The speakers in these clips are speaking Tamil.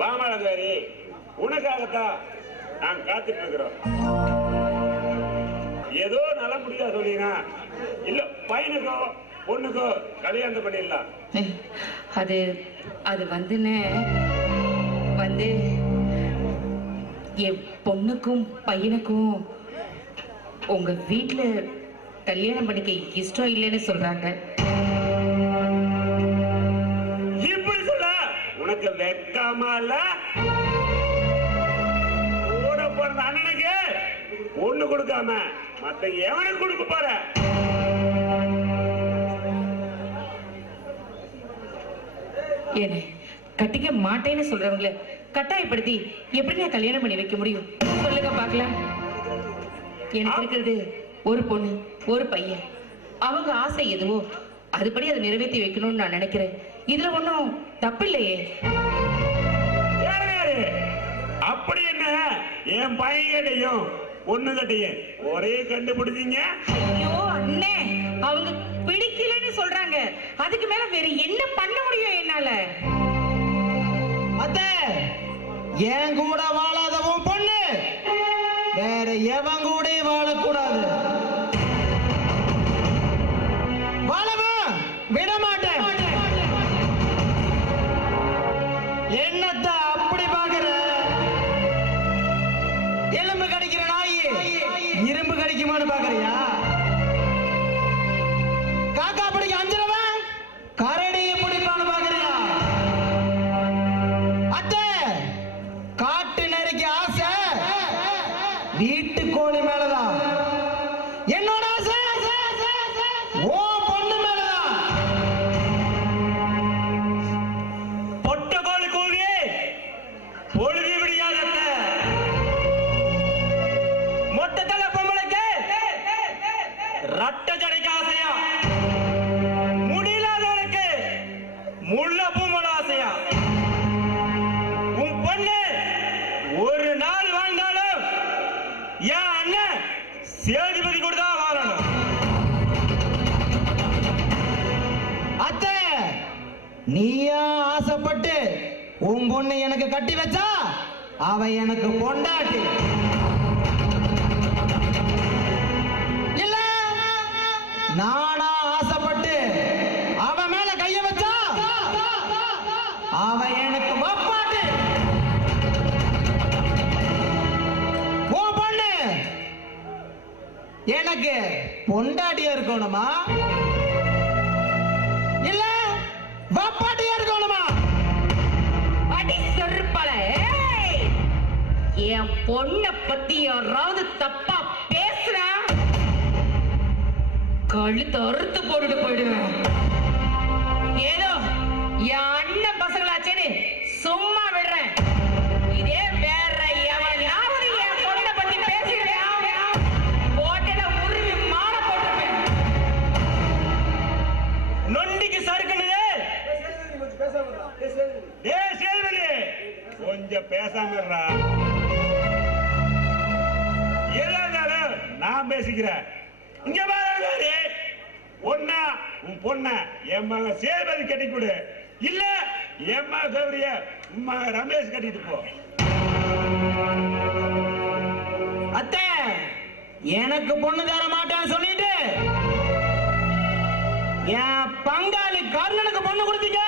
வாமலங்காரி, உனக்காகத்தான் நான் காத்துட்டு இருக்கிறோம். ஏதோ நல்ல முடியா சொல்லினா இல்ல பையனுக்கோ பொண்ணுக்கோ கல்யாணம் பண்ணிடலாம். அது அது வந்துன்னு வந்து என் பொண்ணுக்கும் பையனுக்கும் உங்க வீட்டுல கல்யாணம் பண்ணிக்க இஷ்டம் இல்லைன்னு சொல்றாங்க. இப்படி சொல்ல உனக்கு வெட்கமா இல்ல? கூட பிறந்த அண்ணனுக்கு ஒண்ணு கொடுக்காம மத்த எவனுக்கு கொடுக்க போற? என்ன கட்டிக்க மாட்டேன்னு சொல்றவங்கள கட்டாயப்படுத்தி எப்படி நான் கல்யாணம் பண்ணி வைக்க முடியும்? சொல்லுங்க பாக்கலாம். எனக்கு இருக்கிறது ஒரு பொண்ணு ஒரு பையன். அவங்க ஆசை எதுவோ அதுபடி அதை நிறைவேற்றி வைக்கணும்னு நான் நினைக்கிறேன். இதுல ஒன்றும் தப்பு இல்லையே. அப்படி என்ன என் பையன்கிட்டையும் பொண்ணுகிட்டையும் ஒரே கண்டுபிடிச்சீங்க? ஐயோ அண்ணே, அவங்க பிடிக்கலன்னு சொல்றாங்க. அதுக்கு மேல வேற என்ன பண்ண முடியும் என்னால? அத்தை, என் கூட வாழாதவன் பொண்ணு வேற எவன் கூட வாழக்கூடாது. வாழவா விட மாட்டேன். என்னத்த அப்படி பாக்குற? எலும்பு கடிக்கிற நாய் இரும்பு கடிக்குமான்னு பாக்குறியா? காக்கா பிடிக்க அஞ்சுறவன் கரடியை பிடிப்பான்னு பாக்குறியா? அத்தை, காட்டு நரிக்கு ஆசை வீட்டு கோழி மேலதான். என்னோட ஆசை ஓ பொண்ணு மேலதான். பொட்ட கோழி கூவி பொழுது விடியாத மொட்டத்தல பொம்பளைக்கு ரட்ட ஜடைக்கு ஆசையா? முடியலாதவனுக்கு முள்ள பூமல ஆசையா? உன் பொண்ணு ஒரு நாள் வாழ்ந்தாலும் என் அண்ணன் சேதுபதி கூட தான் வாழணும். அத்தை, நீயா ஆசைப்பட்டு உன் பொண்ணு எனக்கு கட்டி வச்சா அவ எனக்கு பொண்டாட்டி இல்ல. நானா ஆசைப்பட்டு அவ மேல கைய வச்சா அவ எனக்கு வப்பாட்டி. ஓ பொண்ணு எனக்கு பொண்டாட்டியா இருக்கணுமா இல்ல வப்பாட்டியா இருக்கணுமா? அடி செருப்பல, என் பொண்ணை பத்தி யாராவது தப்பா பேசுறா கழுத்து அறுத்து போட்டுட்டு போயிடுவேன். ஏதோ என் அண்ணன் பசங்களாச்சேன்னு சும்மா விடுறேன். இதே வேற எவனாவது என் பொண்ணை பத்தி பேசுறேன் போட்டல உருவி மாற போட்டுருப்பேன். நொண்டிக்கு சறுக்குனது கொஞ்சம் பேசாம இருடா. எதாவது நான் பேசிக்கிறேன். இங்க பாரு, ஒன்னா உன் பொண்ண என் மக சேதுபதி கட்டி கொடு, இல்ல என் மக கௌரிய உன் மக ரமேஷ் கட்டிட்டு போ. அத்தை, எனக்கு பொண்ணு தர மாட்டேன்னு சொல்லிட்டு என் பங்காளி கர்ணனுக்கு பொண்ணு கொடுத்தீங்க.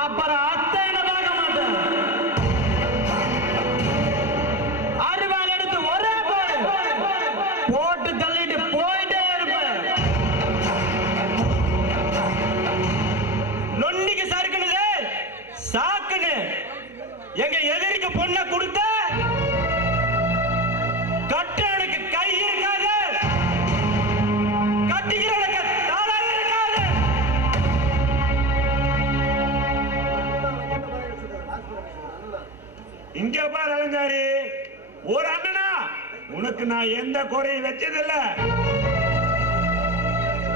அப்புறம் அத்தை என்ன பார்க்க மாட்டேன். அருவாள் எடுத்து ஒரே போட்டு தள்ளிட்டு போயிட்டே இருப்பேன். நொண்டிக்கு சறுக்குனது சாக்குன்னு எங்க எதிரிக்கு பொண்ணை கொடுத்த கட்டனுக்கு கை இருக்காது, கட்டிக்கிறவனுக்கு தலை இருக்காது. இங்க பாரு அலங்காரி, ஒரு அண்ணனா உனக்கு நான் எந்த குறையும் வச்சதில்ல.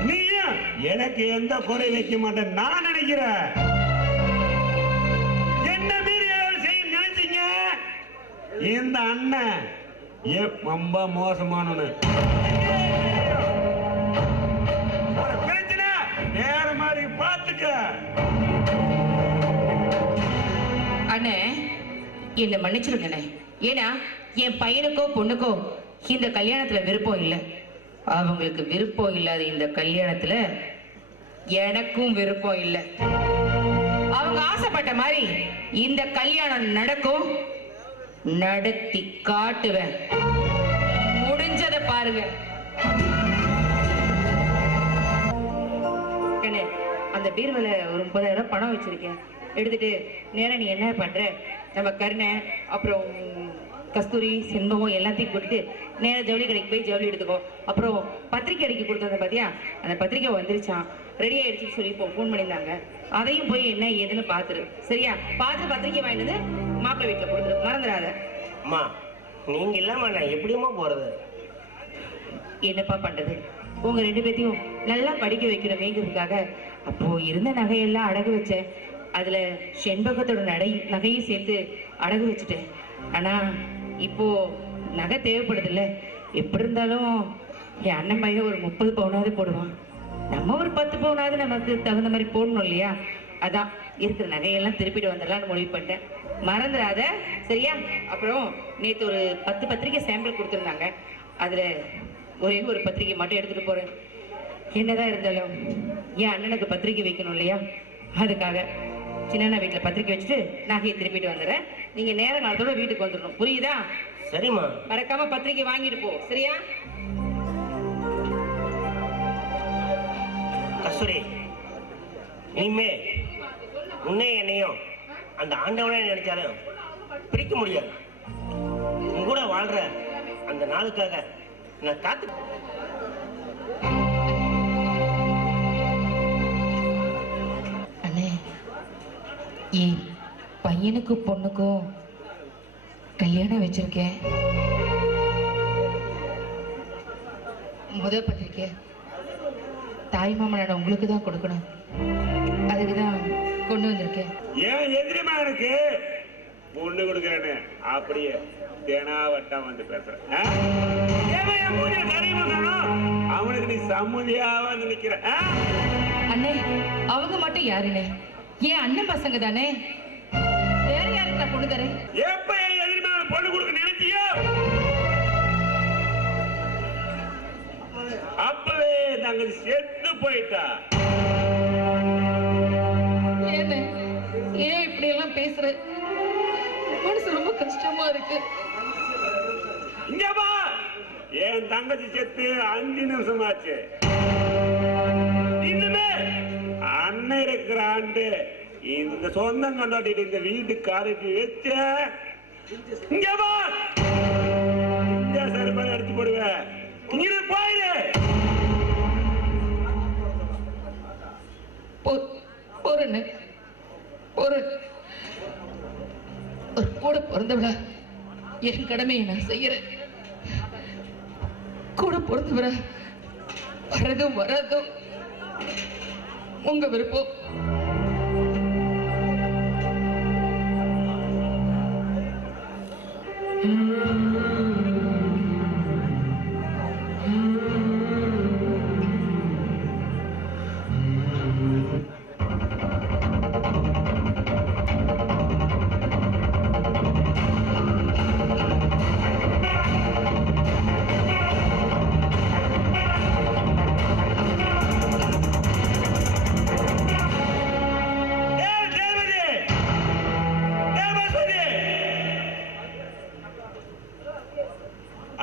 நீயும் எனக்கு எந்த குறை வைக்க மாட்டேன் நான் நினைக்கிறேன். என்ன மீறி ஏதாவது செய்ய நினைச்சீங்க? இந்த அண்ணன் ரொம்ப மோசமானவனு. பிரச்சனை வேற மாதிரி பார்த்துக்க. என்னை மன்னிச்சிருங்கண்ணே. ஏன்னா என் பையனுக்கோ பொண்ணுக்கோ இந்த கல்யாணத்துல விருப்பம் இல்லை. அவங்களுக்கு விருப்பம் இல்லாத இந்த கல்யாணத்துல எனக்கும் விருப்பம் இல்லை. அவங்க ஆசைப்பட்ட மாதிரி இந்த கல்யாணம் நடக்கும், நடத்தி காட்டுவேன். முடிஞ்சதை பாருங்க. அந்த பீர்வல ஒரு 30,000 பணம் வச்சிருக்கேன், எடுத்துட்டு நேரம் நீ என்ன பண்ற, நம்ம கருணை அப்புறம் கஸ்தூரி செண்பகம் எல்லாத்தையும் கொடுத்து நேர ஜவுளி கடைக்கு போய் ஜவுளி எடுத்துக்கோ. அப்புறம் பத்திரிக்கை அடிக்க கொடுத்தத பாத்தியா, அந்த பத்திரிக்கை வந்துருச்சான், ரெடி ஆயிடுச்சுன்னு சொல்லி இப்போ ஃபோன் பண்ணியிருந்தாங்க. அதையும் போய் என்ன ஏதுன்னு பாத்துரு. சரியா? பார்த்து பத்திரிக்கை வாங்கிட்டு வந்து மாப்பிள்ளை வீட்டுல கொடுத்துரு, மறந்துடாத. அம்மா நீங்க இல்லாம நான் எப்படியுமா போறது? என்னப்பா பண்றது, உங்க 2 பேத்தையும் நல்லா படிக்க வைக்கணுமேங்கிறதுக்காக அப்போ இருந்த நகையெல்லாம் அடகு வச்சேன். அதுல செண்பகத்தோட நகையும் சேர்த்து அடகு வச்சுட்டேன். ஆனா இப்போ நகை தேவைப்படுது இல்ல, எப்படி இருந்தாலும் என் அண்ணன் பையன் ஒரு 30 பவுனாவது போடுவான், நம்ம ஒரு 10 பவுனாவது நமக்கு தகுந்த மாதிரி போடணும் இல்லையா? அதான் இருக்கிற நகையெல்லாம் திருப்பிட்டு வந்துடலாம்னு முடிவு பண்ணிட்டேன். மறந்துடாத, சரியா? அப்புறம் நேற்று ஒரு 10 பத்திரிக்கை சாம்பிள் கொடுத்துருந்தாங்க, அதுல ஒரே ஒரு பத்திரிக்கை மட்டும் எடுத்துட்டு போறேன். என்னதான் இருந்தாலும் என் அண்ணனுக்கு பத்திரிக்கை வைக்கணும் இல்லையா? அதுக்காக சின்ன வீட்டுல பத்திரிக்கை வச்சுட்டு நகையை திருப்பிட்டு வந்துடுறேன். நீங்க நேர காலத்தோட வீட்டுக்கு வந்துடணும், புரியுதா? சரிம்மா. மறக்காம பத்திரிக்கை வாங்கிட்டு போ, சரியா? கஸ்தூரி, இனிமே உன்னை என்னையும் அந்த ஆண்டவனே நினைச்சாலும் பிரிக்க முடியாது. உன் கூட வாழ்ற அந்த நாளுக்காக நான் காத்து. அண்ணே, என் பையனுக்கும் பொண்ணுக்கும் கல்யாணம் வச்சிருக்கேன். முதல் பத்திரிக்கை தாய் மாமனான உங்களுக்கு தான் கொடுக்கணும், அதுக்கு தான் கொண்டு வந்திருக்கேன். ஏன் எதிரிமா எனக்கு பொண்ணு கொடுக்கறேன்னு அப்படியே தேனாவட்டா வந்து பேசுறேன். அவனுக்கு நீ சம்மதியா வந்து நிக்கிற. அண்ணே, அவங்க மட்டும் யாருண்ணே? ஏன் அண்ணன் பசங்க தானே, வேற யாருக்கு பொண்ணு தரேன்? எப்ப என் எதிரிமா பொண்ணு கொடுக்க நினைச்சியோ அப்பவே நாங்க செத்து போயிட்டா. ஏன் இப்படி எல்லாம் பேசுற? மனசு ரொம்ப கஷ்டமா இருக்கு. இங்க வா, என் தங்கச்சி செத்து 5 நிமிஷம் ஆச்சு. இன்னுமே அண்ணன் இருக்கிற ஆண்டு இந்த சொந்தம் கொண்டாடிட்டு இந்த வீட்டுக்கு அரைச்சி வச்ச. இங்க வா, இந்த சருப்பை அடிச்சு போடுவேன். இங்க போயிரு. போறேன்னு ஒரு கூட பிறந்தவள என் கடமையை நான் செய்யறேன். கூட பிறந்தவர வரதும் வராதும் உங்க விருப்பம்.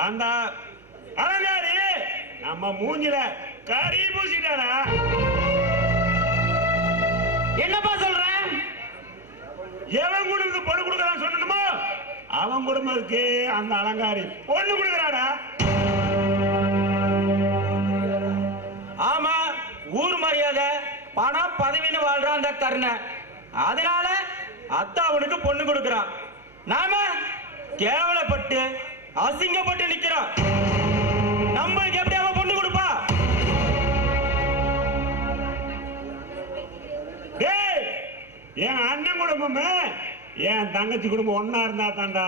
அந்த அலங்காரி நம்ம மூஞ்சில கறி பூசிட்டானா? என்னப்பா சொல்ற? எவன் குடும்பத்துக்கு பொண்ணு கொடுக்கறான்னு சொன்னணுமோ அவன் குடும்பத்துக்கு அந்த அலங்காரி பொண்ணு கொடுக்கறாடா. ஆமா, ஊர் மரியாதை பணம் பதவின்னு வாழ்றான் அந்த கருணை, அதனால அத்தா அவனுக்கு பொண்ணு கொடுக்கறான். நாம கேவலப்பட்டு அசிங்கப்பட்டு நிக்கிறோம். நம்மளுக்கு எப்படி அவன் பொண்ணு கொடுப்பா? டேய், என் அண்ணன் குடும்பமே என் தங்கச்சி குடும்பம் ஒன்னா இருந்தா தாண்டா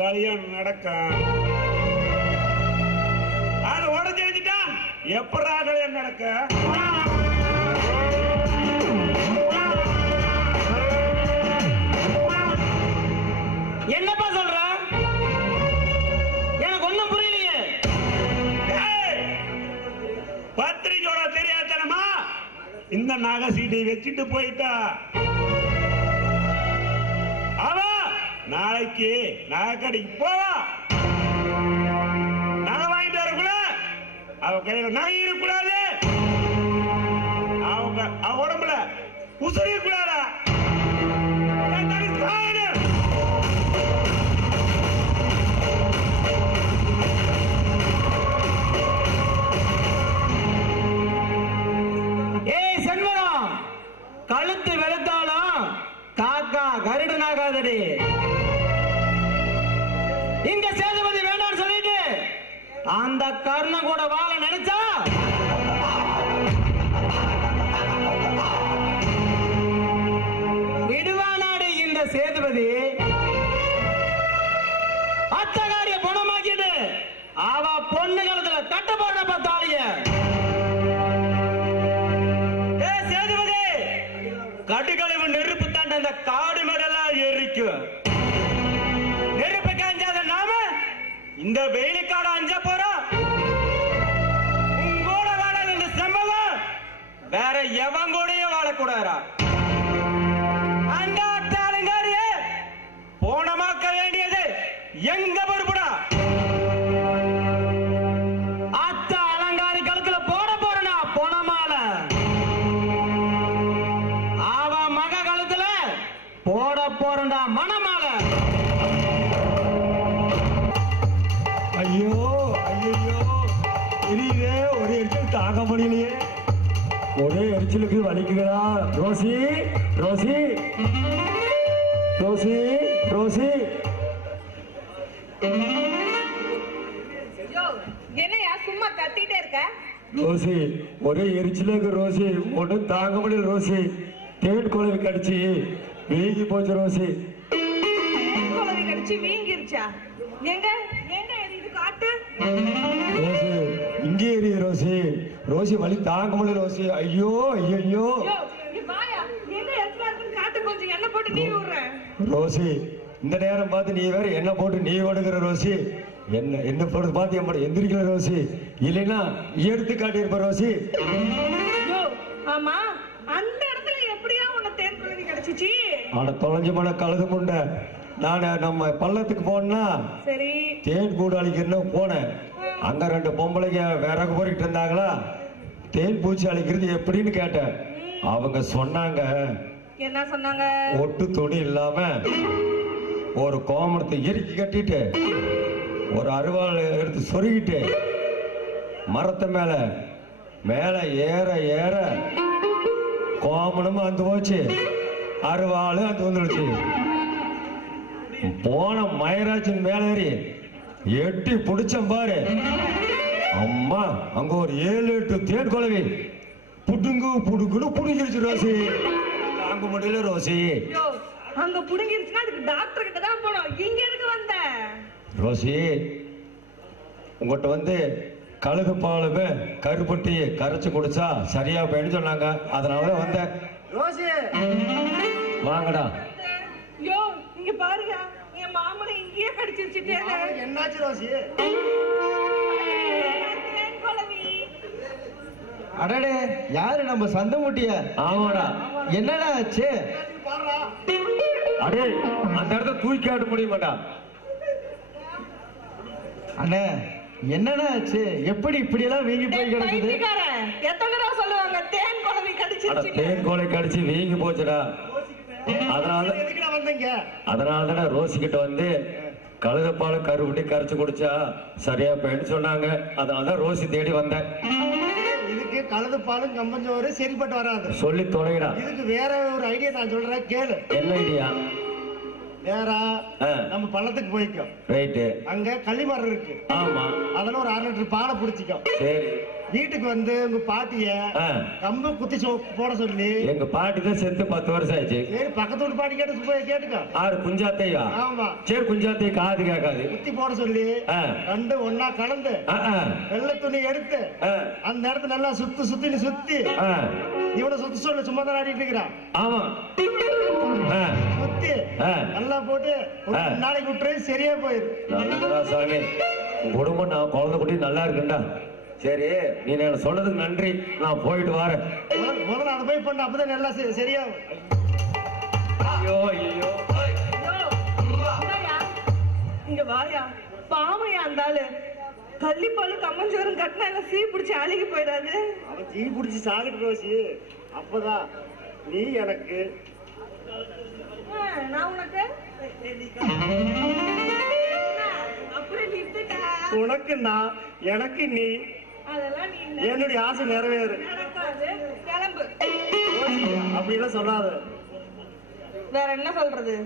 கல்யாணம் நடக்கும். அது உடஞ்சு எழுதிட்டான், எப்படா கல்யாணம் நடக்க? இந்த நகை சீட்டை வச்சுட்டு போயிட்டா அவ நாளைக்கு நகை கடைக்கு போவா. நகை வாங்கிட்டு வரக்குள்ள அவ கையில நகை இருக்கக்கூடாது, அவங்க அவ உடம்புல உசுரி இருக்கக்கூடாதா. கழுத்து வெளுத்தாலும் காக்கா கருடனாகாதடி. இந்த சேதுபதி வேண்டாம்னு சொல்லிட்டு அந்த கர்ணன் கூட வாழ நினைச்சா விடுவானாடு. இந்த சேதுபதி அத்தகாரிய குணமாக்கிட்டு அவ பொண்ணு காலத்துல கட்ட போட பார்த்தாலிய. கடுகளவு நெருப்பு தாண்ட அந்த காடு மடலாம் எரிக்கும். நெருப்பு காஞ்சாத நாம இந்த வெயிலுக்காட அஞ்ச போறோம். உங்கூட வாழ இந்த சம்பவம் வேற எவன் கூடயும் வாழக்கூடாதா. அந்த அட்டாளங்காரிய போனமாக்க வேண்டியது எங்க பொறுப்புடா. அத்த அலங்காரி கழுத்துல போட போறனா போனமால போட போறண்டா மணமால. ஐயோ ஐயோ தெரியுதே, ஒரே எரிச்சல் தாங்க முடியலையே. ஒரே எரிச்சலுக்கு வலிக்குதா. ரோசி ரோசி ரோசி ரோசி என்னையா சும்மா கத்திட்டே இருக்க? ரோசி ஒரே எரிச்சலுக்கு ரோசி, ஒன்றும் தாங்க முடியல ரோசி. தேன் குழவி கடிச்சு வீங்கி போச்சு ரோசி. குழவி கடிச்சு வீங்கிருச்சா? எங்க எங்க இது காட்டு. ரோசி இங்கே எரியுது ரோசி. ரோசி வலி தாங்க முடியல ரோசி. ஐயோ ஐயோ யோ, இங்க வாயா. எங்க எத்தனை இருக்குன்னு காட்டு, கொஞ்சம் எண்ணெய் போட்டு நீ விடுறேன். ரோசி இந்த நேரம் பார்த்து நீ வேற என்ன போட்டு நீ ஓடுகிற ரோசி. என்ன போட்டு பார்த்து என் எந்திரிக்கல ரோசி. இல்லைன்னா எடுத்து காட்டியிருப்ப ரோசி. யோ, ஆமா அந்த இடத்துல எப்படியா உன்னை தேன் குழவி கிடைச்சிச்சு? ஆனா தொலைஞ்சு போன கழுது முண்ட. நான் நம்ம பள்ளத்துக்கு போனா சரி தேன் கூடு அழிக்கிறன்னு போனேன். அங்க 2 பொம்பளைங்க விறகு போரிட்டு இருந்தாங்களா. தேன் பூச்சி அழிக்கிறது எப்படின்னு கேட்டேன். அவங்க சொன்னாங்க, என்ன சொன்னாங்க? ஒட்டு துணி இல்லாம ஒரு கோமணத்தை இறுக்கி கட்டிட்டு ஒரு அருவாள் எடுத்து சொருகிட்டு மரத்தை மேல மேல ஏற ஏற கோமணமும் வந்து போச்சு, அருவாளும் வந்து வந்துடுச்சு. போன மயராஜின் மேல ஏறி எட்டி புடிச்சம் பாரு. அம்மா அங்க ஒரு 7-8 தேன் குழவி புடுங்கு புடுங்குன்னு புடுங்கிருச்சு ரோசி. தாங்க முடியல ரோசி. யோ, அங்க புடுங்கிருச்சுன்னா அதுக்கு டாக்டர் கிட்ட தான் போனோம். இங்க எதுக்கு வந்த? ரோசி உங்கள்கிட்ட வந்து கழுகு பாலுமே கருப்பட்டி கரைச்சு குடிச்சா சரியா போயின்னு சொன்னாங்க. அதனாலதான் வந்தேன். ரோசி வாங்கடா. யோ, இங்க பாருங்க, என் மாமனை இங்கேயே கடிச்சிருச்சுட்டே. என்னாச்சு ரோசி? தேன் குழவி. அடடே, யாரு நம்ம சந்த முட்டிய? ஆமாடா. என்னடா ஆச்சு? அடே அந்த இடத்த தூக்கி காட்ட முடியுமாடா. அண்ணே என்னடா ஆச்சு? எப்படி இப்படி எல்லாம் வீங்கி போய் கிடக்குது? பைத்தியக்காரன், எத்தனை தடவை சொல்லுவாங்க தேன் குழவி அட கடிச்சிருச்சு. தேன் கோலை கடிச்சு வீங்கி போச்சுடா. அதனாலதானே ரோசி கிட்ட வந்து கழுதப்பால கருப்பட்டி கரைச்சு குடிச்சா சரியா போயின்னு சொன்னாங்க. அதனாலதான் ரோசி தேடி வந்தேன். இதுக்கு கலந்து பாலும் கம்பஞ்சோறு சரிப்பட்டு வராது. சொல்லி தொலைடா. இதுக்கு வேற ஒரு ஐடியா நான் சொல்றேன், கேளு. என்ன ஐடியா? நேரா நம்ம பள்ளத்துக்கு போய்க்கும். ரைட்டு. அங்க களிமரம் இருக்கு. ஆமா. அதுல ஒரு 1/2 லிட்டர் பாலை பிடிச்சிக்கும். சரி. வீட்டுக்கு வந்து உங்க பாட்டிய கம்பு குத்தி போட சொல்லி. எங்க பாட்டி தான் செத்து 10 வருஷம் ஆயிடுச்சு. சரி, பக்கத்து வீட்டு பாட்டி கேட்டுக்கோ. ஆறு குஞ்சாத்தையா? ஆமா. சரி, குஞ்சாத்தை காது கேட்காது. குத்தி போட சொல்லி 2 ஒன்னா கலந்து வெள்ளை துணி எடுத்து அந்த இடத்துல நல்லா சுத்தி இவனை சுத்தி சொல்லு. சும்மா தான் ஆடிட்டு இருக்கிறான். ஆமா. சுத்தி நல்லா போட்டு ஒரு நாளைக்கு விட்டுரு, சரியா போயிரு. சாமி குடும்பம் நான் குழந்தை குட்டி நல்லா இருக்குண்டா. சரி, நீ சொன்னதுக்கு நன்றி. நான் போயிட்டு வரேன். முதல்ல அதை போய் பண்ணு, அப்பதான் நல்லா சரியாகும். ஐயோ ஐயோ இந்தாயா, இங்க வாயா. பாமையா இருந்தாலு கள்ளிப்பாலு கம்மஞ்சோறும் கட்டினா என்ன சீ பிடிச்சி அழுகி போயிடாது. அவன் தீ பிடிச்சி சாகிட்டு ரோசி. அப்பதான் நீ எனக்கு, நான் உனக்கு அப்புறம் நிறுத்துட்டா. உனக்கு நான், எனக்கு நீ. அதெல்லாம் நீ என்னுடைய ஆசை நிறைவேறு. நடக்காது. கிளம்பு. ரோசி, அப்படியெல்லாம் சொல்லாத. வேற என்ன சொல்றது?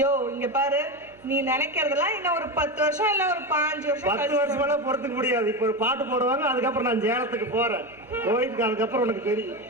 யோ இங்க பாரு, நீ நினைக்கிறதெல்லாம் இன்னும் ஒரு 10 வருஷம் இல்ல ஒரு 5 வருஷம் 10 வருஷம் எல்லாம் பொறுத்துக்க முடியாது. இப்ப ஒரு பாட்டு போடுவாங்க, அதுக்கப்புறம் நான் சேலத்துக்கு போறேன் கோயிலுக்கு, அதுக்கப்புறம் உனக்கு தெரியும்.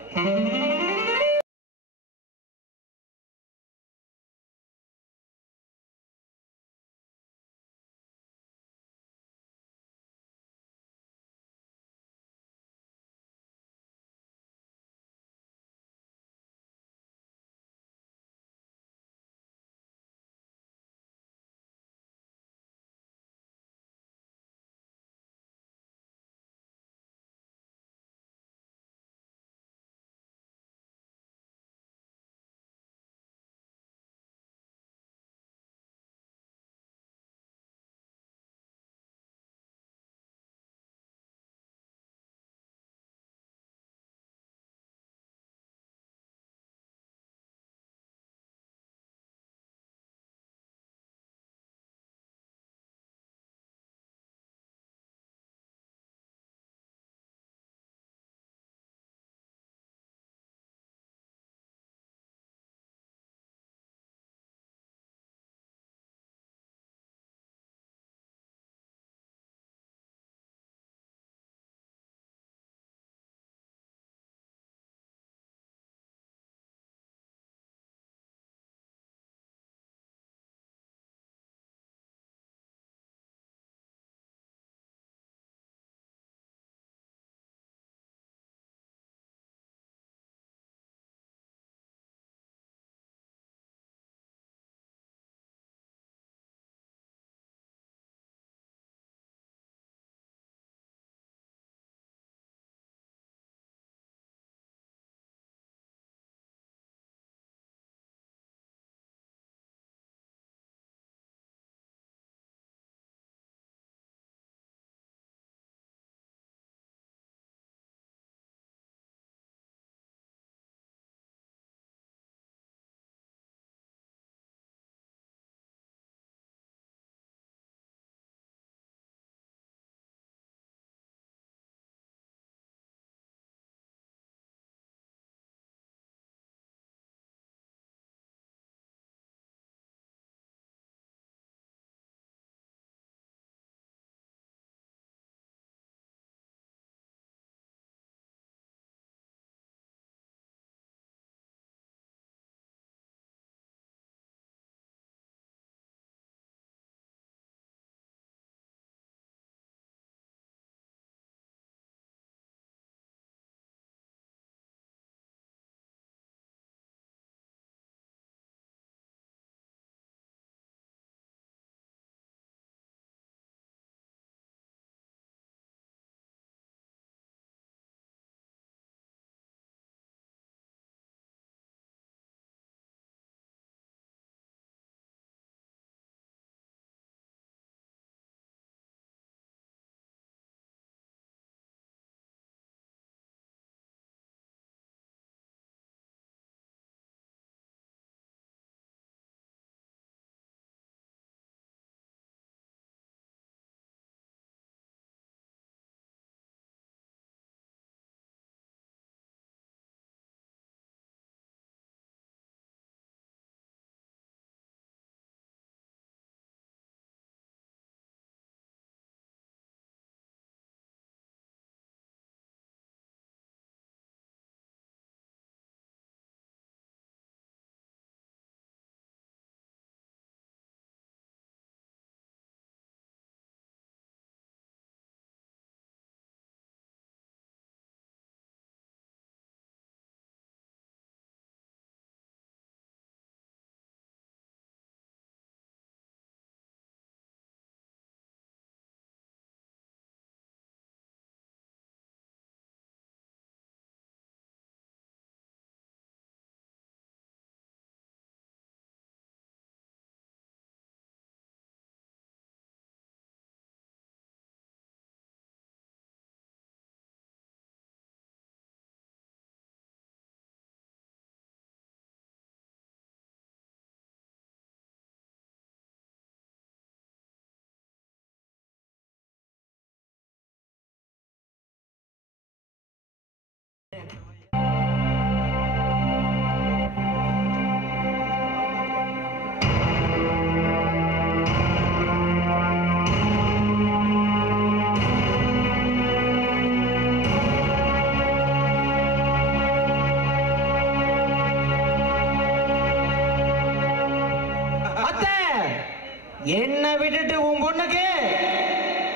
என்ன விட்டுட்டு உன் பொண்ணுக்கு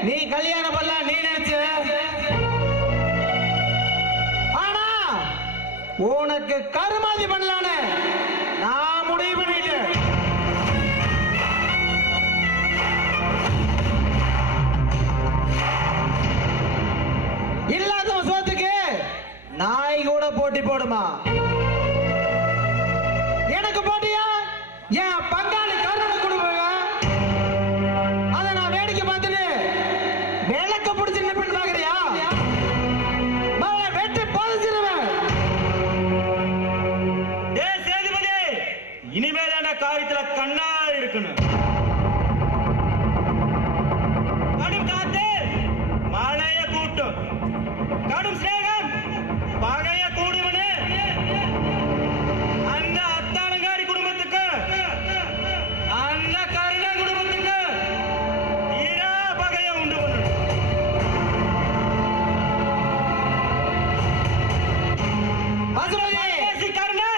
நீ கல்யாணம் பண்ணல நீ நினைச்ச, ஆனா உனக்கு கருமாதி பண்ணலான்னு நான் முடிவு பண்ணிட்டேன். இல்லாத சோத்துக்கு நாய் கூட போட்டி போடுமா? எனக்கு போட்டியா? என் பங்காளி கருணை கொடுப்பேன். அதை நான் வேடிக்கை பார்த்துட்டு விளக்க பிடிச்சு நிப்பிட்டு பாக்குறியா? வெட்டி பதிச்சிருவேன். சேதுபதி, இனிமேலான காரியத்துல கண்ணா இருக்கணும். கடும் காத்து மழைய கூட்டும், கடும் சேகம் பகைய கூடுவனு. அந்த அத்தானங்காரி குடும்பத்துக்கு, அந்த கருணா குடும்பத்துக்கு ஈரா பகைய உண்டு பண்ணணும். கருணா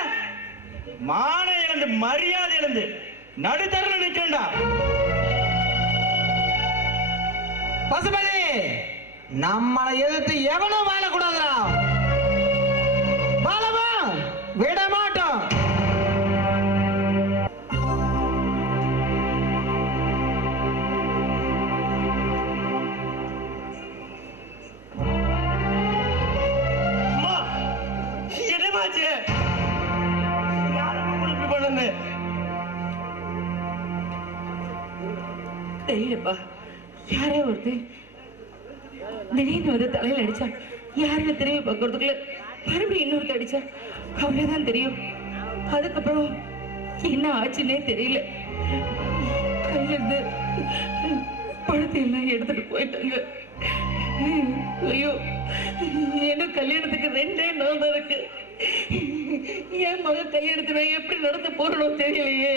மான இழந்து மரியாதை இழந்து நடுத்தரல நிற்கிறா. பசுபதி, நம்மளை எதிர்த்து எவனும் வாழக்கூடாதுடா. வாழவா விட மாட்டோம். என்னமாச்சு? பண்ணுங்க தெரியலப்பா, யாரே ஒருத்தர் திடீர்னு வந்து தலையில அடிச்சா, யாருன்னு திரும்பி பார்க்கறதுக்குள்ள மறுபடியும் இன்னொருத்த அடிச்சா, அவ்வளவுதான் தெரியும். அதுக்கப்புறம் என்ன ஆச்சுன்னே தெரியல. கையில இருந்து பணத்தை எல்லாம் எடுத்துட்டு போயிட்டாங்க. ஐயோ, என்ன கல்யாணத்துக்கு 2 நாள் தான் இருக்கு. என் மகன் கையெடுத்து நான் எப்படி நடத்த போறோம் தெரியலையே.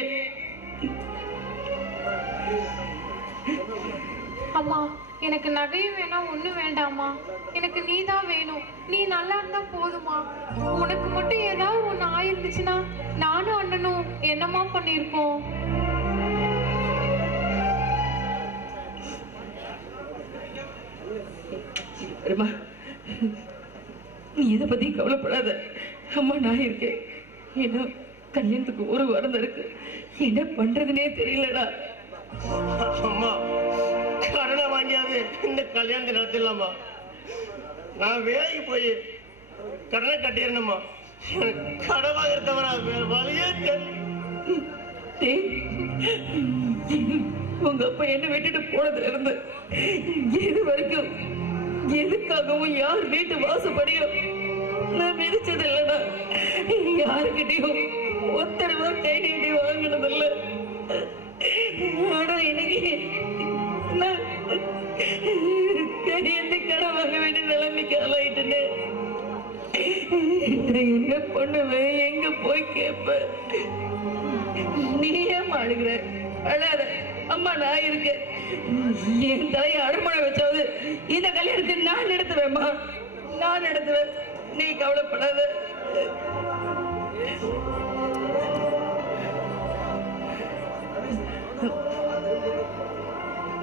அம்மா, எனக்கு நகையும் வேணாம், ஒண்ணும் வேண்டாமா. எனக்கு நீ தான் வேணும். நீ நல்லா இருந்தா போதுமா. உனக்கு மட்டும் ஏதாவது ஒண்ணு ஆயிருந்துச்சுன்னா நானும் அண்ணனும் என்னமா பண்ணிருப்போம். நீ எதை பத்தி கவலைப்படாத. அம்மா நான் இருக்கேன். ஏன்னா கல்யாணத்துக்கு 1 வாரம் தான் இருக்கு. என்ன பண்றதுன்னே தெரியலடா. அம்மா, கடனை வாங்கியாவது இந்த கல்யாணத்தை நடத்திடலாமா? நான் வேலைக்கு போய் கடனை கட்டிடணுமா? கடை வாங்குற தவிர வேற வழியே உங்க அப்பா என்ன விட்டுட்டு போனதுல இருந்து இது வரைக்கும் எதுக்காகவும் யார் வீட்டு வாசப்படியும் நான் மிதிச்சது இல்லடா. யாருக்கிட்டையும் 1 ரூபா கை நீட்டி வாங்கினது இல்ல. ஆனா இன்னைக்கு நான் கையெழுந்து கடை வாங்க வேண்டிய நிலைமைக்கு ஆளாயிட்டேன்னு என்ன பண்ணுவேன்? எங்க போய் கேப்ப? நீ ஏன் அழுகிற? அழாத அம்மா, நான் இருக்கேன். என் தலையை அடமனை வச்சாவது இந்த கல்யாணத்தை நான் நடத்துவேம்மா, நான் நடத்துவேன். நீ கவலைப்படாத.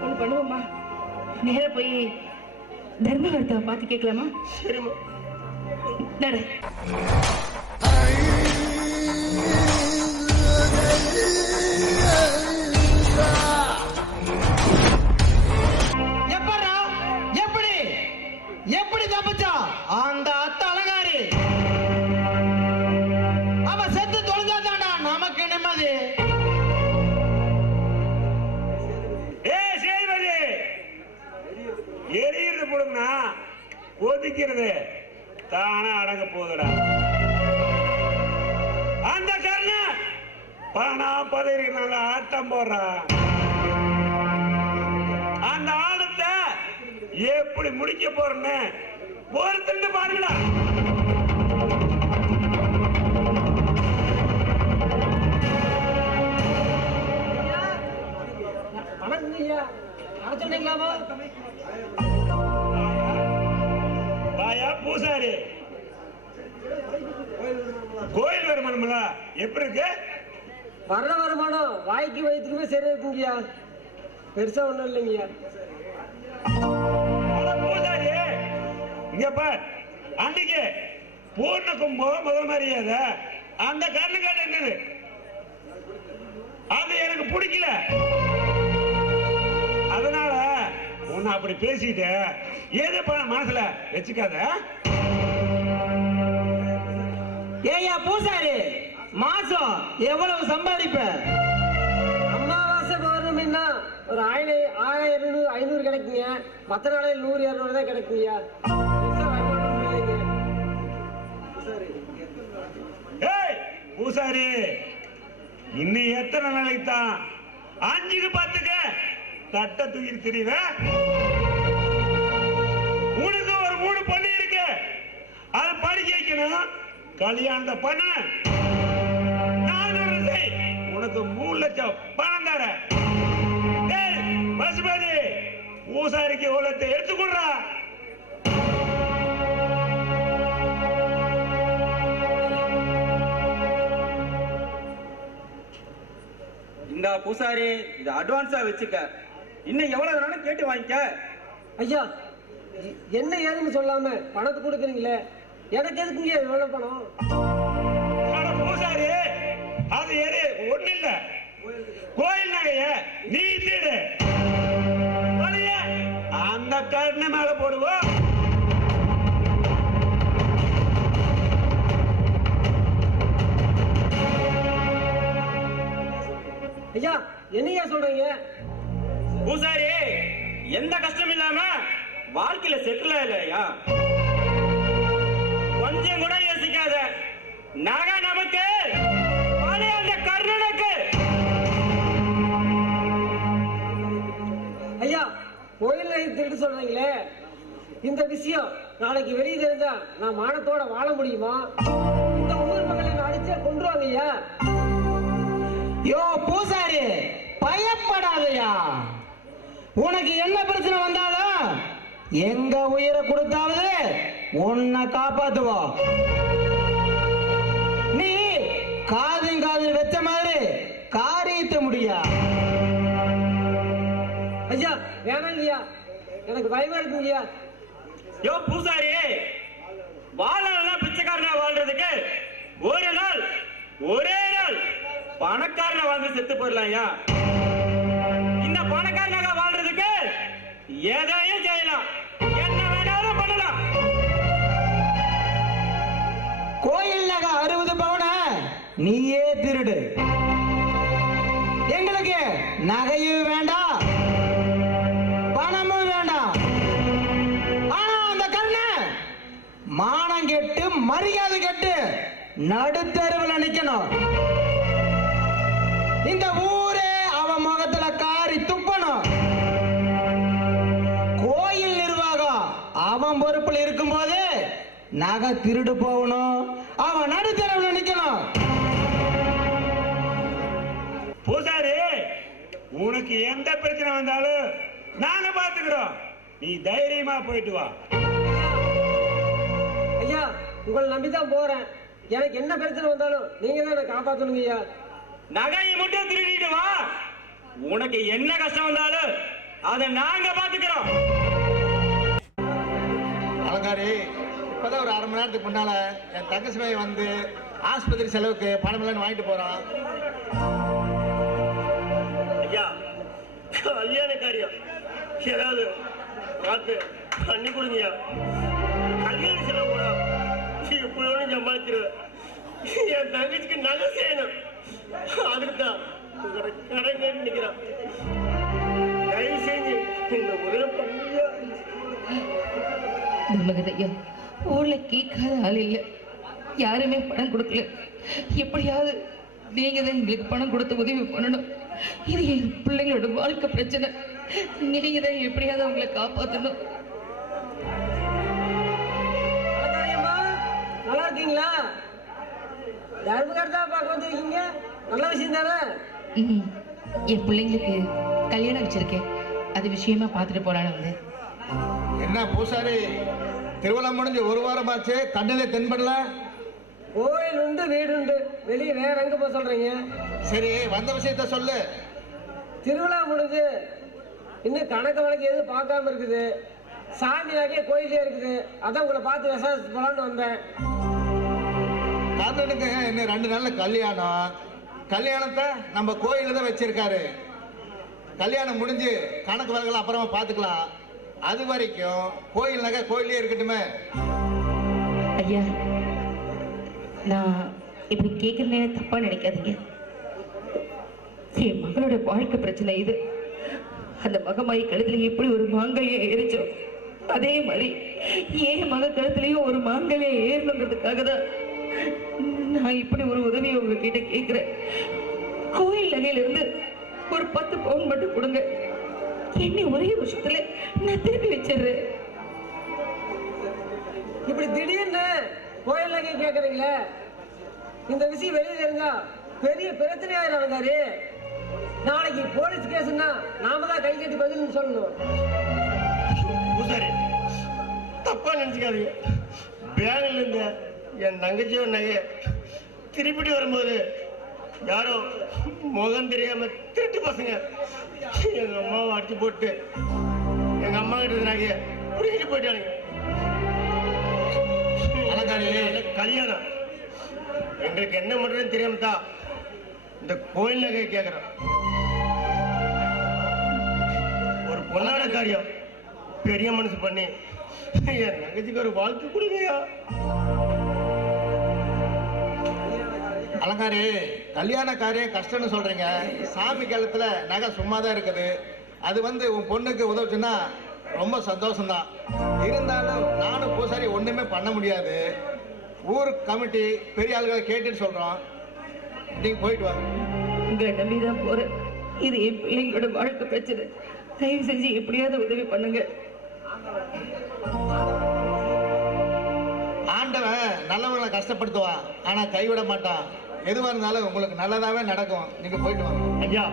ஒண்ணு பண்ணுவோம்மா, நேர போய் தர்மவர்த்தாவை பார்த்து கேட்கலாமா? சரிம்மா. நட. எப்படி தப்பிச்சா அந்த அத்தை அலங்காரி? அவ செத்து தொலைஞ்சாதான்டா நமக்கு நிம்மதி. சேதுபதி, எரியிறது போடுங்கண்ணா, ஒதுக்கிறது தானே அடங்க போதுடா. அந்த கருணை பணம் பதவி நல்லா ஆட்டம் போடுறான். அந்த ஆழத்தை எப்படி முடிக்க போறேன்னு பொறுத்து பாருங்களா. பூசாரி கோயில் வருமானம் எப்படி இருக்கு? வர்ற வருமானம் வாய்க்கு வயிற்றுக்குமே சரியா இருக்குங்கய்யா. பெருசா ஒண்ணும் இல்லைங்கய்யா. பூசாரி இங்க பார், அன்னைக்கு பூர்ண கும்பம் முதல் மரியாதை அந்த கண்ணு காட்டு என்னது அது எனக்கு பிடிக்கல. அதனால உன்னை அப்படி பேசிட்டு ஏதோ மனசுல வச்சுக்காத. ஏய்யா பூசாரி, மாசம் எவ்வளவு சம்பாதிப்ப? அமாவாசை பௌர்ணமின்னா ஒரு 500 கிடைக்குங்க. மற்ற நாளையில் 100-200 தான் கிடைக்குங்கய்யா. ஏய் பூசாரி, இன்னும் எத்தனை நாளைக்கு தான் 5க்கு 10க்கு தட்டை தூக்கி திரிவ? உனக்கு ஒரு 3 பொண்ணு இருக்கு, அதை படிக்க வைக்கணும், கல்யாணத்தை பண்ண. நான் உனக்கு 3 லட்சம் பணம் தர. பசுபதி பூசாரிக்கு உலகத்தை எடுத்துக்கொள்றா. இந்த பூசாரி இது அட்வான்ஸா வச்சுக்க, இன்னும் எவ்வளவு வேணாலும் கேட்டு வாங்கிக்க. ஐயா, என்ன ஏதுன்னு சொல்லாம பணத்தை கொடுக்குறீங்களே, எனக்கு எதுக்குங்க எவ்வளவு பணம்? பூசாரி அது எது ஒண்ணு இல்ல, கோயில் நகைய நீ தீடு, அந்த கண்ணு மேல போடுவோம். ஐயா, என்னையா சொல்றீங்க? பூசாரி எந்த கஷ்டம் இல்லாம வாழ்க்கையில செட்டில் ஆகலையா? கொஞ்சம் கூட யோசிக்காத, நகை நமக்கு, அந்த கர்ணனுக்கு. ஐயா, கோயில் திருட்டு சொல்றீங்களே, இந்த விஷயம் நாளைக்கு வெளியே தெரிஞ்சா நான் மானத்தோட வாழ முடியுமா? இந்த ஊர் மக்களை அடிச்சா கொன்றுவாங்க ஐயா. யோ பூசாரி, பயப்படாதயா. உனக்கு என்ன பிரச்சனை வந்தாலும் எங்க உயிரை கொடுத்தாவது உன்னை காப்பாத்துவோம். நீ காதில் வச்ச மாதிரி காரியத்தை முடியா. ஐயா வேணாம் ஐயா, எனக்கு பயமா இருக்குங்கய்யா. யோ பூசாரி, வாழலாம் பிச்சைக்காரனா வாழ்றதுக்கு ஒரு நாள், ஒரே நாள் பணக்காரனா வாழ்ந்து செத்து போயிடலாம். இந்த பணக்காரனாக வாழ்றதுக்கு எதையும் செய்யலாம், என்ன வேணாலும் பண்ணலாம். கோயில் நகை 60 பவுன நீயே திருடு, எங்களுக்கு நகையும் வேண்டாம், பணமும் வேண்டாம். ஆனா அந்த கண்ணு மானம் கெட்டு மரியாதை கெட்டு நடுத்தருவில் நிக்கணும். இந்த ஊரே அவன் முகத்துல காரி துப்பணும். கோயில் நிர்வாகம் அவன் பொறுப்புல இருக்கும் போது நகை திருடு போகணும், அவன் நடுத்தருவில் நிக்கணும். பூசாரி, உனக்கு எந்த பிரச்சனை வந்தாலும் நாங்க பாத்துக்கிறோம், நீ தைரியமா போயிட்டு வா. ஐயா, உங்களை நம்பிதான் போறேன். எனக்கு என்ன பிரச்சனை வந்தாலும் நீங்க தான் என்ன காப்பாத்தணுங்க ஐயா. நகையை மட்டும் திருடிட்டு வா, உனக்கு என்ன கஷ்டம் வந்தாலும் அதை நாங்க பாத்துக்கிறோம். அலங்காரி, இப்பதான் ஒரு 1/2 மணி நேரத்துக்கு முன்னால என் தங்கச்சி பையன் வந்து ஆஸ்பத்திரி செலவுக்கு பணம் இல்லைன்னு வாங்கிட்டு போறான். ஐயா, கல்யாண காரியம் ஏதாவது பார்த்து பண்ணி கொடுங்கய்யா. கல்யாண செலவு கூட எப்படி ஒன்று சம்பாதிச்சிருவேன். என் தங்கச்சிக்கு நகை செய்யணும், அதுக்கு தான் கடன் கேட்டு நிற்கிறான். தயவு செஞ்சு இந்த முறையில பண்ணியா. நமக்கு ஊர்ல கேட்காத ஆள் இல்ல, யாருமே பணம் கொடுக்கல. எப்படியாவது நீங்க தான் எங்களுக்கு பணம் கொடுத்து உதவி பண்ணணும். இது என் பிள்ளைங்களோட வாழ்க்கை பிரச்சனை, நீங்க தான் எப்படியாவது அவங்களை காப்பாற்றணும். நல்லா இருக்கீங்களா? தர்மகர்த்தா பார்க்க வந்திருக்கீங்க, நல்ல விஷயம் தானே? என் பிள்ளைங்களுக்கு கல்யாணம் வச்சிருக்கேன், அது விஷயமா பார்த்துட்டு போலான்னு வந்து. என்ன பூசாரி, திருவிழா முடிஞ்சு 1 வாரமாச்சு, கண்ணிலே தென்படல. கோயில் உண்டு, வீடு உண்டு, வெளியே வேற எங்க போக சொல்றீங்க? சரி, வந்த விஷயத்த சொல்லு. திருவிழா முடிஞ்சு இன்னும் கணக்கு வழக்கு எதுவும் பார்க்காம இருக்குது. சாமி நகையே கோயிலே இருக்குது. அதான் உங்களை பார்த்து விசாரிச்சு போலான்னு வந்தேன். கர்ணனுக்கு இன்னும் 2 நாள்ல கல்யாணம். கல்யாணத்தை நம்ம கோயில தான் வச்சிருக்காரு. கல்யாணம் முடிஞ்சு கணக்கு வழக்கெல்லாம் அப்புறமா பார்த்துக்கலாம். அது வரைக்கும் கோயில் நகை கோயிலே இருக்கட்டுமே. ஐயா, நான் இப்படி கேட்கறேன்னு தப்பா நினைக்காதீங்க. என் மகளோட வாழ்க்கை பிரச்சனை இது. அந்த மகமாயி கழுத்துல எப்படி ஒரு மாங்கல்ய ஏறிச்சோ அதே மாதிரி என் மக கழுத்துலயும் ஒரு மாங்கல்ய ஏறணுங்கிறதுக்காக தான் நான் இப்படி ஒரு உதவியை உங்ககிட்ட கேட்கிறேன். கோயில் நகையில இருந்து ஒரு 10 பவுன் மட்டும் கொடுங்க. என்ன ஒரே வருஷத்துல நான் திருப்பி வச்சிடுறேன். இப்படி திடீர்னு கோயில் நகை கேட்கறீங்களே, இந்த விஷயம் வெளியே தெரிஞ்சா பெரிய பிரச்சனை ஆயிரம். நாளைக்கு போலீஸ் கேஸ்னா நாம தான் கை கட்டி பதில் சொல்லணும். பூசாரி தப்பா நினைச்சுக்காதீங்க. பேங்க்ல இருந்த என் தங்கச்சியோ நகைய திருப்பிட்டு வரும்போது யாரோ முகம் தெரியாம திருட்டு பசங்க எங்க அம்மாவை அடிச்சு போட்டு எங்க அம்மா கிட்ட நகைய புடிக்கிட்டு போயிட்டானுங்க. கல்யாணம் எங்களுக்கு என்ன பண்றதுன்னு தெரியாம தான் இந்த கோயில் நகையை கேட்கிறோம். ஒரு பொண்ணாட காரியம் பெரிய மனசு பண்ணி என் தங்கச்சிக்கு ஒரு வாழ்க்கை கொடுங்கயா. அலங்காரி, கல்யாண காரியம் கஷ்டம்னு சொல்றீங்க. சாமி காலத்துல நகை சும்மா தான் இருக்குது. அது உன் பொண்ணுக்கு உதவுச்சுன்னா ரொம்ப சந்தோஷம்தான். இருந்தாலும் நானும் பூசாரி ஒண்ணுமே பண்ண முடியாது. ஊர் கமிட்டி பெரிய ஆளுகளை கேட்டுன்னு சொல்றோம். நீங்க போயிட்டு வாங்க. உங்களை நம்பிதான் போறேன். இது என் பிள்ளைங்களோட வாழ்க்கை பிரச்சனை. தயவு செஞ்சு எப்படியாவது உதவி பண்ணுங்க. ஆண்டவன் நல்லவங்களை கஷ்டப்படுத்துவான், ஆனா கைவிட மாட்டான். எதுவா இருந்தாலும் உங்களுக்கு நல்லதாவே நடக்கும். நீங்க போயிட்டு வாங்க. ஐயா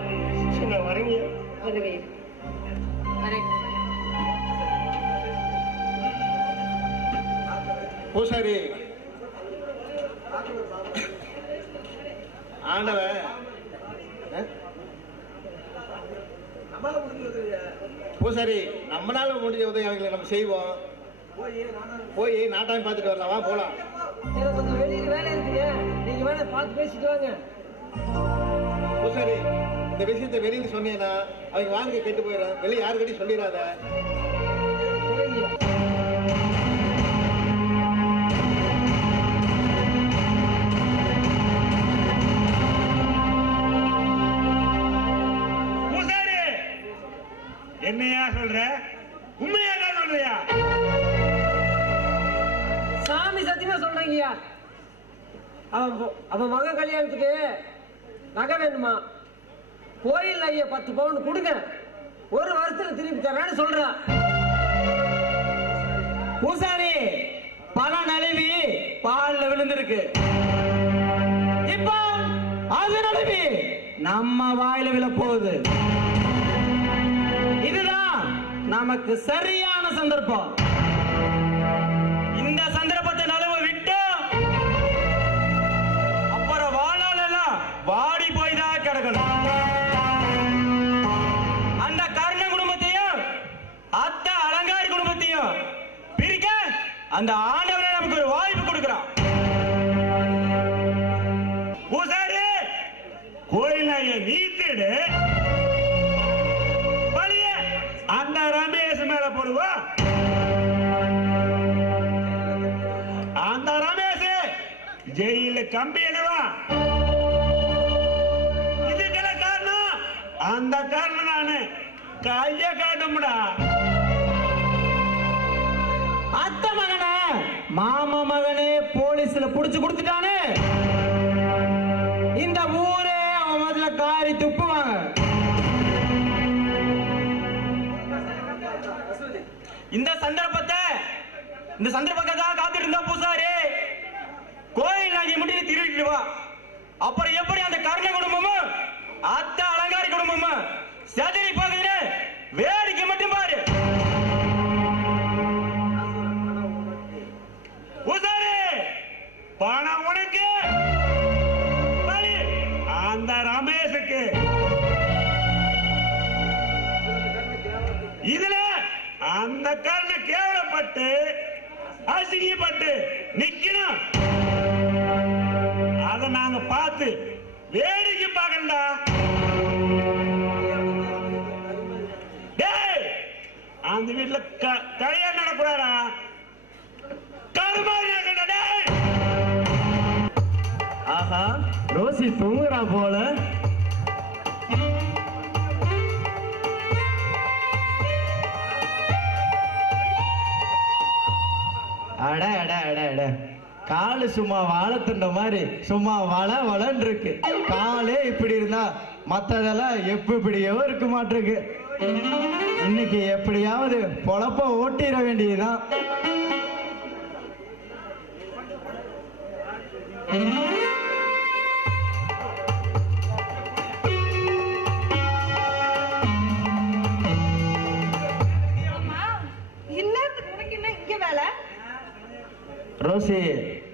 நான் வரீங்க. பூசாரி, ஆண்டவன் பூசாரி நம்மளால முடிஞ்ச உதவி அவங்களை நம்ம செய்வோம். போய் நாட்டாயம் பார்த்துட்டு வரலாம். வா போலாம். எனக்கு கொஞ்சம் வெளியில் வேலை இருக்குங்க. நீங்க வேணா பார்த்து பேசிட்டு வாங்க. பூசாரி, இந்த விஷயத்தை வெளியில் சொன்னீங்கன்னா அவங்க வாழ்க்கை கெட்டு போயிடும். வெளியே யாருக்கிட்டையும் சொல்லிடாத. என்னையா சொல்ற? உண்மையா தான் சொல்றியா? சாமி சத்தியமா சொல்றீங்கய்யா. அவன் மகன் கல்யாணத்துக்கு நகை வேணுமா? கோயில் நகைய 10 பவுன் கொடுங்க, ஒரு வருஷத்துல திருப்பி தரேன்னு சொல்றான். பூசாரி, பணம் நழுவி பால்ல விழுந்திருக்கு. இப்போ அது நழுவி நம்ம வாயில விழ போகுது. இதுதான் நமக்கு சரியான சந்தர்ப்பம். இந்த சந்தர்ப்பத்தை நழுவ விட்டு அப்புறம் வாழ்நாள் எல்லாம் வாடி போய் தான் கிடக்கணும். அந்த கர்ண குடும்பத்தையும் அத்தை அலங்காரி குடும்பத்தையும் பிரிக்க அந்த ஆண்டவனை நமக்கு ஒரு வாய்ப்பு கொடுக்கிறான். பூசாரி, கோயில் நகையை நீத்திடு, அந்த ரமேஷ் மேல போடுவா. அந்த ரமேஷ் ஜெயில கம்பி எழுவா. இதுக்கெல்லாம் காரணம் அந்த காரணம் நானு கைய காட்டும்டா. அத்த மகனே மாமா மகனே போலீஸ்ல புடிச்சு கொடுத்துட்டானே. இந்த ஊரே அவன் முதல்ல காரி துப்புவாங்க. இந்த சந்தர்ப்பத்தான் காத்துட்டு இருந்தா பூசாரி. கோயில் நகை முடிவு திருடிட்டு வா. அப்புறம் எப்படி அந்த கர்ண குடும்பமும் அத்தை அலங்காரி குடும்பமும் செதறி போகுது வேடிக்கை மட்டும் பாரு. பூசாரி, பணம் உனக்கு, அந்த ரமேஷுக்கு. கேவலப்பட்டு அசிங்கப்பட்டு நிக்கணும். அத நாங்க பார்த்து வேடிக்கை பார்க்கண்டா. டேய், அந்த வீட்டுல கல்யாணம் நடக்கூடாதா? கருமாரி நடக்கண்டா. டேய், ஆஹா, ரோசி தூங்குறா போல. அட அட அட அட, காலு சும்மா வாழத்துண்ட மாதிரி சும்மா வளன்னு இருக்கு. காலே இப்படி இருந்தா மத்ததெல்லாம் எப்படியோ இருக்க மாட்டிருக்கு. இன்னைக்கு எப்படியாவது பொழப்ப ஓட்டிட வேண்டியதுதான். ரோசி,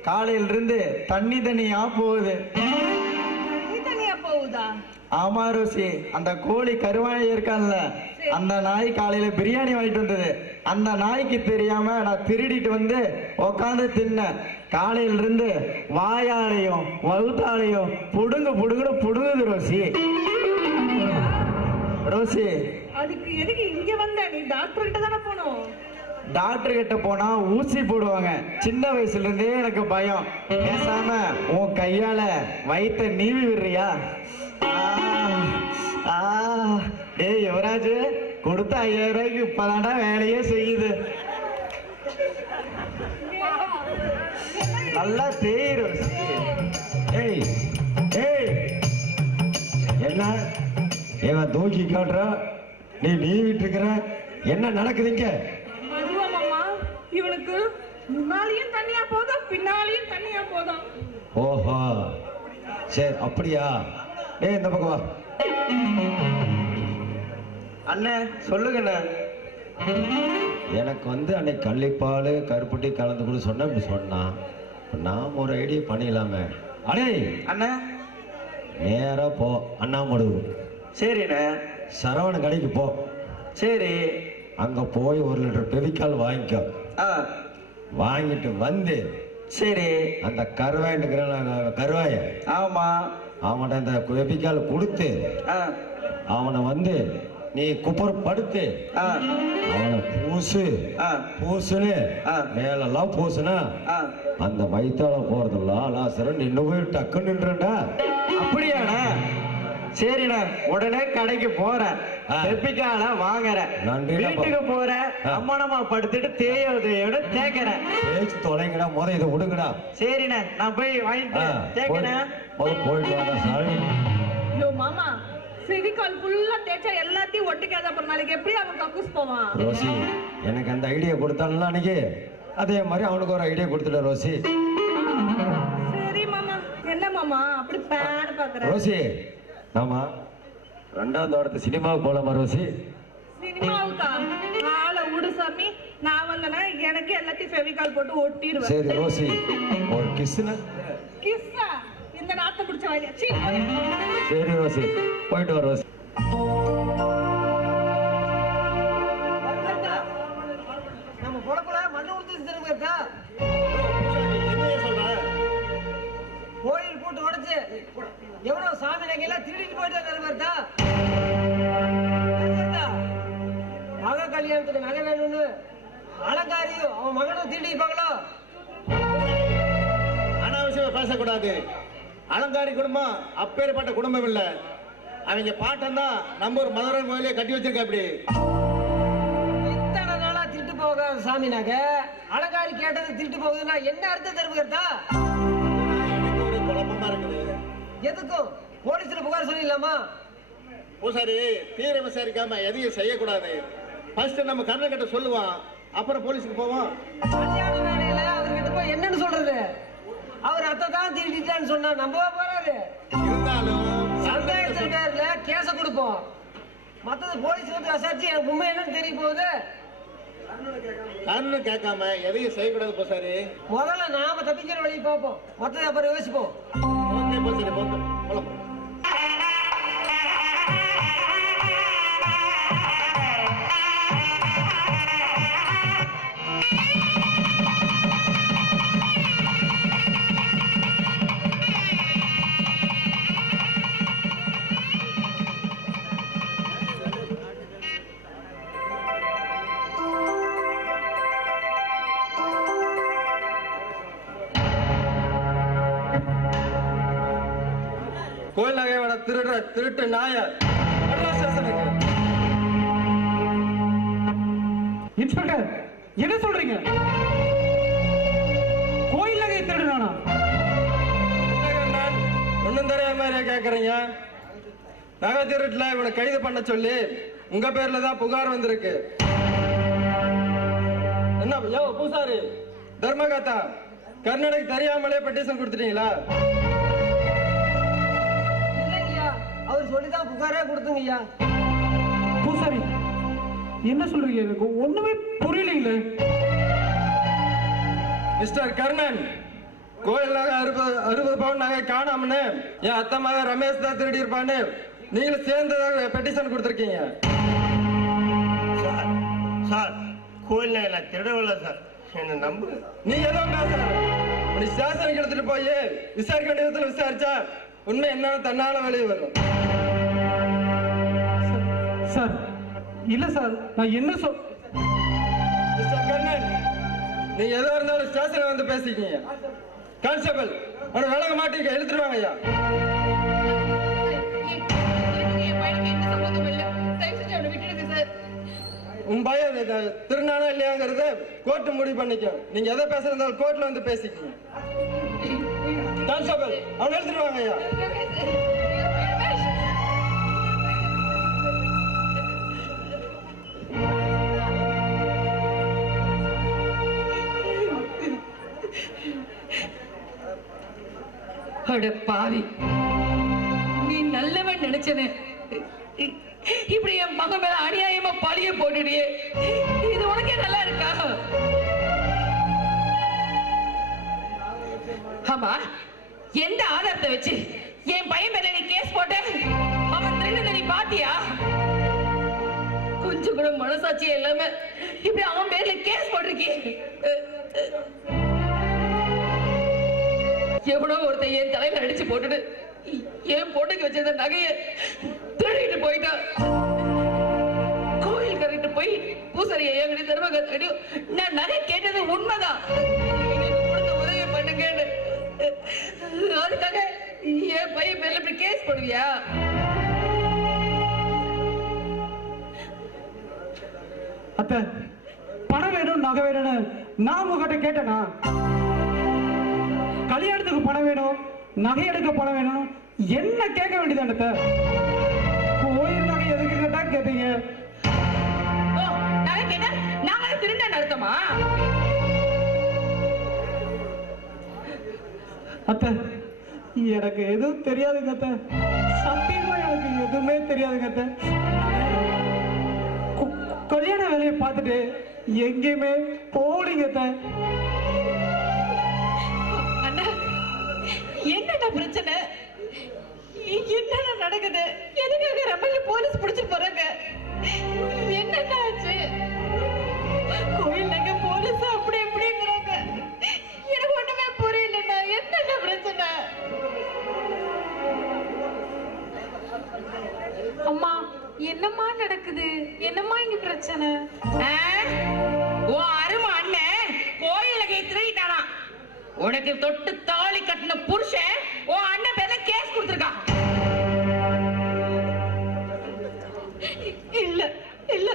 காலையில இருந்து தண்ணியா போகுது. தண்ணியா போகுதா? ஆமா ரோசி, அந்த கோழி கருவாய் இருக்கான்ல, அந்த நாய் காலையில பிரியாணி வாங்கிட்டு வந்தது. அந்த நாய்க்கு தெரியாம நான் திருடிட்டு வந்து உக்காந்து தின்ன. காலையில இருந்து வாயாலையும் வகுத்தாலையும் புடுங்குன்னு புடுங்குது ரோசி. ரோசி, அதுக்கு எதுக்கு இங்க வந்த? நீ டாக்டர் கிட்ட தானே போனோம். டாக்டர் கிட்ட போனா ஊசி போடுவாங்க. சின்ன வயசுல இருந்தே எனக்கு பயம். பேசாம உன் கையால வயிற்ற நீவி விடுறியா? டேய் யுவராஜ், கொடுத்த 5000 ரூபாய்க்கு இப்பதான்டா வேலையே செய்யுது. நல்லா தேயிரும். ஏய் ஏய், என்ன இவன் தூக்கி காட்டுற, நீ நீவிட்டு இருக்கிற, என்ன நடக்குதுங்க? இவனுக்கு முன்னாலேயும் தண்ணியா போதும், பின்னாலேயும் தண்ணியா போதும். ஓஹோ, சரி அப்படியா? ஏய், இந்த பக்கம் வா. அண்ணே சொல்லுங்கண்ணே. எனக்கு வந்து அன்னைக்கு கள்ளிப்பால் கருப்பட்டி கலந்து கூட சொன்ன, இப்படி சொன்னான். நாம் ஒரு ஐடியா பண்ணிடலாமே. அடே அண்ணா, நேரா போ அண்ணாமடு. சரிண்ணே. சரவண கடைக்கு போ. சரி. அங்க போய் 1 லிட்டர் பெவிக்கால் வாங்கிக்கோ. வாங்கிட்டு வந்து சரி அந்த கருவாய ஆமா அவன்கிட்ட இந்த பெவிக்கால் கொடுத்து அவனை வந்து நீ குப்பர் படுத்து அவனை பூசுன்னு மேலெல்லாம் பூசுனா அந்த வயிற்றால போறதெல்லாம் லாசரம் நின்று போய் டக்குன்னு நின்றா. அப்படியாண்ணா? சரிண்ணா, உடனே கடைக்கு போறேன், பெப்பிக்கால வாங்குறேன், வீட்டுக்கு போறேன், அம்மனமா படுத்துட்டு தேயோட தேக்கிறேன். தேய்ச்சி தொலைங்கடா, முத இதை விடுங்கடா. சரிண்ணா, நான் போய் வாங்கிட்டு தேக்கிறேன். போயிட்டு வாடா சாமி. ஐயோ மாமா, செவிக்கால் ஃபுல்லா தேய்ச்சா எல்லாத்தையும் ஒட்டிக்காத, அப்புறம் நாளைக்கு எப்படி அவன் கக்கூஸ் போவான்? ரோசி, எனக்கு அந்த ஐடியா கொடுத்தான்ல அன்னைக்கு, அதே மாதிரி அவனுக்கு ஒரு ஐடியா கொடுத்துட்ட ரோசி. சரி மாமா. என்ன மாமா அப்படி பேன் பாக்குற? ரோசி, ஆமா 2ஆம் வாரத்து சினிமாவுக்கு போலாமா ரோசி? சினிமாவுக்கா? ஆளை விடு சாமி, நான் வந்தனா எனக்கு எல்லாத்தையும் ஃபெவிகால் போட்டு ஒட்டிடுவேன். சரி ரோசி, ஒரு கிஸ்னா? கிஸ்ஸா? இந்த நாத்த பிடிச்ச வாயில சீ. சரி ரோசி, போயிட்டு வா ரோசி. நம்ம பொழப்புல மண்ணு ஊத்தி திரும்ப இருக்கா? கோயில் போட்டு உடைச்சு எவ்வளவு சாமி நகையெல்லாம் திருடிட்டு போயிட்டு வருதா? மக கல்யாணத்துக்கு நகை வேணும்னு அலங்காரியும் அவன் மகனும் திருடிப்பாங்களோ? அனாவசியமா பேசக்கூடாது. அலங்காரி குடும்பம் அப்பேற்பட்ட குடும்பம் இல்ல. அவங்க பாட்டம் தான் நம்ம ஒரு மதுரன் கோயிலே கட்டி வச்சிருக்க. அப்படி இத்தனை நாளா திட்டு போகாத சாமி நகை அலங்காரி கேட்டது திட்டு போகுதுன்னா என்ன அர்த்தம் தெரிஞ்சுக்கிறதா? ஒரு குழப்பமா இருக்குது. எதுக்கும் போலீஸ்ல புகார் சொல்லிடலாமா? பூசாரி தீர விசாரிக்காம எதையும் செய்யக்கூடாது. ஃபர்ஸ்ட் நம்ம கண்ணை கிட்ட சொல்லுவான், அப்புறம் போலீஸுக்கு போவோம். கல்யாண வேலையில அவர்கிட்ட போய் என்னன்னு சொல்றது? அவர் அத்தை தான் திருடிட்டான்னு சொன்னா நம்பவே போறாரு. இருந்தாலும் சந்தேகத்தின் பேர்ல கேச கொடுப்போம். மத்தது போலீஸ் வந்து விசாரிச்சு எனக்கு உண்மை என்னன்னு தெரிய போகுது. கண்ணு கேட்காம எதையும் செய்யக்கூடாது பூசாரி. முதல்ல நாம தப்பிக்கிற வழி பார்ப்போம், மத்ததை அப்புறம் யோசிப்போம். ஓகே பூசாரி, போலாம். கோயில் நகையோட திருட்டு நாய ஸ்டேஷனுக்கு. இன்ஸ்பெக்டர் என்ன சொல்றீங்க? கோயில் நகை திருடுனானா? ஒன்னும் தெரியாத மாதிரி கேக்குறீங்க. நகை திருட்டுல இவனை கைது பண்ண சொல்லி உங்க பேர்ல தான் புகார் வந்திருக்கு. என்ன யோ பூசாரி தர்மகத்தா, கர்நாடக தெரியாமலே பெட்டிஷன் கொடுத்துட்டீங்களா? இல்லைங்கய்யா, அவர் சொல்லிதான் புகாரே கொடுத்துங்கய்யா. பூசாரி என்ன சொல்றீங்க? எனக்கு ஒண்ணுமே புரியலீங்களே. மிஸ்டர் கர்ணன், கோயில் நகை 60 பவுன் நகை காணாமன்னு என் அத்தை மக ரமேஷ் தான் திருடி இருப்பான்னு நீங்களும் சேர்ந்து பெட்டிஷன் கொடுத்துருக்கீங்க. சார் கோயில் நகை நான் திருடவில்லை சார், என்ன நம்பு. நீங்க ஏதோ பேச நீ ஸ்டேஷனுக்கு எடுத்துட்டு போய் விசாரிக்க வேண்டிய விதத்துல விசாரிச்சா உண்மை என்னன்னு தன்னால வெளியே வரும். சார் இல்ல சார், நான் என்ன மிஸ்டர் கர்ணன், நீங்க எதா இருந்தாலும் ஸ்டேஷன்ல வந்து பேசிக்கீங்க. கான்ஸ்டபிள் அவனை விலக மாட்டீங்க, எழுத்துருவாங்க ஐயா. உன் பையன் திருநானா இல்லையாங்கிறத கோர்ட் முடிவு பண்ணிக்கும். நீங்க எதை பேசுறதாலும் கோர்ட்ல வந்து பேசிக்கீங்க. கான்ஸ்டபிள் அவனை எழுத்துருவாங்க ஐயா. அட பாவி, நீ நல்லவன் நினைச்சவன் இப்படி என் மகன் மேல அநியாயமா பழிய போட்டுடியே. இது உனக்கே நல்லா இருக்கா? ஆமா, எந்த ஆதாரத்தை வச்சு என் பையன் மேல நீ கேஸ் போட்ட? அவன் திருடுறத நீ பாத்தியா? கொஞ்சம் கூட மனசாட்சியே இல்லாம இப்படி அவன் பேர்ல கேஸ் போட்டிருக்கீ. எவ்வளோ ஒருத்தன் என் தலையில அடிச்சு போட்டுட்டு என் பொண்ணுக்கு வச்சிருந்த நகைய திருடிட்டு போயிட்டான். கோயில் கரைட்டு போய் பூசாரியை எங்கடி தர்மகத்தடி நான் நகை கேட்டது உண்மைதான், கொடுத்த உதவி பண்ணுங்கன்னு. அதுக்காக என் பையன் மேல இப்படி கேஸ் போடுவியா? அத்தை, பணம் வேணும் நகை வேணும்னு நான் உங்ககிட்ட கேட்டேனா? கல்யாணத்துக்கு பணம் வேணும், நகை எடுக்க பணம் வேணும், என்ன கேட்க வேண்டியதான? கோயில் நகை எதுக்கு கேட்டா கேட்டீங்க? நகை கேட்டா நாங்க திருடன் அர்த்தமா? அத்தை, எனக்கு எதுவும் தெரியாதுங்க அத்தை, சத்தியமா எனக்கு எதுவுமே தெரியாதுங்க அத்தை. கல்யாண வேலையை பார்த்துட்டு எங்கேயுமே போலீங்க அத்தை. என்னடா பிரச்சனை? என்னடா நடக்குது? எதுக்காக ரமேஷ் போலீஸ் பிடிச்சிட்டு போறாங்க? என்னடா ஆச்சு? கோயில் நகை போலீஸ் அப்படி எப்படிங்கிறாங்க. எனக்கு ஒண்ணுமே புரியலடா. என்னடா பிரச்சனை? அம்மா, என்னம்மா நடக்குது? என்னம்மா இங்க பிரச்சனை? உன் அருமை அண்ணன் கோயில் நகை திருடிட்டானா? உனக்கு தொட்டு தாலி கட்டின புருஷன் உன் அண்ணன் பேர்ல கேஸ் கொடுத்திருக்கான். இல்ல இல்ல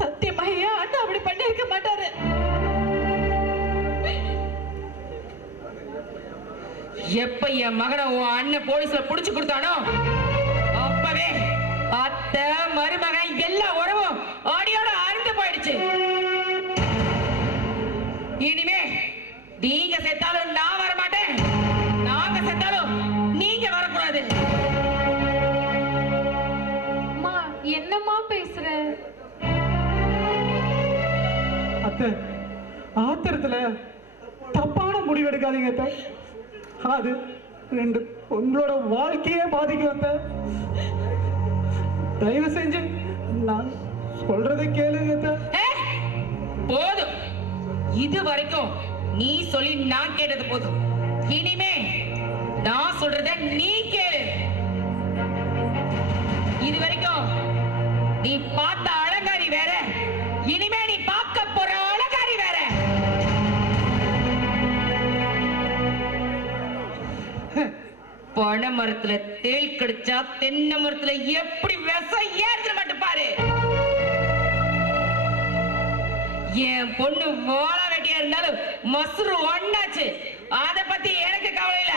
சத்தியமா என் அண்ணன் அப்படி பண்ணி இருக்க மாட்டாரு. எப்ப என் மகனை உன் அண்ணன் போலீஸ்ல புடிச்சு கொடுத்தானோ அப்பவே அத்தை மருமகன் எல்லா உறவும் ஆடியோட அறுந்து போயிடுச்சு. இனிமே நீங்க செத்தாலும் நான் வரமாட்டேன், நாங்க செத்தாலும் நீங்க வரக்கூடாது. அம்மா, என்னம்மா பேசுற? அத்தை, ஆத்திரத்துல தப்பான முடிவு எடுக்காதீங்க அத்தை. அது ரெண்டு உங்களோட வாழ்க்கையே பாதிக்கும் அத்தை. தயவு செஞ்சு நான் சொல்றதை கேளுங்க அத்தை. போதும், இது வரைக்கும் நீ சொல்லி நான் கேட்டது போதும். இனிமே நான் சொல்றத நீ கேளு. இது வரைக்கும் நீ பார்த்த அலங்காரி வேற, இனிமே நீ பார்க்க போற அலங்காரி வேற. பண பனை மரத்துல தேள் கிடைச்சா தென்னை மரத்துல எப்படி விஷம் ஏறுது மட்டும் பாரு. என் பொண்ணு வாழ வெட்டியா இருந்தாலும் மசுறு ஒண்ணாச்சு. அத பத்தி எனக்கு கவலை இல்ல.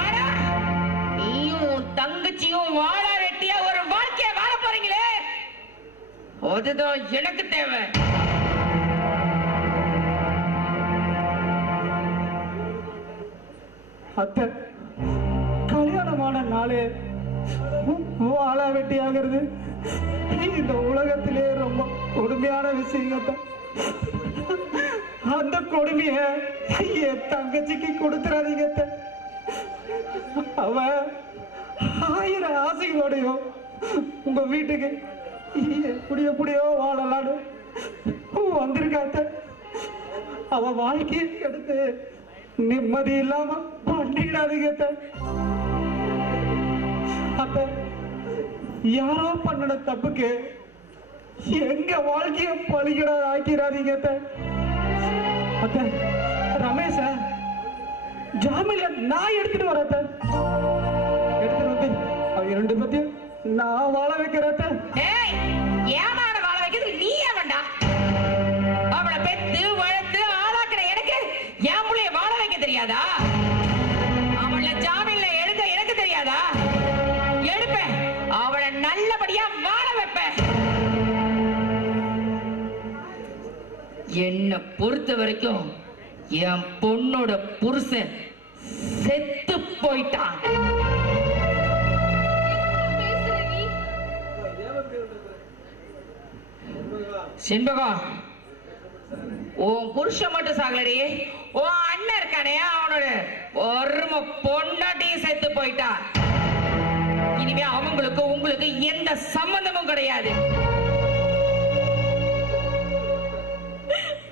ஆனா நீயும் தங்கச்சியும் வாழ வெட்டியா ஒரு வாழ்க்கைய வாழ போறீங்களே, அதுதான் எனக்கு தேவை. அத்தை, கல்யாணமான நாளே வாழ வெட்டி ஆகிறது இந்த உலகத்திலே ரொம்ப கொடுமையான விஷயம். அந்த கொடுமைய என் தங்கச்சிக்கு கொடுத்துறாதீங்க. அவ 1000 ஆசைகளோடையும் உங்க வீட்டுக்கு எப்படியோ வாழலான்னு வந்திருக்காத்த. அவ வாழ்க்கையை எடுத்து நிம்மதி இல்லாம பண்ணிடாதீங்க. அத்த, யாரோ பண்ணன தப்புக்கு எங்க வாழ்க்கைய பழிகிட ஆக்கிறாதீங்க. அத்த, ரமேஷ ஜாமீன்ல நான் எடுத்துட்டு வரேன். எடுத்துட்டு வந்து அவங்க 2 பத்தியும் நான் வாழ வைக்கிறேன். ஏமான வாழ வைக்கிறது நீ ஏவண்டா? அவளை பெத்து வளர்த்து ஆளாக்குற எனக்கு என் பிள்ளைய வாழ வைக்க தெரியாதா? அவளை ஜாமீன்ல எடுக்க எனக்கு தெரியாதா? எடுப்பேன், அவளை நல்லபடியா வாழ வைப்பேன். என்ன பொறுத்த வரைக்கும் என் பொண்ணோட புருஷன் செத்து போயிட்டான். செண்பகம், உன் புருஷன் மட்டும் சாகலடி, உன் அண்ணன் இருக்கானே அவனோட ஒரு பொண்டாட்டியும் செத்து போயிட்டா. இனிமே அவங்களுக்கு உங்களுக்கு எந்த சம்பந்தமும் கிடையாது.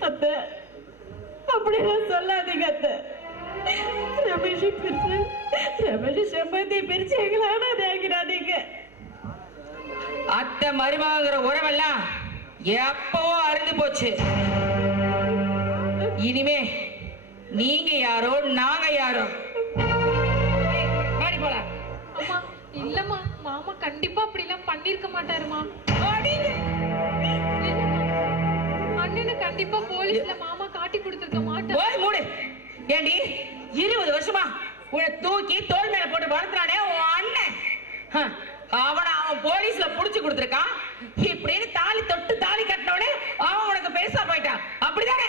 அத்தை, அப்படிலாம் சொல்லாதீங்க அத்தை. ரமேஷ் பிரிச்சு, ரமேஷ் செம்பந்தி பிரிச்சு எங்களான ஆகிறாதீங்க. அத்தை மருமகிற உறவெல்லாம் எப்பவோ அறுந்து போச்சு. இனிமே நீங்க யாரோ நாங்க யாரோ. போலாம். அம்மா இல்லம்மா, மாமா கண்டிப்பா அப்படி எல்லாம் பண்ணிருக்க மாட்டாருமா. அண்ணனு கண்டிப்பா போலீஸ்ல மாமா காட்டி கொடுத்திருக்க மாட்டாரு. மூடு. ஏண்டி 20 வருஷமா உன்னை தூக்கி தோல் மேல போட்டு வளர்த்துறானே உன் அண்ணன், அவன் போலீஸ்ல புடிச்சு கொடுத்திருக்கான். இப்படின்னு தாலி தொட்டு தாலி கட்டினவனே அவன் உனக்கு பெருசா போயிட்டான். அப்படிதானே?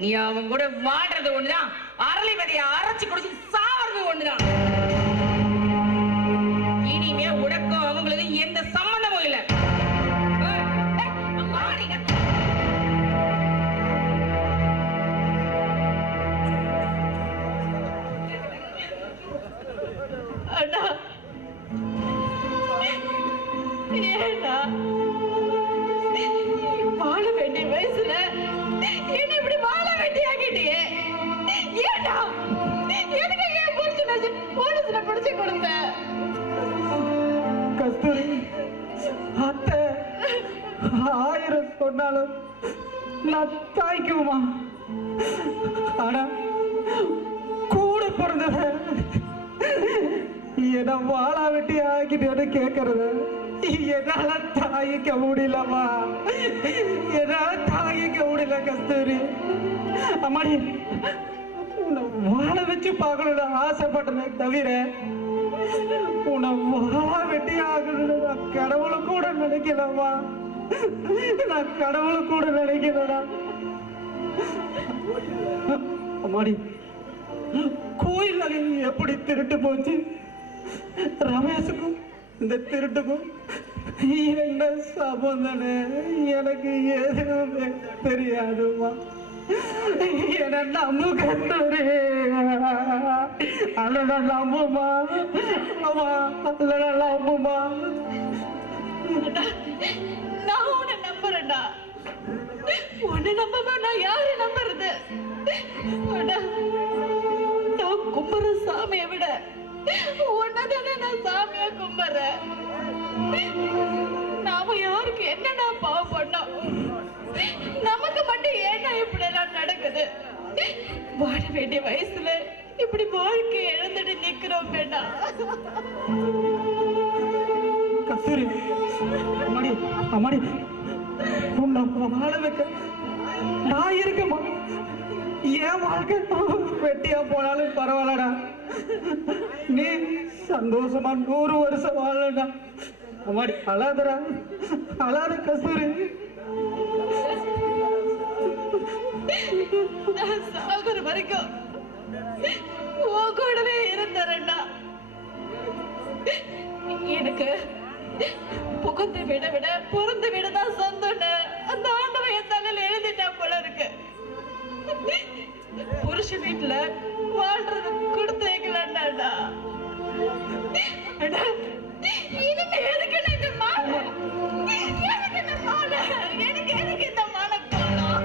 நீ அவன் கூட வாழ்றது ஒண்ணுதான், அரளி விதைய அரைச்சு குடிச்சு சாவறது ஒண்ணுதான். இனிமே உனக்கும் அவங்களுக்கு எந்த சம்பந்தமும் இல்லை. அண்ணா, ஏண்டா வாழ வேண்டிய வயசுல என்ன இப்படி வாழ வேண்டிய ஆகிட்டியே? ஏண்டா எனக்கு ஏன் புடிச்சு போலீஸ்ல பிடிச்சு கொடுத்த? கஸ்தூரி, அத்தை 1000 சொன்னாலும் நான் தாய்க்குமா? ஆனா கூட பிறந்தவ என்ன வாழா வெட்டி ஆக்கிட்டு கேட்கறது என்னால தாயிக்க முடியலமா, என்னால தாயிக்க முடியல. கஸ்தூரி அம்மாடி, உன்னை வாழ வச்சு பார்க்கணும்னு ஆசைப்பட்டனே தவிர உன்னை வாழ வெட்டி ஆகணும்னு நான் கடவுளை கூட நினைக்கலம்மா. நான் கடவுளை கூட நினைக்கலடா. அம்மாடி, கோயில் நகை எப்படி திருட்டு போச்சு? ரமேஷுக்கும் இந்த திருட்டுக்கும் என்ன சம்பந்தனே எனக்கு எதுவுமே தெரியாதுமா. என்ன நம்பு கஸ்தூரி, அல்ல நம்புமா. அம்மா, அல்ல நம்புமா. நான் உன்னை நம்புறேன்டா. உன்னை நம்பாம நான் யாரை நம்புறது? நான் கும்புற சாமியை விட உன்னதானே நான் சாமியா கும்புறேன். நாம யாருக்கு என்னடா பாவம் பண்ணோம்? நமக்கு மட்டும் ஏன்னா இப்படி எல்லாம் நடக்குது? வாழ வேண்டிய வயசுல இப்படி வாழ்க்கை இழந்துட்டு நிக்கிறோம் வேண்டாம். கஸ்தூரி, அம்மாடி அம்மாடி, உன்னை வாழ வைக்க நான் இருக்கேம்மா. என் வாழ்க்கை வெட்டியா போனாலும் பரவாயில்லடா, நீ சந்தோஷமா 100 வருஷம் வாழடா. அம்மாடி அழாதடா, அழாத கஸ்தூரி. நான் சாகுற வரைக்கும் உன் கூடவே இருந்தேன்டா. எனக்கு புகுந்த விட விட பொருந்து விடதான் சொந்தம்னு அந்த ஆண்டவன் என் தலையில எழுதிட்டா போல இருக்கு. புருஷ வீட்டுல வாழ்றது கொடுத்து வைக்கலாம்டா. இனிமே எதுக்கு இந்த மாலை? எதுக்கு இந்த மாலை? எனக்கு எதுக்கு இந்த மாலை போனோம்?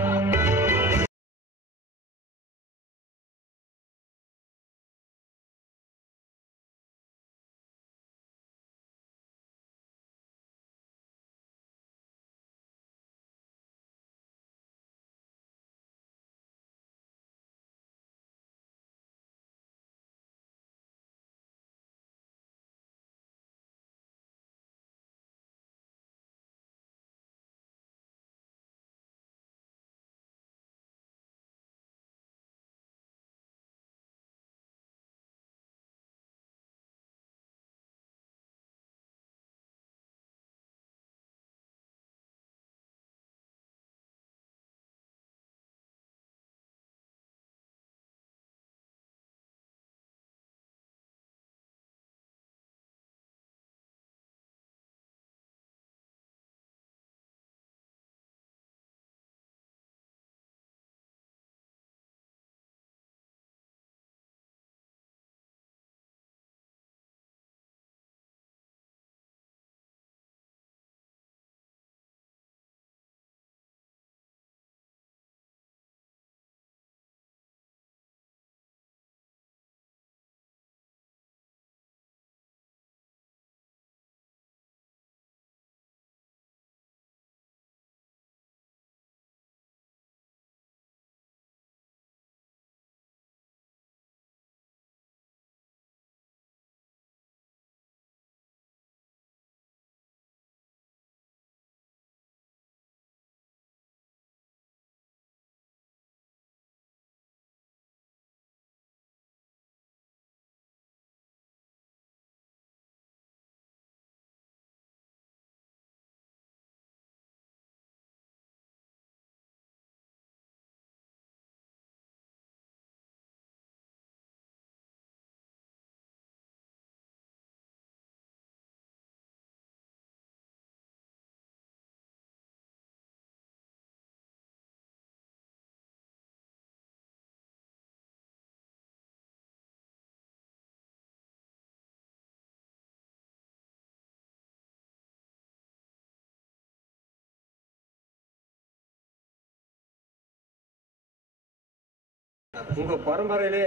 உங்க பரம்பரையிலே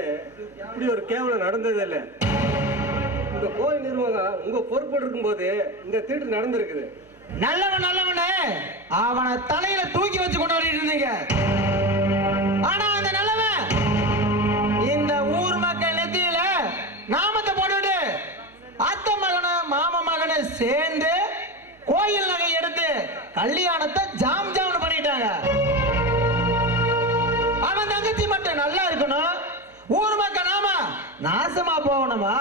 இப்படி ஒரு கேவலம் நடந்தது இல்லை. இந்த கோயில் நிர்வாகம் உங்க பொறுப்பு இருக்கும் போது இந்த தீட்டு நடந்திருக்குது. நல்லவன் நல்லவனே அவனை தலையில தூக்கி வச்சு கொண்டாடிட்டு இருந்தீங்க. ஆனா அந்த நல்லவன் இந்த ஊர் மக்கள் நெத்தியில நாமத்தை போட்டுட்டு அத்தை மகனை மாமா மகனை சேர்ந்து கோயில் நகை எடுத்து கல்யாணத்தை ஜாம் ஜாம்னு பண்ணிட்டாங்க. அவன் தங்கச்சி மட்டும் நல்லா இருக்கணும், ஊர் மக்கள் நாம நாசமா போகணுமா?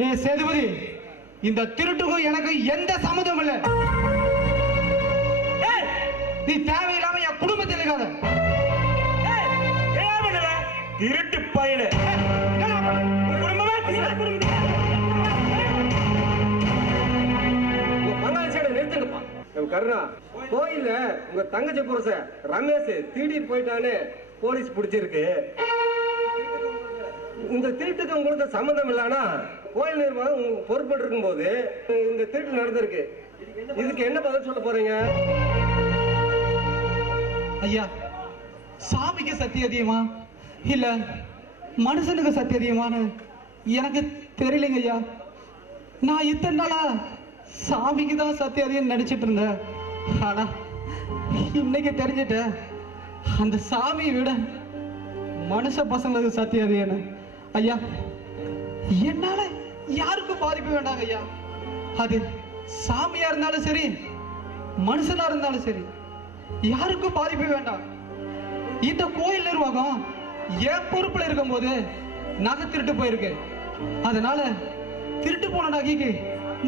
ஏ சேதுபதி, இந்த திருட்டுக்கும் எனக்கு எந்த சம்மதமும் இல்லை. நீ தேவையில்லாம என் குடும்பத்தில் இருக்காத. திருட்டு பயில நிறுத்துங்கப்பா. கருணா, கோயில்ல உங்க தங்கச்சி புருஷன் ரமேஷ் திருடிட்டு போயிட்டான்னு போலீஸ் பிடிச்சிருக்கு. இந்த திருட்டுக்கு உங்களுக்கு சம்பந்தம் இல்லைன்னா கோயில் நிர்வாகம் பொறுப்பட்டு இருக்கும் போது இந்த திருட்டு நடந்திருக்கு. இதுக்கு என்ன பதில் சொல்ல போறீங்க? ஐயா, சாமிக்கு சத்தியம் அதிகமா இல்ல மனுஷனுக்கு சத்தியம் அதிகமானு எனக்கு தெரியலைங்க ஐயா. நான் இத்தனை நாளா சாமிக்கு தான் சத்தியம் அதிகம் நடிச்சிட்டு இருந்தேன். ஆனா இன்னைக்கு தெரிஞ்சிட்டேன் அந்த சாமியை விட மனுஷ பசங்களுக்கு சத்தியம் அது என்ன ஐயா. என்னால யாருக்கும் பாதிப்பு வேண்டாங்க ஐயா. அது சாமியா இருந்தாலும் சரி, மனுஷனா இருந்தாலும் சரி, யாருக்கும் பாதிப்பு வேண்டாம். இந்த கோயில் நிர்வாகம் என் பொறுப்புல இருக்கும் போது நகை திருட்டு போயிருக்கு. அதனால திருட்டு போன நகைக்கு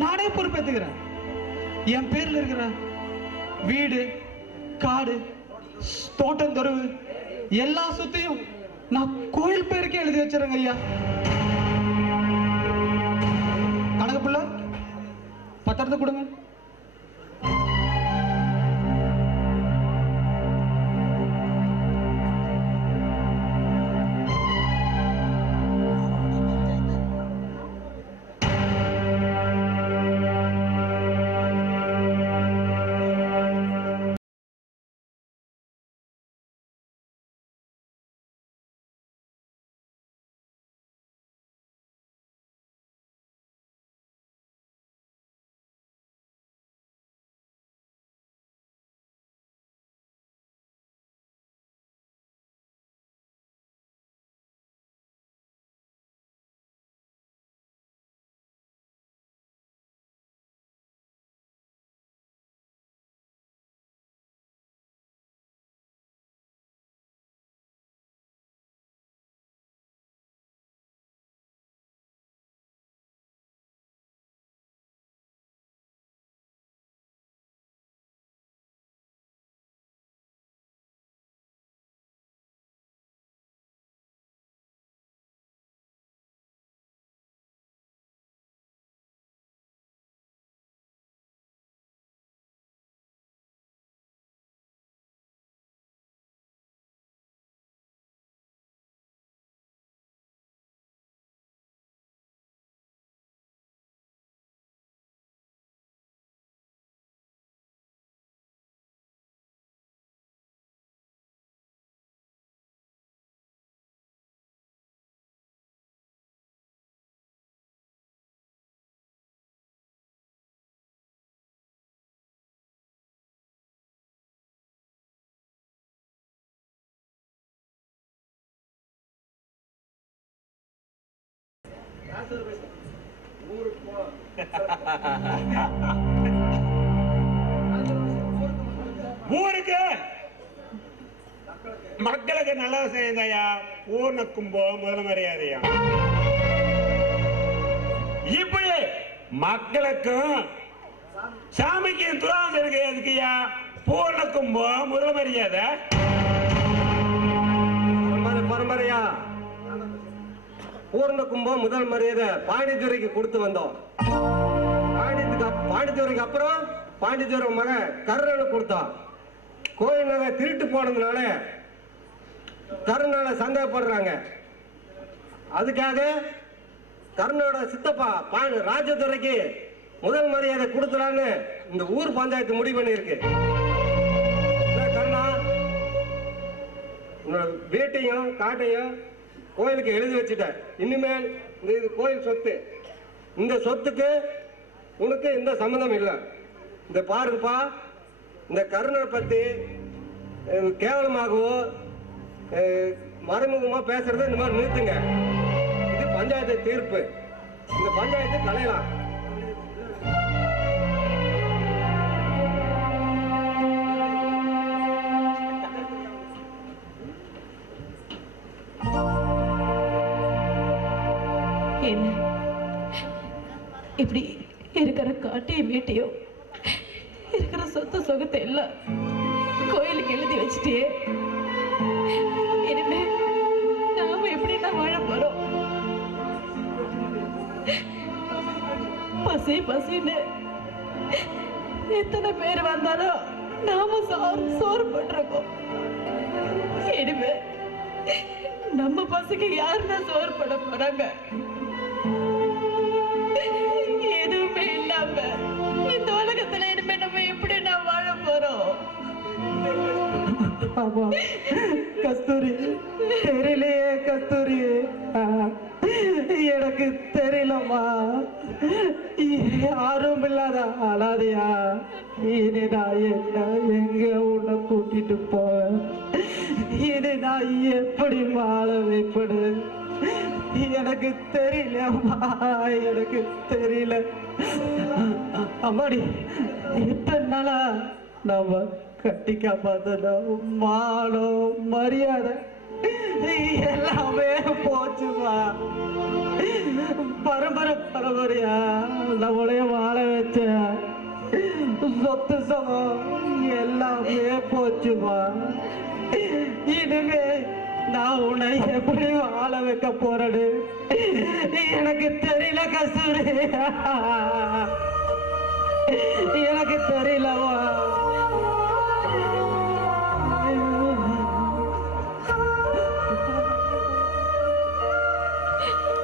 நானே பொறுப்பேற்றுக்கிறேன். என் பேர்ல இருக்கிற வீடு, காடு, தோட்டம், தெருவு எல்லா சொத்தையும் நான் கோயில் பேருக்கே எழுதி வச்சிருங்க ஐயா. கணக்கு பிள்ளை பத்திரத்தை கொடுங்க. ஊருக்கு மக்களுக்கு நல்லது செய்யுதையா. பூர்ண கும்பம் முதல் மரியாதையா. இப்படி மக்களுக்கும் சாமிக்கு துராசம் இருக்கு. எதுக்குயா பூர்ண கும்பம் முதல் மரியாதை? பரம்பரையா பூர்ண கும்பம் முதல் மரியாதை பாண்டித்துறைக்கு கொடுத்து வந்தோம். பாண்டித்துறைக்கு அப்புறம் பாண்டித்துறை மகன் கர்ணனு கொடுத்தான். கோயில் நகை திருட்டு போனதுனால கர்ணனை சந்தேகப்படுறாங்க. அதுக்காக கர்ணனோட சித்தப்பா ராஜதுரைக்கு முதல் மரியாதை கொடுத்துறான்னு இந்த ஊர் பஞ்சாயத்து முடிவு பண்ணிருக்கு. கர்ணா, உன்னோட வீட்டையும் காட்டையும் கோயிலுக்கு எழுதி வச்சுட்ட. இனிமேல் இது கோயில் சொத்து. இந்த சொத்துக்கு உனக்கு எந்த சம்மந்தம் இல்லை. இந்த பாருங்கப்பா, இந்த கருணை பத்தி கேவலமாகவோ மறைமுகமா பேசுறதை இந்த மாதிரி நிறுத்துங்க. இது பஞ்சாயத்து தீர்ப்பு. இந்த பஞ்சாயத்து கலையலாம். என்ன இப்படி இருக்கிற காட்டையும் வீட்டையும் இருக்கிற சொத்து சொகத்தை எல்லாம் கோயிலுக்கு எழுதி வச்சுட்டே, இனிமே நாம எப்படின்னா வாழ போறோம்? பசி பசின்னு எத்தனை பேர் வந்தாலும் நாம சோறு போட்டிருக்கோம். இனிமே நம்ம பசிக்கு யாருன்னா சோறு போட போறாங்க? எதுவுமே இல்லாம இந்த உலகத்துல இனிமே நம்ம எப்படி நான் வாழ போறோம்? ஆமா கஸ்தூரி, தெரியலையே கஸ்தூரி, எனக்கு தெரியலம்மா. யாரும் இல்லாத அனாதையா இனி நான் எங்க உன்னை கூட்டிட்டு போவேன்? இனி நான் எப்படி வாழ வைப்பது? எனக்கு தெரியலம்மா, எனக்கு தெரியல. அம்மாடி, இத்தனை நாளா நம்ம கட்டிக்கா பார்த்ததா மானம் மரியாதை எல்லாமே போச்சுமா. பரம்பரையா நம்மளைய வாழ வச்ச சொத்து சமம் எல்லாமே போச்சுமா. இனிமே நான் உன்னை எப்படி வாழ வைக்க போறேன்னு எனக்கு தெரியல கஸ்தூரி, எனக்கு தெரியலவா.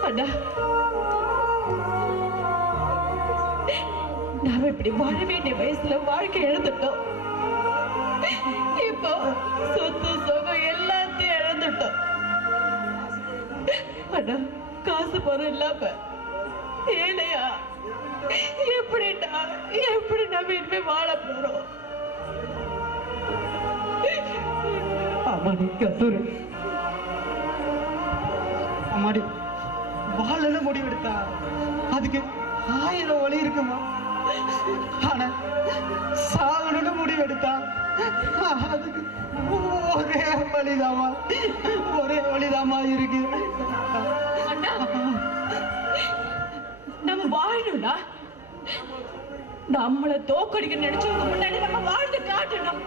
அண்ணா, நாம இப்படி வாழ வேண்டிய வயசுல வாழ்க்கை எழுந்துட்டோம். இப்போ சொத்து சுகம் எல்லாத்தையும் இழந்துட்டோம். அண்ணா, காசு பணம் இல்லாம ஏழையா எப்படி நம்ம இனிமே வாழ போறோம்? அம்மாடி கஸ்தூரி, அம்மாடி வாழன்னு முடிவெடுத்தா அதுக்கு 1000 வழி இருக்குமா. ஆனா சாகணும்னு முடிவெடுத்தா அதுக்கு ஒரே வழிதாமா இருக்கு. அண்ணா, நம்ம வாழணும்னா நம்மள தோக்கடிக்க நினைச்சவங்க முன்னாடி நம்ம வாழ்ந்து காட்டணும்.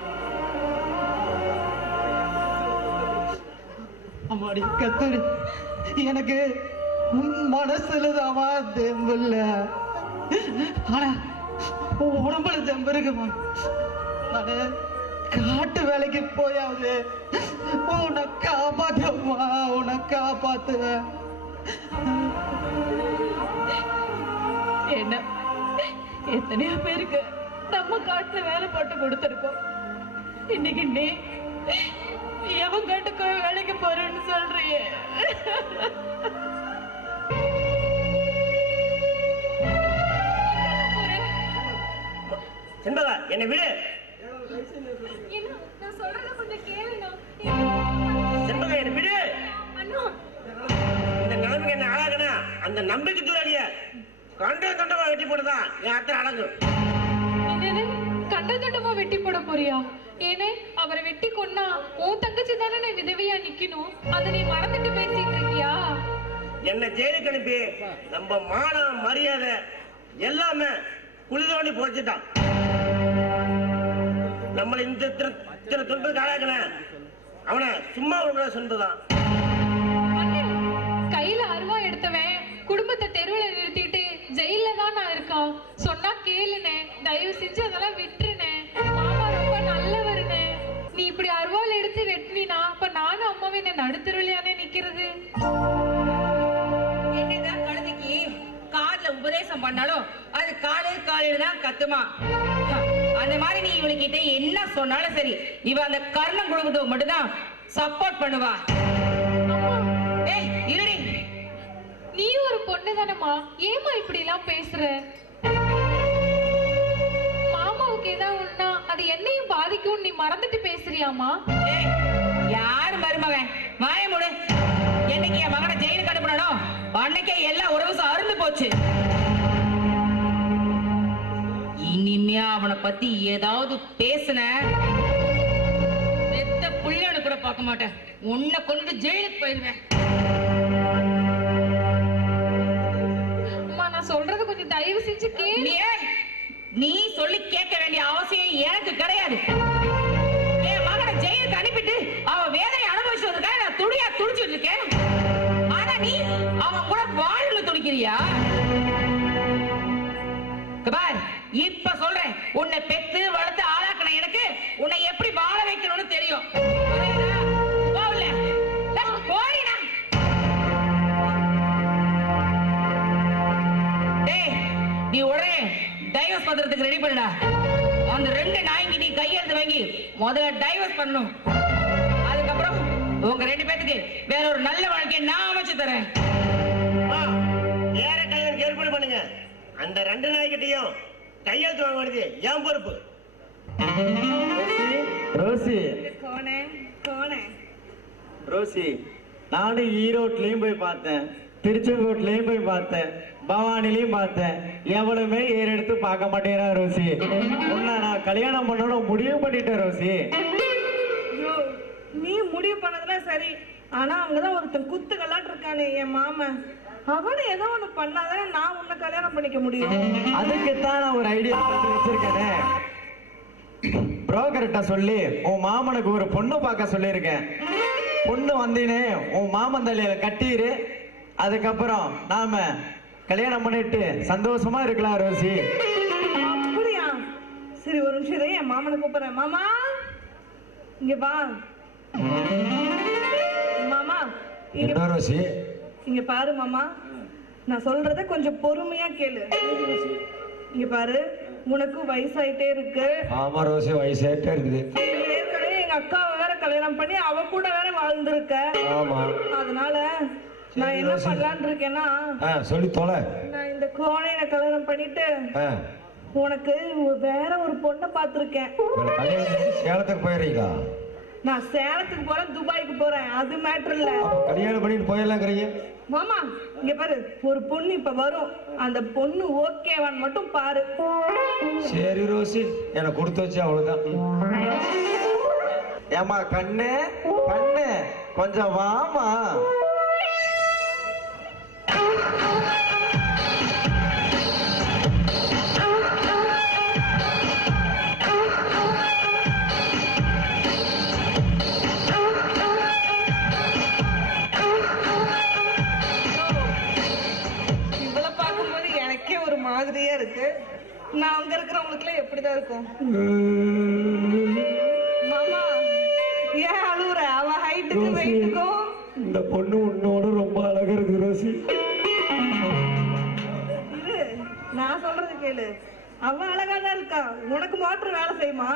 அம்மாடி கஸ்தூரி, எனக்கு மனசுலதாமா தெம்பு இல்ல, ஆனா உடம்புல தெம்பு இருக்குமா. நானு காட்டு வேலைக்கு போயாவது உன்னை காப்பாத்துமா, உன்னை காப்பாத்துவேன். என்ன எத்தனையோ பேருக்கு நம்ம காட்டுல வேலை போட்டு கொடுத்துருக்கோம். இன்னைக்கு நீ எவன் காட்டுக்கு வேலைக்கு போறேன்னு சொல்றியே? செண்பகா, என்னை விடு. நான் சொல்றத கொஞ்சம் கேளுங்க. செண்பகா, என்னை விடு. இந்த நிலைமைக்கு என்ன ஆளாகனா அந்த நம்பிக்கை தூராடிய கண்டமா வெட்டி போடுதான் என் அத்தனை அழகு. கண்டமா வெட்டி போட போறியா? ஏனே, அவரை வெட்டி கொன்னா உன் தங்கச்சி தானே விதவையா நிக்கணும். அதை நீ மறந்துட்டு பேசிட்டு இருக்கியா? என்ன ஜெயிலுக்கு அனுப்பி நம்ம மானம் மரியாதை எல்லாமே குளிதோண்டி போச்சுட்டான். நம்மளை இந்த துன்பத்துக்கு ஆளாக்கன அவனை சும்மா சொன்னதுதான். கையில அருவா எடுத்தவன் குடும்பத்தை தெருவுல நிறுத்திட்டு ஜெயில தான் நான் இருக்கான். சொன்னா கேளுனே, தயவு செஞ்சு அதெல்லாம் விட்டுருனே. மாமா ரொம்ப நல்லவருனே. நீ இப்படி அருவாள் எடுத்து வெட்டினா அப்ப நானும் அம்மாவும் என்ன நடுத்தருவிலையானே நிக்கிறது? என்னதான் குழந்தைக்கு காதுல உபதேசம் பண்ணாலும் அது காலையில தான் கத்துமா. அந்த மாதிரி நீ இவளுக்கிட்ட என்ன சொன்னாலும் சரி, இவ அந்த கர்ணம் கொடுக்கறதுக்கு மட்டும்தான் சப்போர்ட் பண்ணுவா. இருடி, நீ ஒரு பொண்ணு தானம்மா, ஏமா இப்படி எல்லாம் பேசுற? மாமாவுக்கு ஏதாவது ஒண்ணா அது என்னையும் பாதிக்கும் நீ மறந்துட்டு பேசுறியாமா? யாரு மருமகன்? வாய மூடு. என்னைக்கு என் மகனை ஜெயிலுக்கு அனுப்பணும் அன்னைக்கே எல்லா உறவும் அருந்து போச்சு. இனிமே அவனை பத்தி ஏதாவது பேசுன பெத்த புள்ளனு கூட பார்க்க மாட்டேன். உன்னை கொண்டு ஜெயிலுக்கு போயிருவேன். அம்மா, நான் சொல்றது கொஞ்சம் தயவு செஞ்சு கேளு. நீ சொல்லி கேட்க வேண்டிய அவசியம் எனக்கு கிடையாது. என் மகனை ஜெயிலுக்கு அனுப்பிட்டு அவன் வேதனை அனுபவிச்சதுக்காக நான் துடியா துடிச்சிட்டு இருக்கேன். ஆனா நீ அவன் கூட வாழ்ல துடிக்கிறியா? இப்ப சொல்றேன், உன்னை பெத்து வளர்த்து ஆளாக்கின எனக்கு உன்னை எப்படி வாழ வைக்கணும்னு தெரியும். நீ உடனே டைவர்ஸ் பண்றதுக்கு ரெடி பண்ணுடா. அந்த 2 நாய்க்கு நீ கையெழுத்து வாங்கி முதல்ல டைவர்ஸ் பண்ணணும். அதுக்கப்புறம் உங்க 2 பேத்துக்கு வேற ஒரு நல்ல வாழ்க்கையை நான் அமைச்சு தரேன். அந்த 2 நாய்கிட்டையும் கையெழுத்து வாங்க வேண்டியது என் பொறுப்பு. ரோசி கோணே கோணே ரோசி, நானும் ஈரோட்லயும் போய் பார்த்தேன், திருச்செங்கோட்லயும் போய் பார்த்தேன், பவானிலையும் பார்த்தேன். எவ்வளவுமே ஏறெடுத்து பார்க்க மாட்டேங்கிறா ரோசி. உன்னை நான் கல்யாணம் பண்ணணும் முடிவு பண்ணிட்டேன் ரோசி. ஐயோ, நீ முடிவு பண்ணதெல்லாம் சரி. ஆனா அங்கதான் ஒருத்தன் குத்துக்கலாட்டு இருக்கானே என் மாமன். அவனை ஏதோ ஒண்ணு பண்ணாதானே நான் உன்னை கல்யாணம் பண்ணிக்க முடியும். அதுக்குத்தான் நான் ஒரு ஐடியா வச்சிருக்கேனே. புரோக்கர்கிட்ட சொல்லி உன் மாமனுக்கு ஒரு பொண்ணு பார்க்க சொல்லியிருக்கேன். பொண்ணு வந்தீனே உன் மாமன் தலையில கட்டிரு. அதுக்கப்புறம் நாம கல்யாணம் பண்ணிட்டு சந்தோஷமா இருக்கலாம் ரோசி. அப்படியா? சரி, ஒரு நிமிஷம் என் மாமனை கூப்பிடுறேன். மாமா, இங்க வா. மாமா, என்ன ரோசி? இங்க பாரு மாமா, நான் சொல்றத கொஞ்சம் பொறுமையா கேளு. இங்க பாரு, உனக்கு வயசாயிட்டே இருக்கு. ஆமா ரோசி, வயசாயிட்டே இருக்குது. ஏற்கனவே எங்க அக்காவை வேற கல்யாணம் பண்ணி அவ கூட வேற வாழ்ந்துருக்க. ஆமா. அதனால நான் என்ன பண்ணலான்னு இருக்கேன்னா, சொல்லி தொலை. நான் இந்த கோணையில கல்யாணம் பண்ணிட்டு உனக்கு வேற ஒரு பொண்ணை பார்த்திருக்கேன். சேலத்துக்கு போயிடுறீங்களா? நான் சேலத்துக்கு போறேன், துபாய்க்கு போறேன், அது மேட்டர் இல்ல. கல்யாணம் பண்ணிட்டு போயிடலாங்கிறீங்க? மாமா, இங்க பாரு, ஒரு பொண்ணு இப்ப வரும். அந்த பொண்ணு ஓகேவான்னு மட்டும் பாரு. சரி ரோசி, எனக்கு கொடுத்து வச்சு அவ்வளவுதான். ஏமா கண்ணு கண்ணு கொஞ்சம் வாமா. மாதிரியா இருக்கு. நான் அங்க இருக்கிறவங்களுக்கு எப்படிதான் இருக்கும்? மாமா, ஏன் அழுவுற? அவ ஹைட்டுக்கு வெயிட்டுக்கும் இந்த பொண்ணு உன்னோட ரொம்ப அழகா இருக்கு ரோசி. இது நான் சொல்றது கேளு. அவ அழகாதான் இருக்கா, உனக்கு மாற்று வேலை செய்யுமா?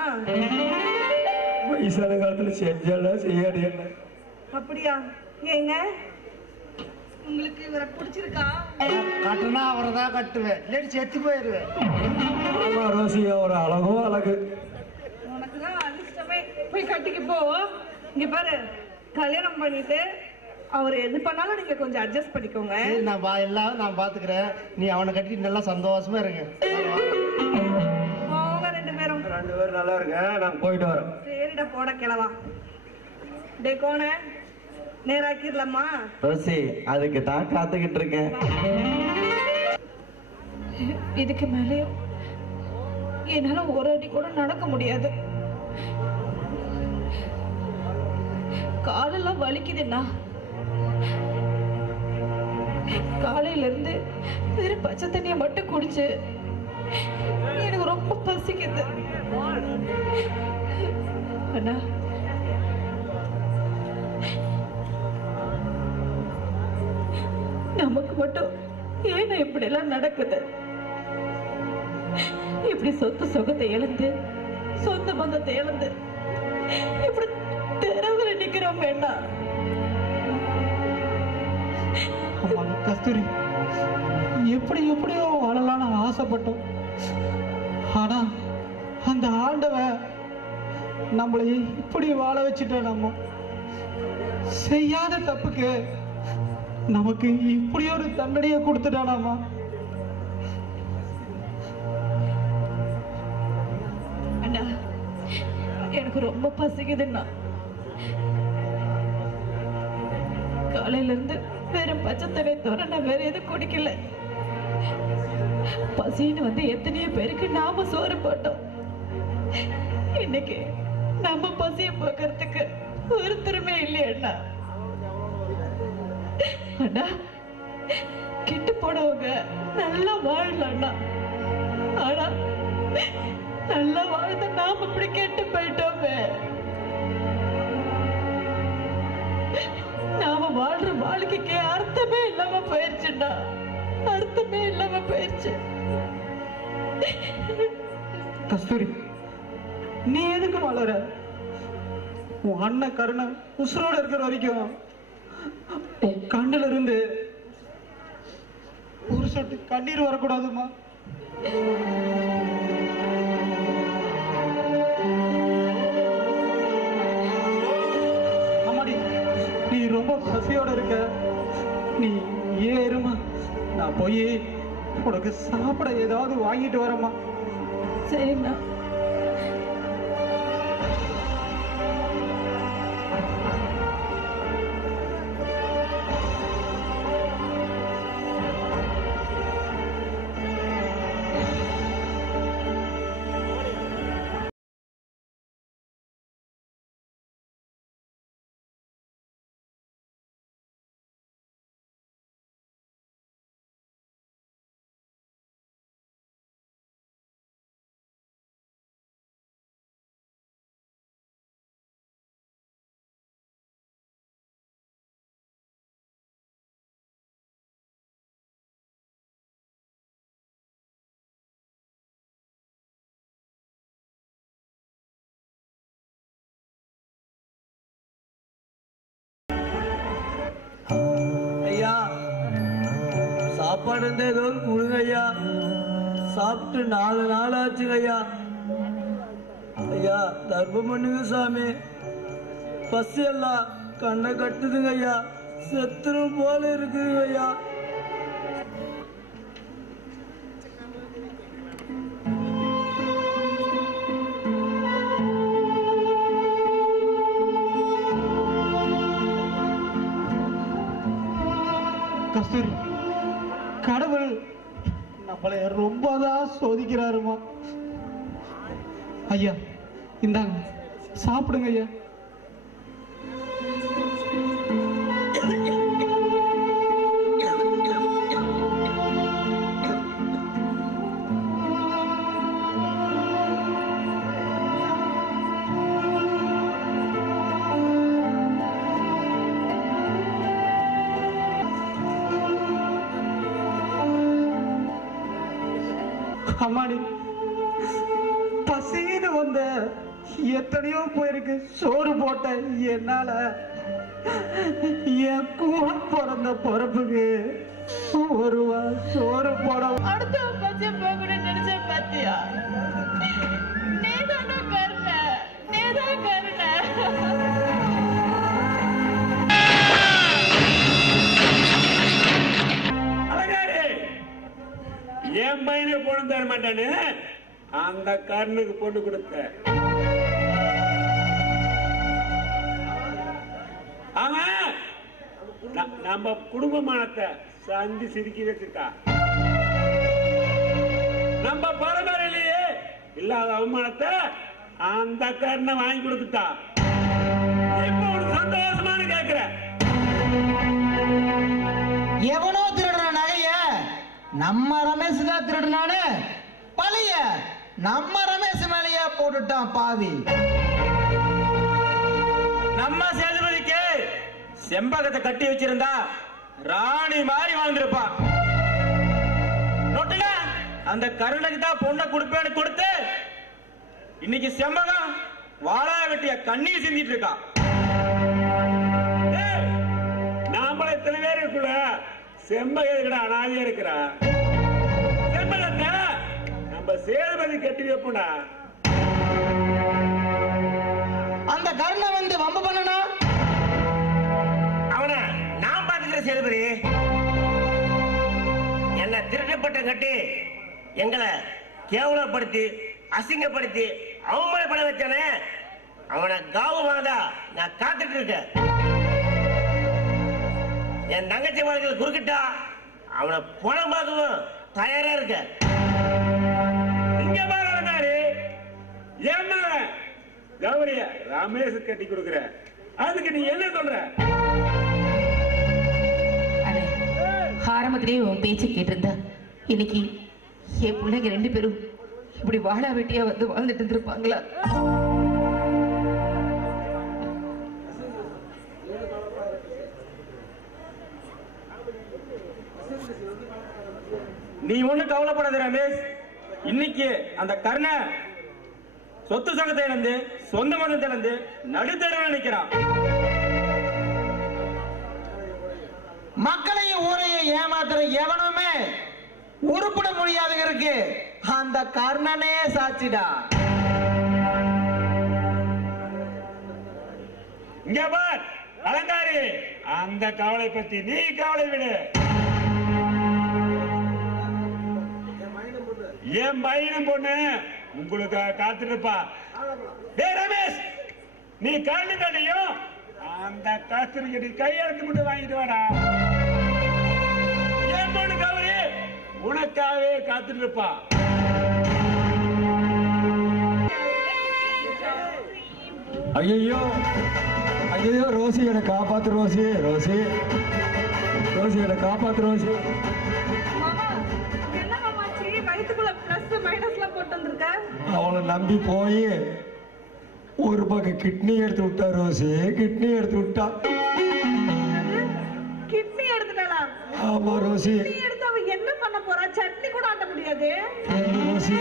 வயசான காலத்துல செஞ்சாலும் செய்யாடி என்ன. அப்படியா? ஏங்க உங்களுக்கு இவரை பிடிச்சிருக்கா? கட்டுனா அவரை தான் கட்டுவேன், இல்லாட்டி செத்து போயிருவேன். ஆமா ரோசி, ஒரு அழகோ அழகு. உனக்குதான் அதிர்ஷ்டமே. போய் கட்டிக்கு போ. இங்க பாரு, கல்யாணம் பண்ணிட்டு அவர் எது பண்ணாலும் நீங்க கொஞ்சம் அட்ஜஸ்ட் பண்ணிக்கோங்க. நான் எல்லாம் நான் பாத்துக்கிறேன். நீ அவனை கட்டிட்டு நல்லா சந்தோஷமா இருங்க. அவங்க 2 பேரும் நல்லா இருங்க. நான் போயிட்டு வரேன். சரிடா, போட கிளவா. டே கோண, நேராக்கிடலாமா? ரோசி, அதுக்கு தான் காத்துக்கிட்டு இருக்கேன். இதுக்கு மேலேயும் என்னால ஒரு அடி கூட நடக்க முடியாது. காலெல்லாம் வலிக்குதுண்ணா. காலையில இருந்து வெறும் பச்சை தண்ணியை மட்டும் குடிச்சு எனக்கு ரொம்ப பசிக்குது. அண்ணா, நமக்கு மட்டும் ஏன்னா இப்படி எல்லாம் நடக்குது? இப்படி சொத்து சுகத்தை இழந்து, சொந்த பந்தத்தை இழந்து இப்படி தெருவில் நிக்கிறோம். வேண்டாம் கஸ்தூரி, எப்படியோ வாழலான்னு ஆசைப்பட்டோம். ஆனா அந்த ஆண்டவன் நம்மளை இப்படி வாழ வச்சுட்டோம். நம்ம செய்யாத தப்புக்கு நமக்கு இப்படி ஒரு தண்டனையை கொடுத்துட்டானாமா. அண்ணா, எனக்கு ரொம்ப பசிக்குதுண்ணா. காலையில இருந்து வெறும் பச்சை தண்ணி தவிர நான் வேற எதுவும் குடிக்கல. பசின்னு வந்து எத்தனையோ பேருக்கு நாம சோறு போட்டோம். இன்னைக்கு நம்ம பசிய போக்குறதுக்கு ஒருத்தருமே இல்லையா அண்ணா? அண்ணா, கெட்டு போனவங்க நல்லா வாழலாம்ண்ணா. ஆனா நல்லா வாழ்ந்த நாம இப்படி கெட்டு போயிட்டோமே. நாம வாழ்ற வாழ்க்கைக்கு அர்த்தமே இல்லாம போயிருச்சுண்ணா. அர்த்தமே இல்லாம போயிருச்சு. கஸ்தூரி, நீ எதுக்கு வாழற? உன் அண்ணன் கருணை உசுரோட இருக்கிற வரைக்கும் உன் கண்ணுல இருந்து ஒரு சொட்டு கண்ணீர் வரக்கூடாதுமா. அம்மாடி, நீ ரொம்ப பசியோட இருக்க, நீ ஏறுமா, நான் போய் உனக்கு சாப்பிட ஏதாவது வாங்கிட்டு வரேம்மா. சரிண்ணா. ஐயா, சாப்பாடு இருந்தா ஏதோ கொடுங்க ஐயா. சாப்பிட்டு 4 நாள் ஆச்சுங்க ஐயா. ஐயா, தர்மம் பண்ணுங்க சாமி. பசி எல்லாம் கண்ணை கட்டுதுங்க ஐயா. செத்துரும் போல இருக்குதுங்க ஐயா. கஸ்தூரி, கடவுள் நம்மளை ரொம்பதான் சோதிக்கிறாருமா. ஐயா, இந்தாங்க சாப்பிடுங்க ஐயா. அம்மாடி, பசின்னு வந்த எத்தனையோ போயிருக்கு. சோறு போட்ட என்னால என் கூட பிறந்த பிறப்புக்கு ஒருவா சோறு போட அடுத்த பச்சை போகணும்னு நினைச்ச பாத்தியா? நீதான கருணை, நீதான் கருணை. என் பையனை பொண்ணு தர மாட்டானு அந்த கர்ணுக்கு பொண்ணு கொடுத்த. நம்ம குடும்பமானத்தை சந்தி சிரிக்கி வச்சுட்டா. நம்ம பரம்பரையிலேயே இல்லாத அவமானத்தை அந்த கர்ணை வாங்கி கொடுத்துட்டா. இப்ப ஒரு சந்தோஷமான கேக்குற, எவனோ திருடுற நகைய நம்ம ரமேஷ் தான் திருடுனானு பழைய நம்ம ரமேஷ் மேலேயே போட்டுட்டான் பாவி. நம்ம சேதுபதிக்கு செம்பகத்தை கட்டி வச்சிருந்தா ராணி மாதிரி வாழ்ந்திருப்பான். நோட்டுல அந்த கருணைக்கு தான் பொண்ணை கொடுப்பேன்னு கொடுத்து இன்னைக்கு செம்பகம் வாழா வெட்டிய கண்ணீர் சிந்திட்டு இருக்கா. நாமள எத்தனை பேர் இருக்குள்ள செம்பக அனாதியா இருக்கிறா. செம்பகத்தை நம்ம சேதுபதி கட்டி வைப்போம்டா. அந்த கருணை வந்து வம்பு பண்ணனா அவனை நான் பாத்துக்கிற சேதுபதி. என்ன திருடப்பட்ட கட்டி எங்களை கேவலப்படுத்தி அசிங்கப்படுத்தி அவமானப்பட வச்சானே, அவனை காவமாதா நான் காத்துட்டு இருக்கேன். என் தங்கச்சி வாழ்க்கையில் குறுக்கிட்டா அவனை பணம் பார்க்கவும் தயாரா இருக்க. இங்க பாரு, ஏன்னா கௌரிய ரமேஷ் கட்டி கொடுக்குற, அதுக்கு நீ என்ன சொல்ற? ஆரம்பத்திலேயே உன் பேச்சு கேட்டிருந்தா இன்னைக்கு என் பிள்ளைங்க 2 பேரும் இப்படி வாழா வெட்டியா வந்து வாழ்ந்துட்டு இருந்திருப்பாங்களா? நீ ஒண்ணு கவலைப்படாத ரமேஷ். இன்னைக்கு அந்த கர்ண சொத்து சங்கத்தை இழந்து சொந்த மதத்தை இழந்து நடுத்தருவில் நிற்கிறான். மக்களையும் ஊரையும் ஏமாத்துற எவனுமே உருப்பிட முடியாதுங்கிறதுக்கு அந்த கர்ணனே சாட்சிடா. இங்க பார் அலங்காரி, அந்த கவலை பத்தி நீ கவலை விடு. என் பையனும் பொண்ணு உங்களுக்கு காத்துருப்பா. டேய் ரமேஷ், நீ கண்ணு கடையும் அந்த கஸ்தூரி கையெழுத்து மட்டும் வாங்கிட்டு வாடா. என் பொண்ணு கவரி உனக்காகவே காத்துட்டு இருப்பா. ஐயோ ஐயோ, ரோசி என்னை காப்பாத்து, ரோசி ரோசி ரோசி என்னை காப்பாத்து, ரோசி. அவனை நம்பி போய் ஒரு பக்கம் கிட்னி எடுத்து விட்டா ரோசி, கிட்னி எடுத்து விட்டா. கிட்னி எடுத்துட்டாளா? ஆமா ரோசி. கிட்னி எடுத்து அவ என்ன பண்ண போறா? சட்னி கூட ஆட்ட முடியாது. ரோசி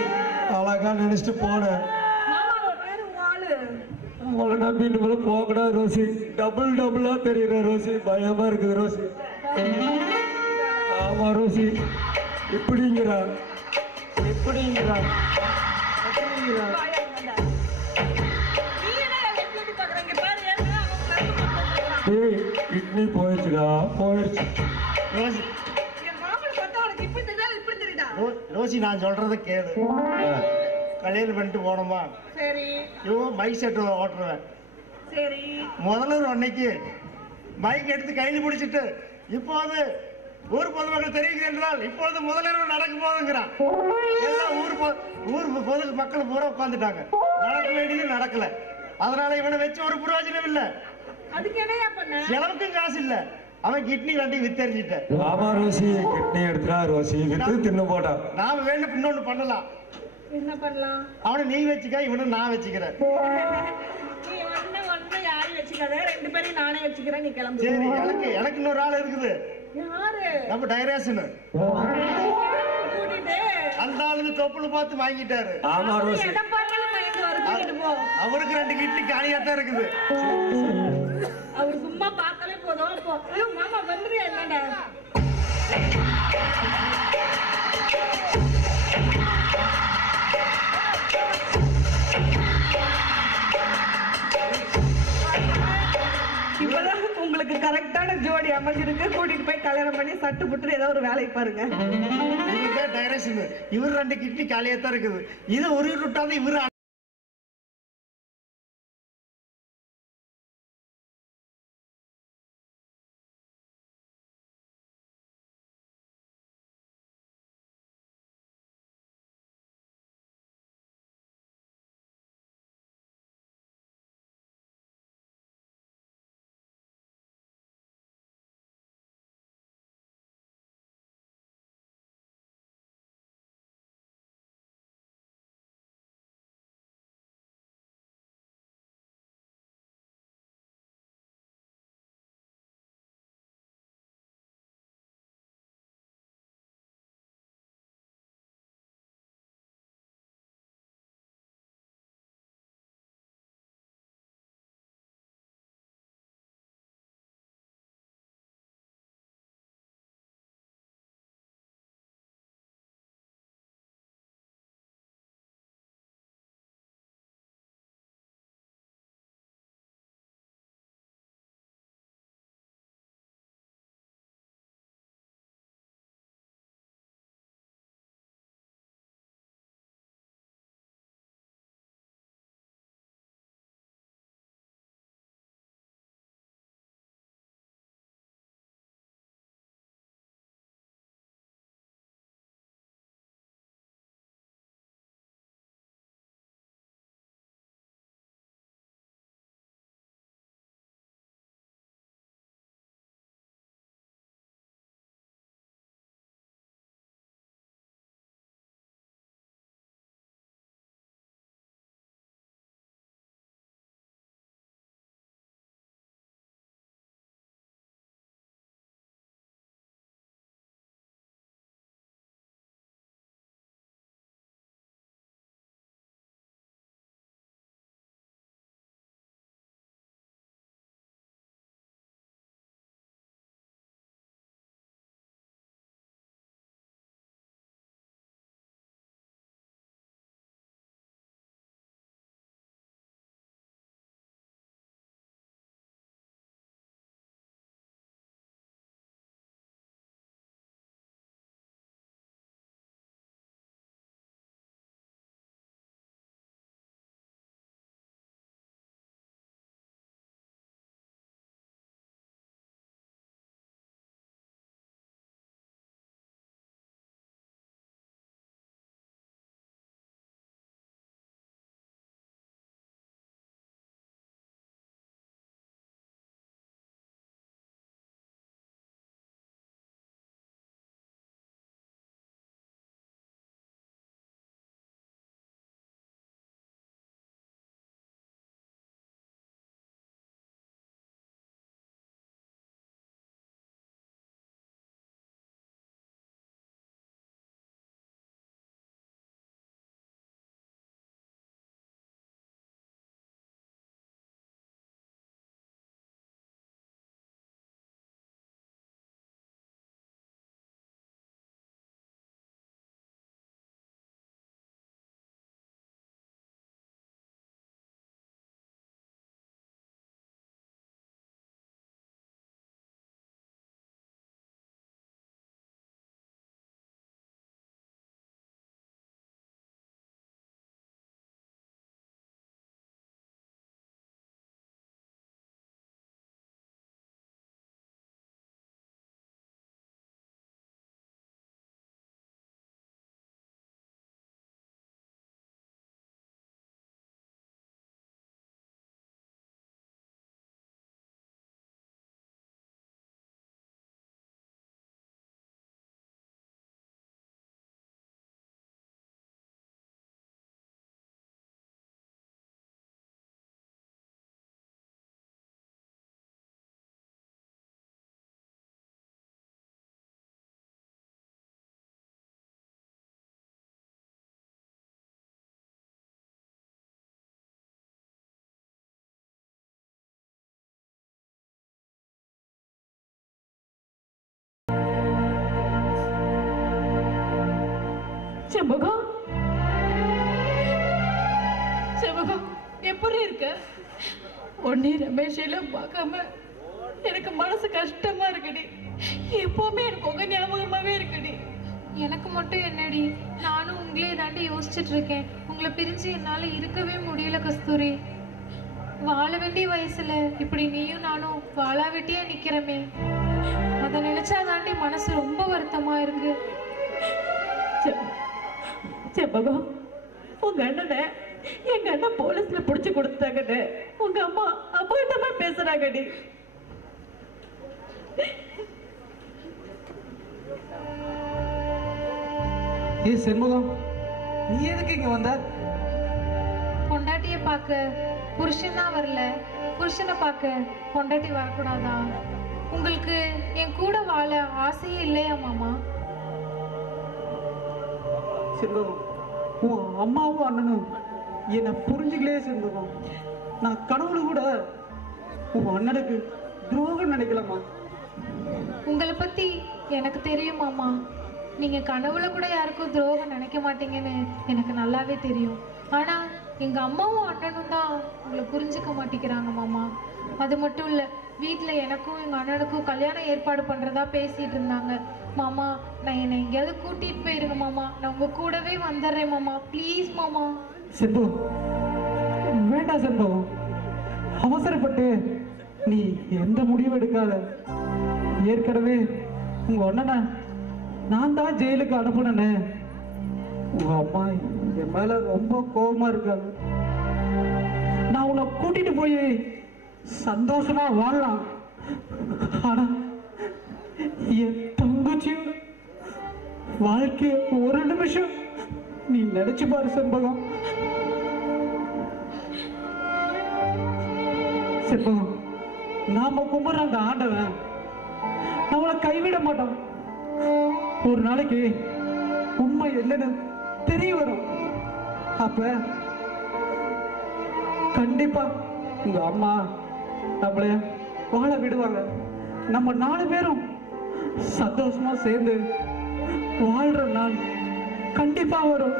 அழகா நினைச்சிட்டு போனேன். அவளை நம்பி இனிமேல போகக்கூடாது ரோசி. டபுள் டபுளா தெரியுற ரோசி, பயமா இருக்குது ரோசி. ஆமா ரோசி, இப்படிங்கிறா இப்படிங்கிறா இப்படிங்கிறா. ஏய், கிட்னி போயிடுச்சுடா, போயிடுச்சு. ரோசி நான் சொல்றத கேளு. கல்யாணம் பண்ணிட்டு போனோமா, சரி இவன் மைக் செட் ஓட்டுருவேன். சரி முதல்ல அன்னைக்கு மைக் எடுத்து கையில பிடிச்சிட்டு இப்போது ஊர் பொதுமக்கள் தெரிவிக்கிறேன் என்றால் இப்பொழுது முதலிரவு நடக்க போதுங்கிறான். எல்லாம் ஊர் பொது மக்கள் பூரா உட்காந்துட்டாங்க. நடக்க வேண்டியது நடக்கல. அதனால இவனை வச்சு ஒரு பிரயோஜனம் இல்ல. அதுக்கு என்னையா பண்ண? செலவுக்கும் காசு இல்ல. அவன் கிட்னி வண்டி வித்தறிஞ்சிட்டேன். ஆமா ரோசி, கிட்னி எடுத்துறா ரோசி, வித்து தின்னு போட்டான். நாம வேணும் இன்னொன்னு பண்ணலாம். என்ன பண்ணலாம்? அவனை நீ வச்சுக்க, இவனை நான் வச்சுக்கிறேன். நீ ஒண்ணு யாரையும் வச்சுக்காத, ரெண்டு பேரையும் நானே வச்சுக்கிறேன். நீ கிளம்பு. சரி, எனக்கு இன்னொரு ஆள் இருக்குது. யாரு? நம்ம டைரேஷன் கூட்டிட்டு அந்த ஆளுக்கு தொப்புள் பார்த்து வாங்கிட்டாரு. ஆமா ரோசி. அவருக்கு 2 கிட்னி காலியாத்தான் இருக்குது. அவர் சும்மா பார்த்தாலே போதும். மாமா வந்துறியா? என்னடா இப்பதான் உங்களுக்கு கரெக்டான ஜோடி அமைஞ்சிருக்கு. கூட்டிட்டு போய் கல்யாணம் பண்ணி சட்டு புட்டு ஏதோ ஒரு வேலையை பாருங்க. டைரக்ஷன் இவர் 2 கிட்னி காலியாத்தான் இருக்குது. இது ஒரு விட்டாதான் இவரு செம்பகம் செம்பகம் எப்படி இருக்க? ஒன்னே ரமேஷெல்லாம் பார்க்காம எனக்கு மனசு கஷ்டமா இருக்குடி. எப்பவுமே எனக்கு உங்க ஞாபகமாவே இருக்குடி. எனக்கு மட்டும் என்னடி, நானும் உங்களே தாண்டி யோசிச்சுட்டு இருக்கேன். உங்களை பிரிஞ்சு என்னால இருக்கவே முடியல கஸ்தூரி. வாழ வேண்டிய வயசுல இப்படி நீயும் நானும் வாழா வெட்டியா நிக்கிறமே, அதை நினைச்சா தாண்டி மனசு ரொம்ப வருத்தமா இருக்கு. செம்பகம், உங்க அண்ணனை எங்க அண்ணன் போலீஸ்ல புடிச்சு கொடுத்தாங்கன்னு உங்க அம்மா அப்பாட்டமா பேசுறாங்கடி. ஏ செண்முகம், நீ எதுக்கு இங்க வந்த? பொண்டாட்டிய பார்க்க புருஷன் தான் வரல, புருஷனை பார்க்க பொண்டாட்டி வரக்கூடாதா? உங்களுக்கு என் கூட வாழ ஆசையே இல்லையா மாமா? செண்முகம், உன் அம்மாவும் அண்ணனும் என்னை புரிஞ்சுக்கலே செண்முகம். நான் கனவுல கூட உன் அண்ணனுக்கு துரோகம் நினைக்கலாமா? உங்களை பத்தி எனக்கு தெரியும் மாமா. நீங்க கனவுல கூட யாருக்கும் துரோகம் நினைக்க மாட்டீங்கன்னு எனக்கு நல்லாவே தெரியும். ஆனா எங்க அம்மாவும் அண்ணனும் தான் உங்களை புரிஞ்சுக்க மாட்டேங்கிறாங்க மாமா. அது மட்டும் இல்ல, வீட்டுல எனக்கும் எங்க அண்ணனுக்கும் கல்யாணம் ஏற்பாடு பண்றதா பேசிட்டு இருந்தாங்க மாமா. நான் என்னை எங்கேயாவது கூட்டிட்டு போயிருங்க மாமா. நான் உங்க கூடவே வந்துடுறேன் மாமா. ப்ளீஸ் மாமா. செண்பகம், வேண்டாம் செண்பகம், அவசரப்பட்டு நீ எந்த முடிவும் எடுக்காத. ஏற்கனவே உங்க அண்ணனை நான் தான் ஜெயிலுக்கு அனுப்புனேன்னு உங்க அம்மா என் மேல ரொம்ப கோபமா இருக்காங்க. நான் உன்னை கூட்டிட்டு போய் சந்தோஷமா வாழலாம். ஆனா என் தங்கச்சியோட வாழ்க்கைய ஒரு நிமிஷம் நீ நினைச்சு பாரு செண்பகம். செண்பகம், நாம கும்பிடுற அந்த ஆண்டவன் நம்மளை கைவிட மாட்டான். ஒரு நாளைக்கு உண்மை என்னன்னு தெரிய வரும். அப்ப கண்டிப்பா உங்க அம்மா நம்மள வாழ விடுவாங்க. நம்ம 4 பேரும் சந்தோஷமா சேர்ந்து வாழ்ற நாள் கண்டிப்பா வரும்.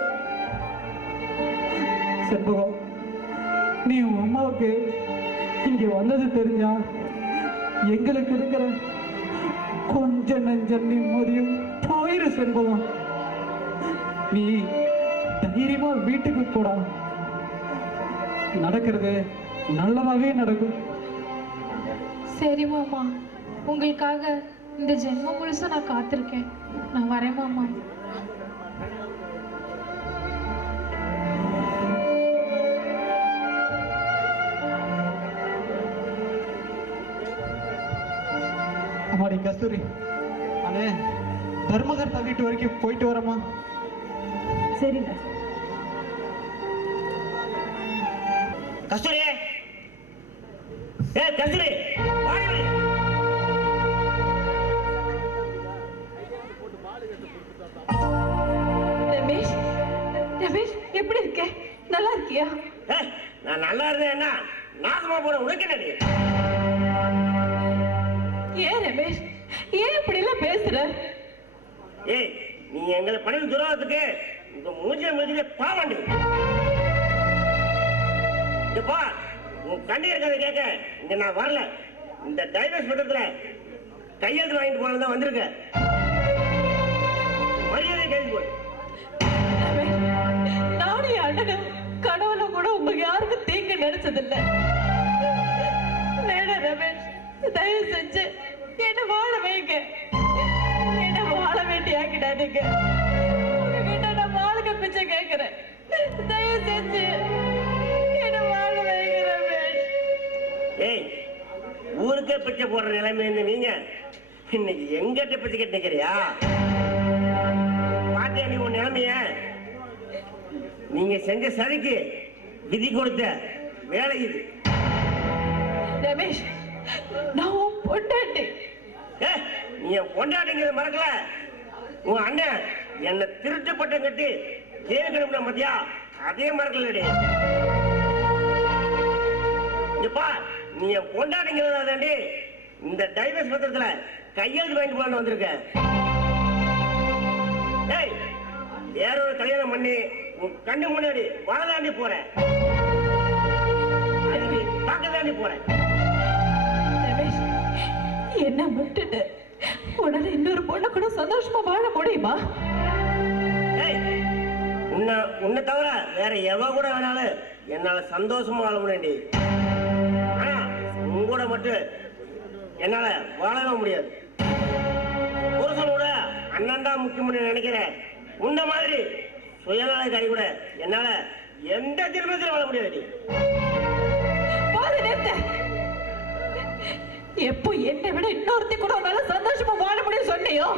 செண்பகம், நீ உன் அம்மாவுக்கு இங்க வந்தது தெரிஞ்சா எங்களுக்கு இருக்கிற கொஞ்ச நெஞ்ச நிம்மதியும் போயிரு செண்பகம். நீ தைரியமா வீட்டுக்கு போடா. நடக்கிறது நல்லதாவே நடக்கும். சரி மாமா, உங்களுக்காக இந்த ஜென்மம் முழுசும் நான் காத்திருக்கேன். நான் வரேன் மாமா. அம்மாடி கஸ்தூரி, அண்ணே தர்மகர்த்தா வீட்டு வரைக்கும் போயிட்டு வரமா? சரிங்க. கஸ்தூரி, கஸ்தூரி, ரமேஷ், ரமேஷ் எப்படி இருக்க? நல்லா இருக்கியா? நான் நல்லா இருந்தேன். என்ன நாசமா போற உனக்கு என்னடி? ஏன் ரமேஷ், ஏன் இப்படி எல்லாம் பேசுற? ஏய், நீ எங்களை பண்ணி துரோகத்துக்கு உங்க மூஞ்சிய பாவாண்டி. பா, உன் கண்ணி இருக்கிறத கேட்க இங்க நான் வரல. இந்த டைவர்ஸ் பத்திரத்துல கையெழுத்து வாங்கிட்டு போனதான் வந்திருக்க. மரியாதை கைது போடு. நானும் என் அண்ணனும் கனவுல கூட உங்களுக்கு யாருக்கும் தீங்கு நினைச்சதில்லை. வேணாம் ரமேஷ், தயவு செஞ்சு என்ன வாழ வைங்க. என்ன வாழ வேண்டியாக்கிடாதீங்க. உங்ககிட்ட நான் வாழ்க்கை பிச்சை கேட்கிறேன். தயவு செஞ்சு என்ன வாழ வைங்க ரமேஷ். ஏய், ஊருக்கே பிச்சை போடுற நிலைமை நீங்க இன்னைக்கு எங்கிட்ட பிச்சை கேட்டு நிக்கிறியா? பாத்தியா நீ உன் நிலைமைய? நீங்க செஞ்ச சதிக்கு விதி கொடுத்த வேலை இது. ரமேஷ், நான் உன் பொண்டாட்டி. நீ பொண்டாட்டிங்கிறத மறக்கல. உன் அண்ணன் என்ன திருட்டு பட்டம் கட்டி ஜெயிலுக்கு அனுப்பின மத்தியா, அதே மறக்கலடி. நீ பொண்டாட்டிங்கிறதா தாண்டி இந்த டைவர்ஸ் பத்திரத்துல கையெழுத்து வாங்கிட்டு போலான்னு வந்திருக்க. வேற ஒரு கல்யாணம் பண்ணி உன் கண்ணு முன்னாடி வாழதாண்டி போறேன், அதுக்கு பார்க்க தாண்டி போறேன். ரமேஷ், என்ன விட்டுட்டு உடனே இன்னொரு பொண்ணு கூட சந்தோஷமா வாழ முடியுமா? உன்னை தவிர வேற எவ கூட வேணாலும் என்னால சந்தோஷமா வாழ முடியும். ஆனா உன் கூட மட்டும் என்னால வாழவே முடியாது. புருஷனோட அண்ணன் தான் முக்கியம் நினைக்கிறேன். உன்ன மாதிரி சுயநலக்காரி கூட என்னால எந்த திருமணத்திலும் வாழ முடியாது. எப்போ என்னை விட இன்னொருத்தி கூட உன்னால சந்தோஷமா வாழ முடியும் சொன்னியோ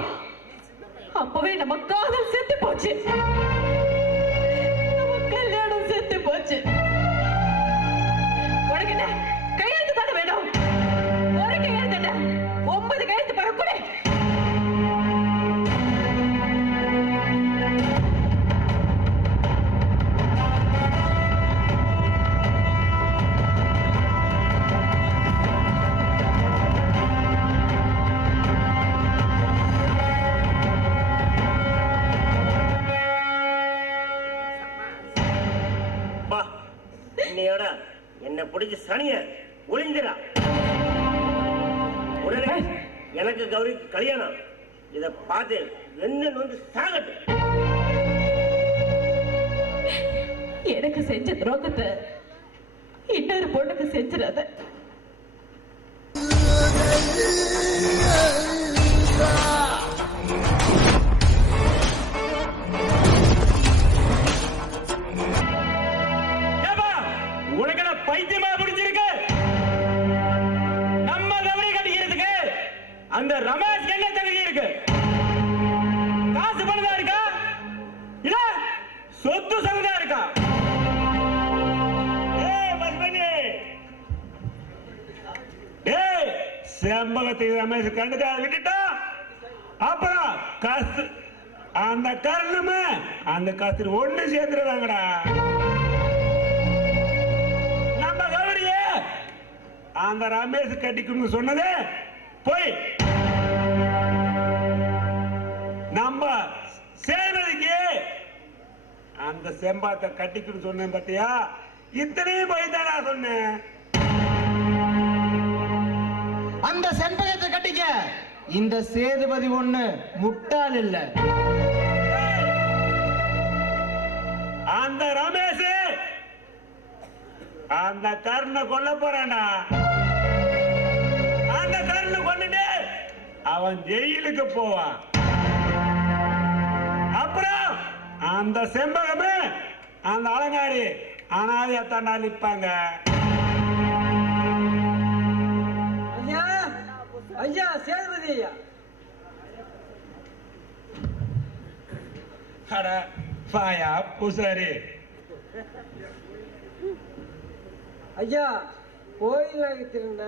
அப்பவே நம்ம காதல் செத்து போச்சு, நம்ம கல்யாணம் செத்து போச்சு. உனக்கு என்ன கையெழுத்து தானே வேணும்? ஒரு கையெழுத்து 9 கையெழுத்து பழக்கூட. என்ன பிடிச்ச சனிய ஒளிஞ்சிடா. உடனே எனக்கு கௌரிக்கு கல்யாணம். இத பார்த்து என்ன வந்து சாகட்டு. எனக்கு செஞ்ச துரோகத்தை இன்னொரு பொண்ணுக்கு செஞ்சிடாத. பைத்தியமா பிடிச்சிருக்கு. நம்ம கௌரி கட்டிக்கிறதுக்கு அந்த ரமேஷ் என்ன தகுதி இருக்கு? காசு பணதா இருக்கா இல்ல சொத்து சங்கதா இருக்கா? செம்பகத்தை ரமேஷ் கண்டுக்காத விட்டுட்டா அப்புறம் காசு அந்த காரணமே அந்த காசு ஒண்ணு சேர்ந்துருவாங்கடா. அந்த ரமேஷ் கட்டிக்கணும்னு சொன்னதே போய் நம்ம சேவதிக்கு அந்த செம்பாத்தை கட்டிக்கணும்னு சொன்னேன் பாத்தியா? இத்தனையும் போய் தான் நான் சொன்னேன். அந்த செண்பகத்தை கட்டிக்க இந்த சேதுபதி ஒண்ணு முட்டாள் இல்ல. அந்த ரமேஷ் அந்த கருணை கொல்ல போறான்டா. அந்த கருணை கொண்டுட்டு அவன் ஜெயிலுக்கு போவான். அப்புறம் அந்த செம்பகமே அந்த அலங்காரி அனாதையத்தாண்டா நிற்பாங்க. ஐயா ஐயா சேதுபதி ஐயா. அட பாயா பூசாரி. ஐயா, கோயில் நகைத்திருந்த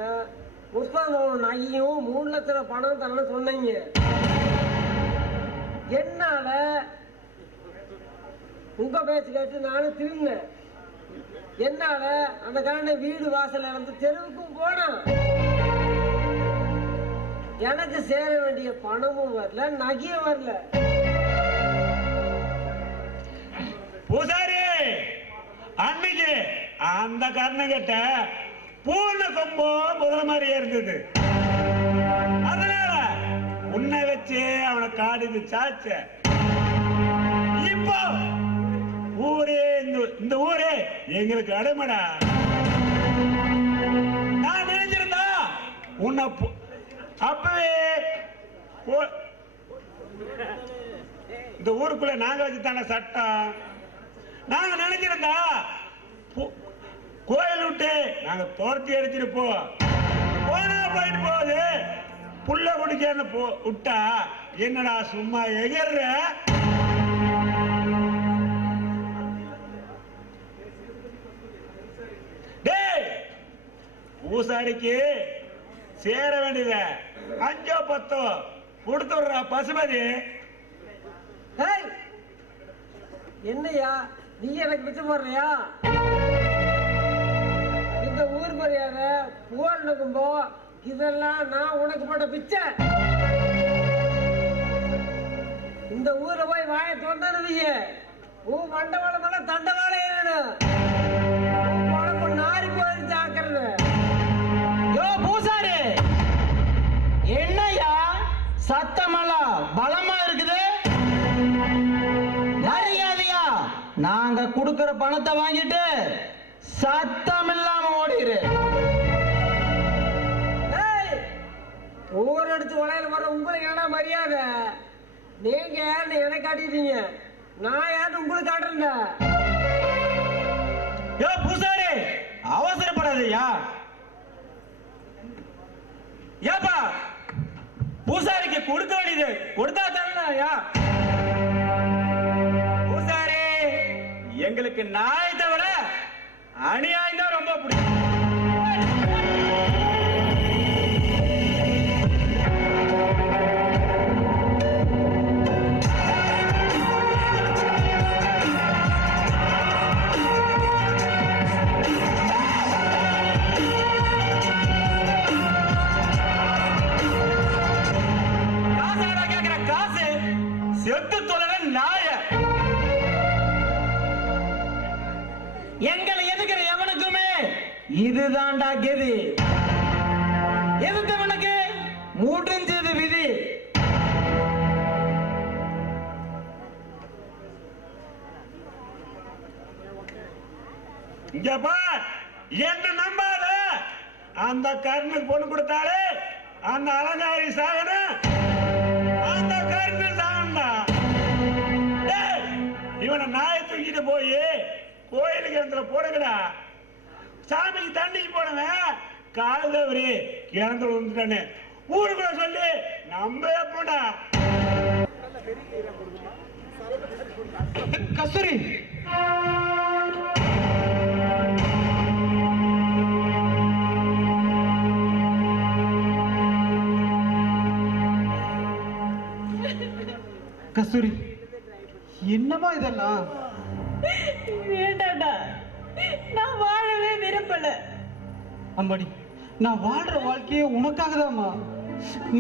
30 நகையும் 3 லட்சம் பணம் தரல சொன்னீங்க. என்னால உங்க பேச்சு கேட்டு நானும் திருந்தேன். என்னால அந்த காரண வீடு வாசல் இழந்து தெருவுக்கும் போனேன். எனக்கு சேர வேண்டிய பணமும் வரல, நகையும் வரல. பூசாரி அன்னைக்கு அந்த கர்ணகிட்ட பூர்ண கொம்போ முதல் மாதிரியே இருந்தது. அதனால உன்னை வச்சு அவனை காடுது சாச்ச. இப்போ ஊரே இந்த ஊரே எங்களுக்கு அடைமடா. நான் நினைச்சிருந்தா உன்னை அப்பவே இந்த ஊருக்குள்ள நாங்க வச்சுதான சட்டம். நாங்க நினைச்சிருந்தா கோயில் விட்டு நாங்க தோர்த்தி அடிச்சிருப்போம். போனா போயிட்டு போகுது. புள்ள குடிக்கன்னு விட்டா என்னடா சும்மா எகர்ற? டேய், பூசாரிக்கு சேர வேண்டியத 5 10 கொடுத்துடுறா பசுமதி. என்னையா நீ எனக்கு பிச்சை போடுறியா? இந்த ஊர் மரியாதை புகழ் நகும்போ இதெல்லாம் நான் உனக்கு போட்ட பிச்சை. இந்த இந்த ஊர்ல போய் வாயை தொண்டனதீங்க மண்டவாளம் எல்லாம் தண்டவாளம் ஏறணும் உடம்பு நாரி போய் ஜாக்கிரதை. யோ பூசாரி, என்னையா சத்தமெல்லாம் பலமா இருக்குது? மரியாதையா நாங்க கொடுக்கிற பணத்தை வாங்கிட்டு சத்தம் இல்லாம ஓடிரு. ஊர் எடுத்து உலையில வர உங்களுக்கு என்ன மரியாதை? நீங்க யாருன்னு எனக்கு காட்டிட்டீங்க, நான் யாரு உங்களுக்கு காட்டுறேன். யோ பூசாரி, அவசரப்படாதயா. ஏப்பா பூசாரிக்கு கொடுக்க வேண்டியது கொடுத்தா தானயா? பூசாரி, எங்களுக்கு நாய் தவிர அநியாயம் தான் ரொம்ப பிடிக்கும். எங்களை எதுக்கிற எவனுக்குமே இதுதான்டா கெதி. எதுத்தவனுக்கு முடிஞ்சது விதி. இங்க பார், என்ன நம்பாத. அந்த கர்ணனுக்கு பொண்ணு கொடுத்தாலே அந்த அலங்காரி சாகணும், அந்த கர்ணன் சாகணும்டா. இவனை நாயை தூக்கிட்டு போய் கோயிலுக்கு இடத்துல போடுங்கடா. சாமிக்கு தண்ணிக்கு போனவன் கால் தவறி கிணத்துல வந்துட்டானு ஊருக்குள்ள சொல்லி நம்ம போடா. கஸ்தூரி, கஸ்தூரி, என்னமா இதெல்லாம்? வேண்டாடா, நான் வாழவே விரும்பல. அம்மாடி, நான் வாழ்ற வாழ்க்கையே உனக்காக தான்மா.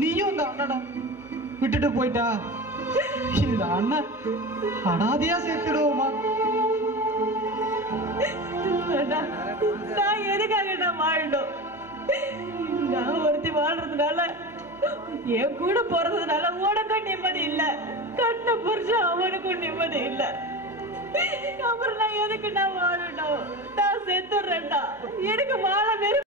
நீயும் இந்த அண்ணனை விட்டுட்டு போயிட்டா இந்த அண்ணன் அனாதையா சேர்த்துடுவோமா? நான் எதுக்காக நான் வாழணும்? நான் ஒருத்தி வாழ்றதுனால, என் கூட போறதுனால உனக்கும் நிம்மதி இல்ல, கண்ண புரிஞ்சா அவனுக்கும் நிம்மதி இல்ல. அப்புறம் நான் எதுக்கு நான் வாழணும்? நான் செத்துறேன்டா. எனக்கு வாழ வெறும்.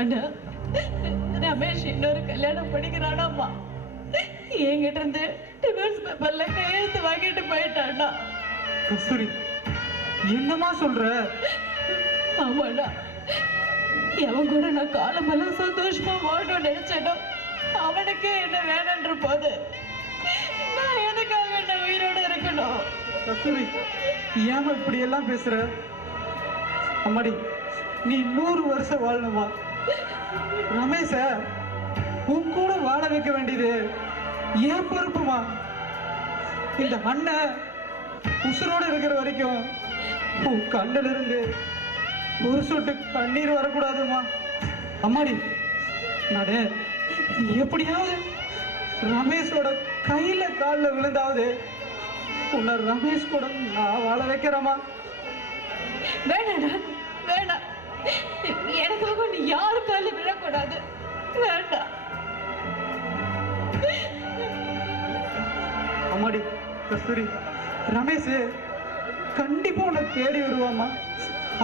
அண்ணா, ரமேஷ் இன்னொரு கல்யாணம் பண்ணிக்கிறானாம்மா. என்கிட்ட இருந்து டிவோர்ஸ் பேப்பர்ல கையெழுத்து வாங்கிட்டு போயிட்டான்னா. கஸ்தூரி, என்னமா சொல்ற? ஆமாண்ணா, எவன் கூட நான் காலமெல்லாம் சந்தோஷமா வாழணும்னு நினைச்சேனோ அவனுக்கே என்ன வேணுன்ற போது நான் எதுக்காக என்ன உயிரோட இருக்கணும்? கஸ்தூரி, ஏமா இப்படி எல்லாம் பேசுற? அம்மாடி, நீ 100 வருஷம் வாழணுமா? ரமேஷ உன் கூட வாழ வைக்க வேண்டியது ஏன் பொறுப்புமா? இந்த அண்ணன் உசுரோட இருக்கிற வரைக்கும் உன் கண்ணில் இருந்து ஒரு சொட்டு கண்ணீர் வரக்கூடாதுமா. அம்மாடி, நானே எப்படியாவது ரமேஷோட கையில காலில் விழுந்தாவது உன்னை ரமேஷ் கூட நான் வாழ வைக்கிறேம்மா. வேணாடா, வேணாம். எனக்காக நீ யாரு காலில் விழக்கூடாது. வேண்டாம். அம்மாடி கஸ்தூரி, ரமேஷ் கண்டிப்பா உன்னை தேடி வருவாமா.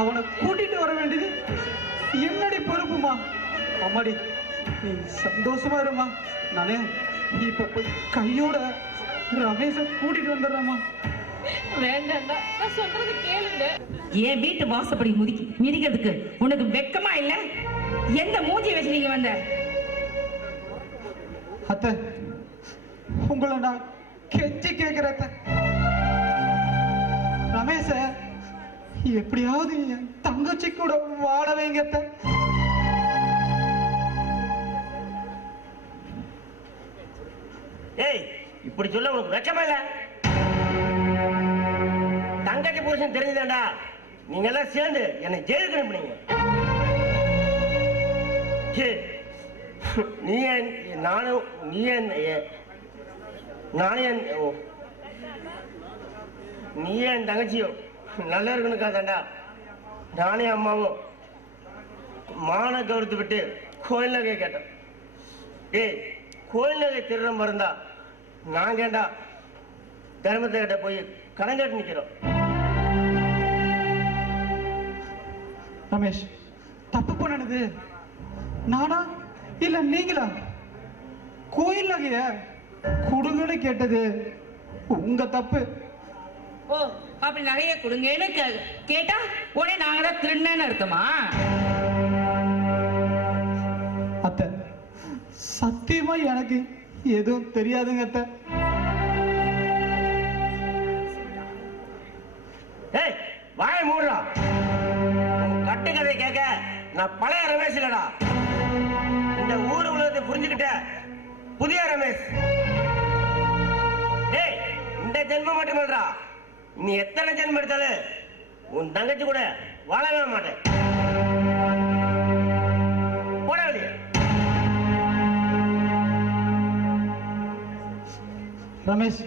அவனை கூட்டிட்டு வர வேண்டியது என்னுடைய பொறுப்புமா. அம்மாடி, நீ சந்தோஷமா இருமா. நானே இப்ப போய் கையோட ரமேஷ கூட்டிட்டு வந்துடுறேம்மா. வேண்டாம்டா, நான் சொல்றது கேளுங்க. என் வீட்டு வாசப்படி மிதிக்கிறதுக்கு உனக்கு வெக்கமா இல்ல? எந்த மூஞ்சி வச்சு நீங்க வந்த? அத்தை, உங்களை நான் கெஞ்சி கேட்கிறேன் அத்தை. ரமேஷ எப்படியாவது என் தங்கச்சி கூட வாழ வைங்க அத்தை. ஏய், இப்படி சொல்ல உனக்கு வெக்கமா இல்ல? தங்கச்சி புருஷன் தெரிஞ்சுதாண்டா நீங்க எல்லாம் சேர்ந்து என்னை ஜெயிலுக்கு அனுப்புனீங்க. நீ என் தங்கச்சியும் நல்லா இருக்கணுக்காதாண்டா நானே அம்மாவும் மான கவர்த்து விட்டு கோயில் நகை கேட்டேன். ஏய், கோயில் நகை திருடம் மருந்தா நாங்க ஏண்டா தர்மத்தை கிட்ட போய் கடன் கேட்டு நிக்கிறோம். ரமேஷ், தப்பு பண்ணது நானா இல்ல நீங்களா? கோயில் நகைய கொடுங்கன்னு கேட்டது உங்க தப்பு. ஓ, அப்படி நகைய கொடுங்கன்னு கேட்டா உடனே நாங்க தான் திருடன்னு அர்த்தமா? அத்தை, சத்தியமா எனக்கு எதுவும் தெரியாதுங்க அத்தை. ஏய், வாயை மூடுறா. கட்டு கதை கேட்க நான் பழைய ரமேஷ் இல்லடா. இந்த ஊர் உலகத்தை புரிஞ்சுக்கிட்ட புதிய ரமேஷ். ஏய், இந்த ஜென்மம் மட்டுமல்றா, நீ எத்தனை ஜென்மம் எடுத்தாலும் உன் தங்கச்சி கூட வாழவே மாட்டேன். போட வெளியே. ரமேஷ்,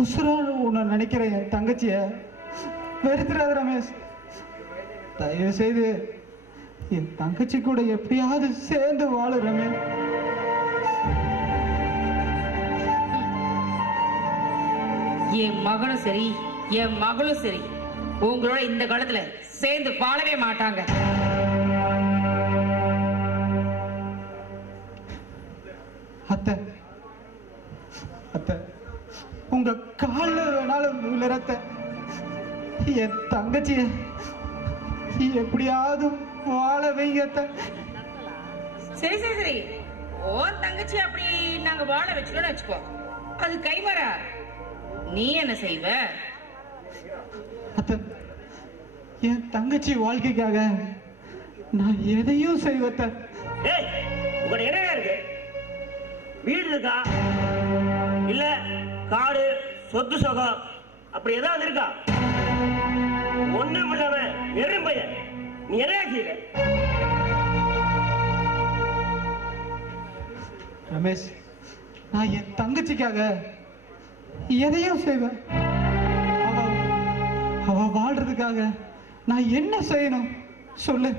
உசுரால் உன்னை நினைக்கிற என் தங்கச்சிய வெறுத்துறாது ரமேஷ். தயவு செய்து என் தங்கச்சி கூட எப்படியாவது சேர்ந்து வாழு ரமேஷ். என் மகனும் சரி என் மகளும் சரி உங்களோட இந்த காலத்துல சேர்ந்து வாழவே மாட்டாங்க. அத்தை, அத்தை, உங்க கால்ல வேணாலும் விழுறத்த என் தங்கச்சிய எப்படியாவது வாழ வைங்க அத்தை. சரி சரி சரி, ஓ தங்கச்சி அப்படி நாங்க வாழ வச்சுக்கோன்னு வச்சுக்கோ, அது கைமறா. நீ என்ன செய்வ? அத்தை, என் தங்கச்சி வாழ்க்கைக்காக நான் எதையும் செய்வத்த. ஏய், உங்க என்ன இருக்கு? வீடு இருக்கா? இல்ல காடு சொத்து சொகம் அப்படி ஏதாவது இருக்கா? ஒண்ணும் இல்லாம வெறும் பையன் நீ என்ன செய்ய? ரமேஷ், நான் என் தங்கச்சிக்காக எதையும் செய்வேன். அவ வாழ்றதுக்காக நான் என்ன செய்யணும் சொல்லு.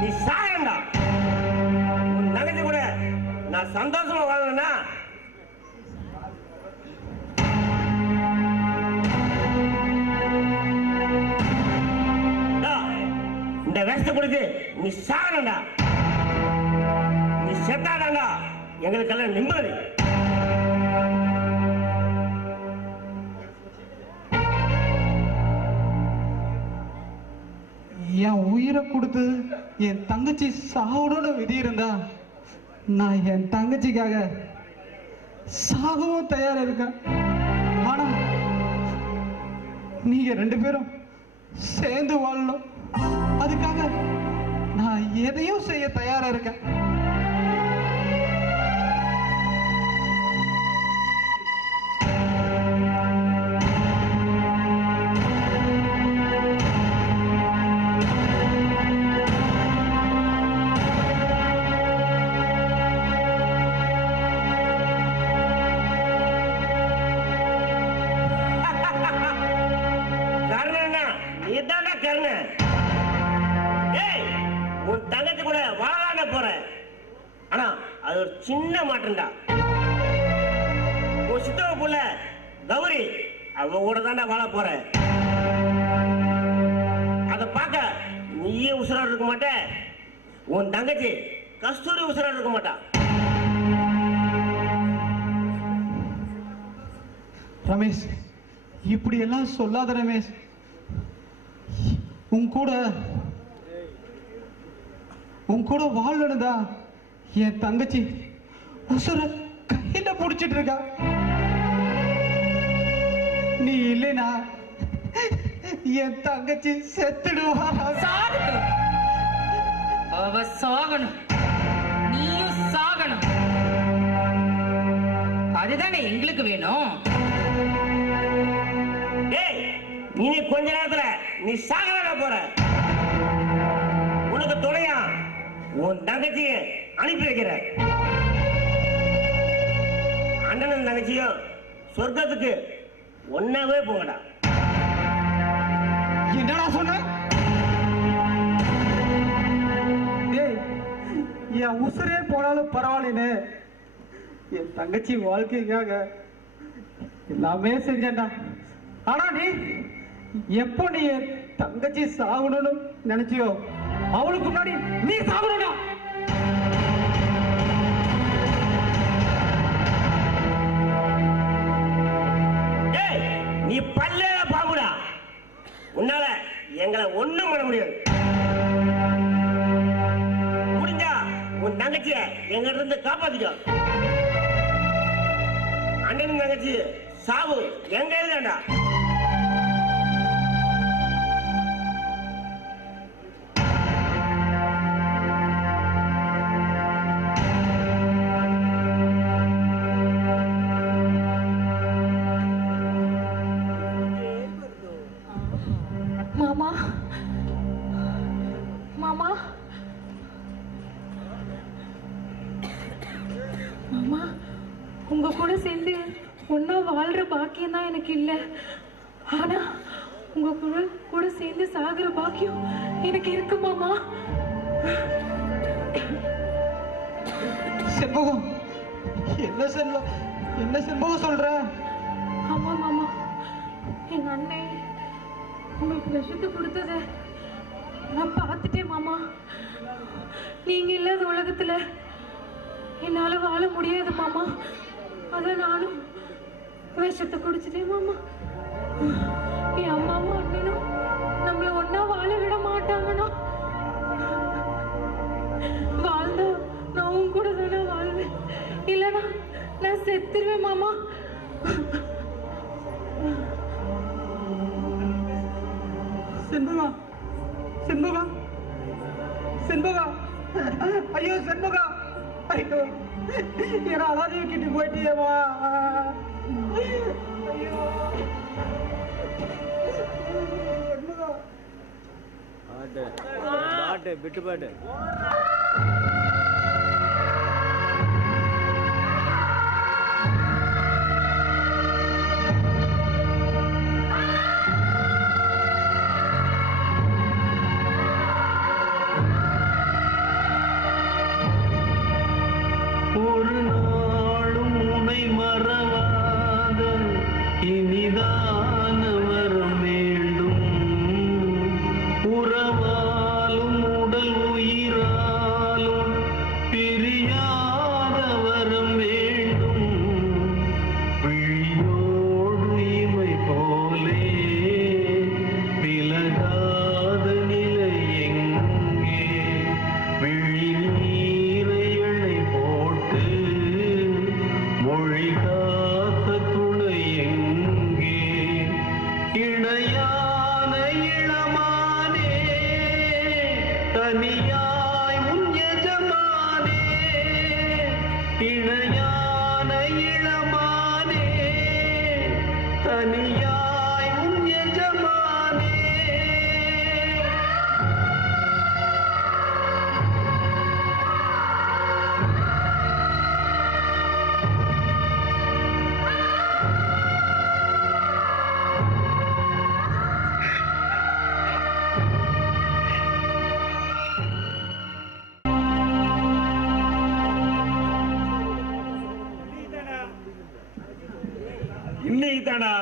நீ சாகண்டா. உன் நகைச்சு கூட நான் சந்தோஷமா வாழணும்னா இந்த வேஷத்தை கொடுத்து நீ சாகண்டா. நீ செத்தாதாண்டா எங்களுக்கெல்லாம் நிம்மதி. என் உயிரை கொடுத்து என் தங்கச்சி சாவோட விதி இருந்தா நான் என் தங்கச்சிக்காக சாகவும் தயாரா இருக்கேன். நீங்க 2 பேரும் சேர்ந்து வாழணும். அதுக்காக நான் எதையும் செய்ய தயாரா இருக்கேன். உன் தங்கச்சி கூட வாழான போற. ஆனா அது ஒரு சின்ன மாற்றம்டா. உன் சித்தவ புள்ள கௌரி அவ கூட தாண்டா வாழ போற. அத பார்க்க நீயே உசுரோட இருக்க மாட்ட, உன் தங்கச்சி கஸ்தூரி உசுரோட இருக்க மாட்டா. ரமேஷ், இப்படி எல்லாம் சொல்லாத ரமேஷ். உன் கூட வாழணுதா என் தங்கச்சி உசுர கையில புடிச்சிட்டு இருக்கா. நீ இல்லைனா என் தங்கச்சி செத்துடுவா. அவ சாகணும், நீயும் சாகணும். அதுதானே எங்களுக்கு வேணும். நீ கொஞ்ச நேரத்துல நீ சாகல போற. உனக்கு துணையா உன் தங்கச்சிய அனுப்பி வைக்கிற. அண்ணனும் தங்கச்சியும் சொர்க்கத்துக்கு ஒன்னாவே போங்கடா. என்னடா சொன்ன? என் உசுரே போனாலும் பரவாயில்லைன்னு என் தங்கச்சி வாழ்க்கைக்காக எல்லாமே செஞ்சேன்டா. ஆனா நீ எப்போ நீ என் தங்கச்சி சாகணும்னு நினைச்சியோ அவளுக்கு முன்னாடி நீ சாகணும்டா. நீ பல்ல பாம்புடா. உன்னால எங்களை ஒண்ணும் பண்ண முடியாது. முடிஞ்சா உன் தங்கச்சிய எங்கிட்ட இருந்து காப்பாத்திக்கோ. அண்ணன் தங்கச்சி சாவு எங்க இல்லைண்டா. மாமா மாமா மாமா, உங்க கூட சேர்ந்து ஒன்னா வாழ்ற பாக்கியம் தான் எனக்கு இல்ல. ஆனா உங்க கூட சேர்ந்து சாகுற பாக்கியம் எனக்கு இருக்கு மாமா. செண்பகம், என்ன செண்பகம் சொல்ற? ஆமா மாமா, எங்க அண்ணன் உங்களுக்கு விஷத்தை கொடுத்தத நான் பார்த்துட்டேன் மாமா. நீங்க இல்லாத உலகத்துல என்னால வாழ முடியாது மாமா. அத நானும் விஷத்தை குடிச்சிட்டேன் மாமா. என் அம்மாவும் அண்ணனும் நம்மள ஒன்னா வாழ விட மாட்டாங்கண்ணா. வாழ்ந்தா நான் உன் கூட தானே வாழ்வேன், இல்லைன்னா நான் செத்துருவேன் மாமா. செண்பகா, செண்பகா, செண்பகா, ஐயோ செண்பகா, ஐயோ என்ன அலாதையும் கிட்டி போயிட்டியேவா. ஐயோ பாட்டு விட்டு பாட்டு. ஒரு நாளும் உனை மறவாத இனிதான வரம் வேண்டும். உறவாலும் உடல் உயிரா இன்னைக்கு தானா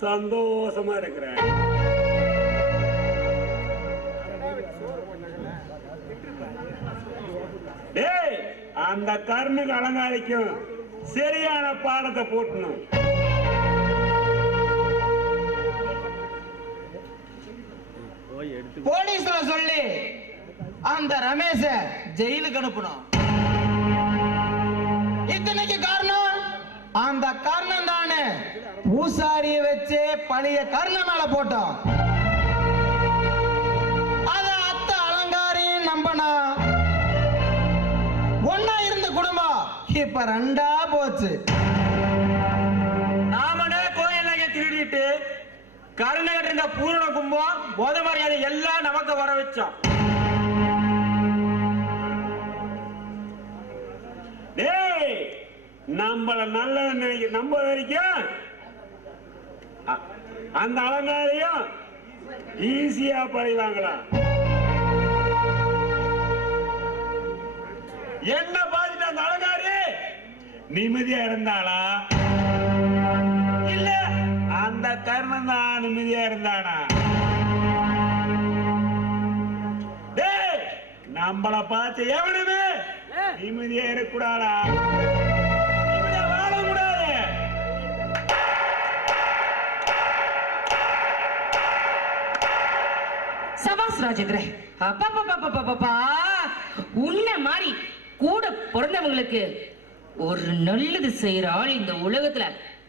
சந்தோஷமா இருக்கிறேன். டேய், அந்த கர்ணுக்கு அலங்காரிக்கும் சரியான பாடத்தை போட்டணும். போலீஸ்ல சொல்லி அந்த ரமேஷ ஜெயிலுக்கு அனுப்பணும். இத்தனைக்கு காரணம் அந்த கர்ணன் தானே. பூசாரிய வச்சு பழைய கர்ண மேல போட்டோம். அத அத்த அலங்காரியும் நம்பனா ஒன்னா இருந்த குடும்பம் இப்ப ரெண்டா போச்சு. நாமனே கோயில் நகை திருடிட்டு கருணகர் இருந்த பூரண கும்பம் போத மரியாதை எல்லாம் நமக்கு வர வச்சோம். டேய், நம்மள நல்ல நம்ப வரைக்கும் அந்த அலங்காரியும் ஈஸியா பழிவாங்களாம். என்ன பாதிட்ட அந்த அலங்காரி நிம்மதியா இருந்தாளா இல்ல அந்த கர்ணன் தான் நிம்மதியா இருந்தானா? டேய், நம்மள பார்த்து எவனுமே நிம்மதியா இருக்கக்கூடாதா? வாழக்கூடாது. சபாஸ் ராஜேந்திர, உன்ன மாதிரி கூட பிறந்தவங்களுக்கு ஒரு நல்லது செய்யற ஆள் இந்த உலகத்துல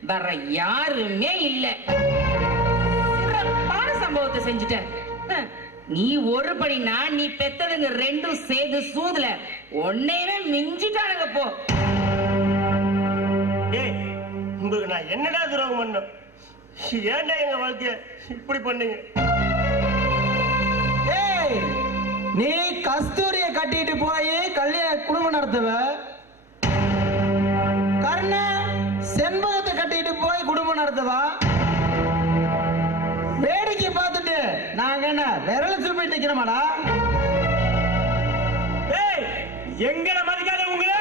வேற யாருமே இல்ல. சிறப்பான சம்பவத்தை செஞ்சுட்ட. நீ ஒரு படினா நீ பெத்ததுங்க ரெண்டும் சேர்ந்து சூதுல ஒன்னையுமே மிஞ்சிட்டானுங்க. போ, உங்களுக்கு நான் என்னடா துரோகம் பண்ணோம்? ஏன்டா எங்க வாழ்க்கைய இப்படி பண்ணீங்க? நீ கஸ்தூரிய கட்டிட்டு போய் கல்யாண குடும்பம் நடத்துவ, கர்ண செண்பகத்தை கட்டிட்டு போய் குடும்பம் நடத்துவா. வேடிக்கை பார்த்துட்டு நாங்க என்ன விரல சுப்பிட்டு நிக்கிறோமாடா? எங்களை மதிக்காத உங்களை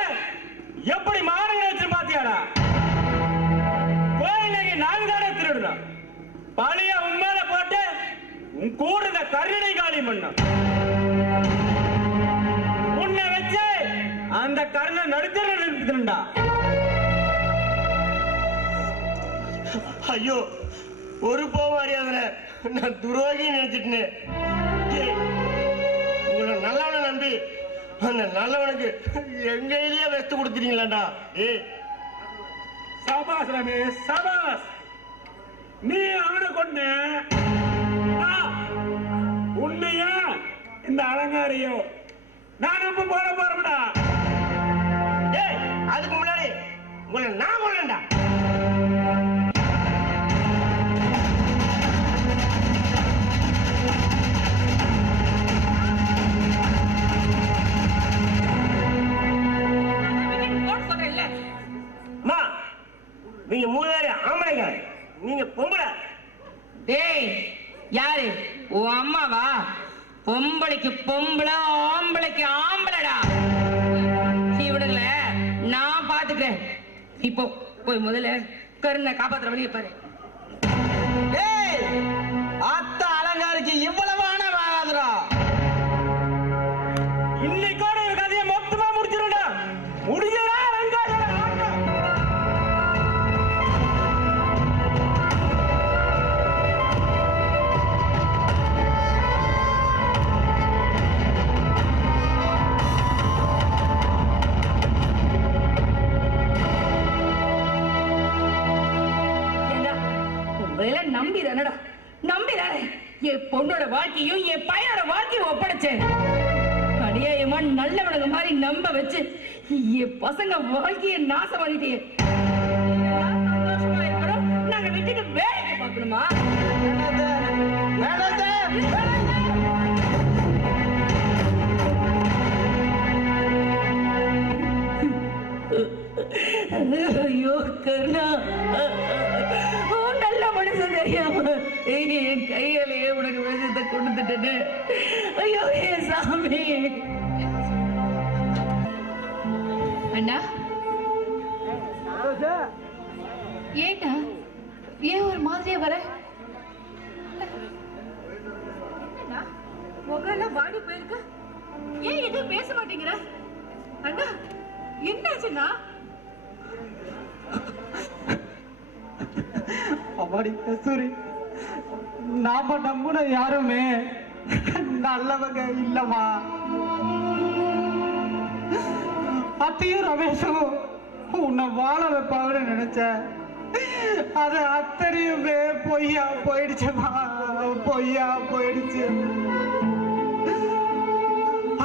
எப்படி மானங்க வச்சு பாத்தியாடா? கோயிலுக்கு நாங்க தானே திருடுறோம். பழைய உண்மையில போட்டு உன் கூட இந்த கருணை காலி பண்ணோம். உன்னை வச்சு அந்த கருணை நடுத்தா. ஐயோ, ஒரு போக அறியாத நான் துரோகி நினைச்சிட்டேன். உங்களை நல்லவனை நம்பி அந்த நல்லவனுக்கு எங்க கையிலேயே வெஸ்ட் கொடுத்துறீங்களாண்டா? சபாஸ் ரமேஷ், சபாஸ். நீ அவனை கொண்டு உன்னையா இந்த அலங்காரியோ நான் இப்ப போட போறோம்டா. அதுக்கு முன்னாடி உங்களை நான் கொள்ளண்டா. நீங்க மூணு பேரும் ஆம்பளைங்க, நீங்க பொம்பளை. டேய், யாரு உன் அம்மாவா? பொம்பளைக்கு பொம்பளை, ஆம்பளைக்கு ஆம்பளடா. இவனுங்கள நான் பாத்துக்கிறேன். இப்போ போய் முதல்ல கருணை காப்பாத்துற வழியை பாரு. அத்த அலங்காரிக்கு இவ்வளவான வாகாதுரா. இன்னைக்கோட கதையை மொத்தமா முடிச்சிருடா. முடிஞ்சா நம்பிதானடா, நம்பிதானே என் பொண்ணோட வாழ்க்கையும் என் பையனோட வாழ்க்கையும் ஒப்படைச்சேன். அநியாயமா நல்லவனுங்க மாதிரி நம்ப வச்சு என் பசங்க வாழ்க்கையை நாசம் பண்ணிட்டே. சந்தோஷமா இருக்கணும், நாங்க வீட்டுக்கு வேலைக்கு பார்க்கணுமா? ஐயோ கருணா, நல்ல மனுஷன் தெரியாம என் கையிலேயே உனக்கு விஷயத்தை கொடுத்துட்டேன்னு. ஐயோ என் சாமி. அண்ணா, ஏங்க மாதிரியே வர? முகெல்லாம் வாடி போயிருக்கு. ஏன் எதுவும் பேச மாட்டேங்கிற? அண்ணா என்னாச்சுண்ணா? அம்மாடி கஸ்தூரி, நாம நம்புன யாருமே நல்லவங்க இல்லம்மா. அத்தையும் ரமேஷும் உன்னை வாழ வைப்பாங்கன்னு நினைச்ச, அது அத்தனையுமே பொய்யா போயிடுச்சுமா, பொய்யா போயிடுச்சு.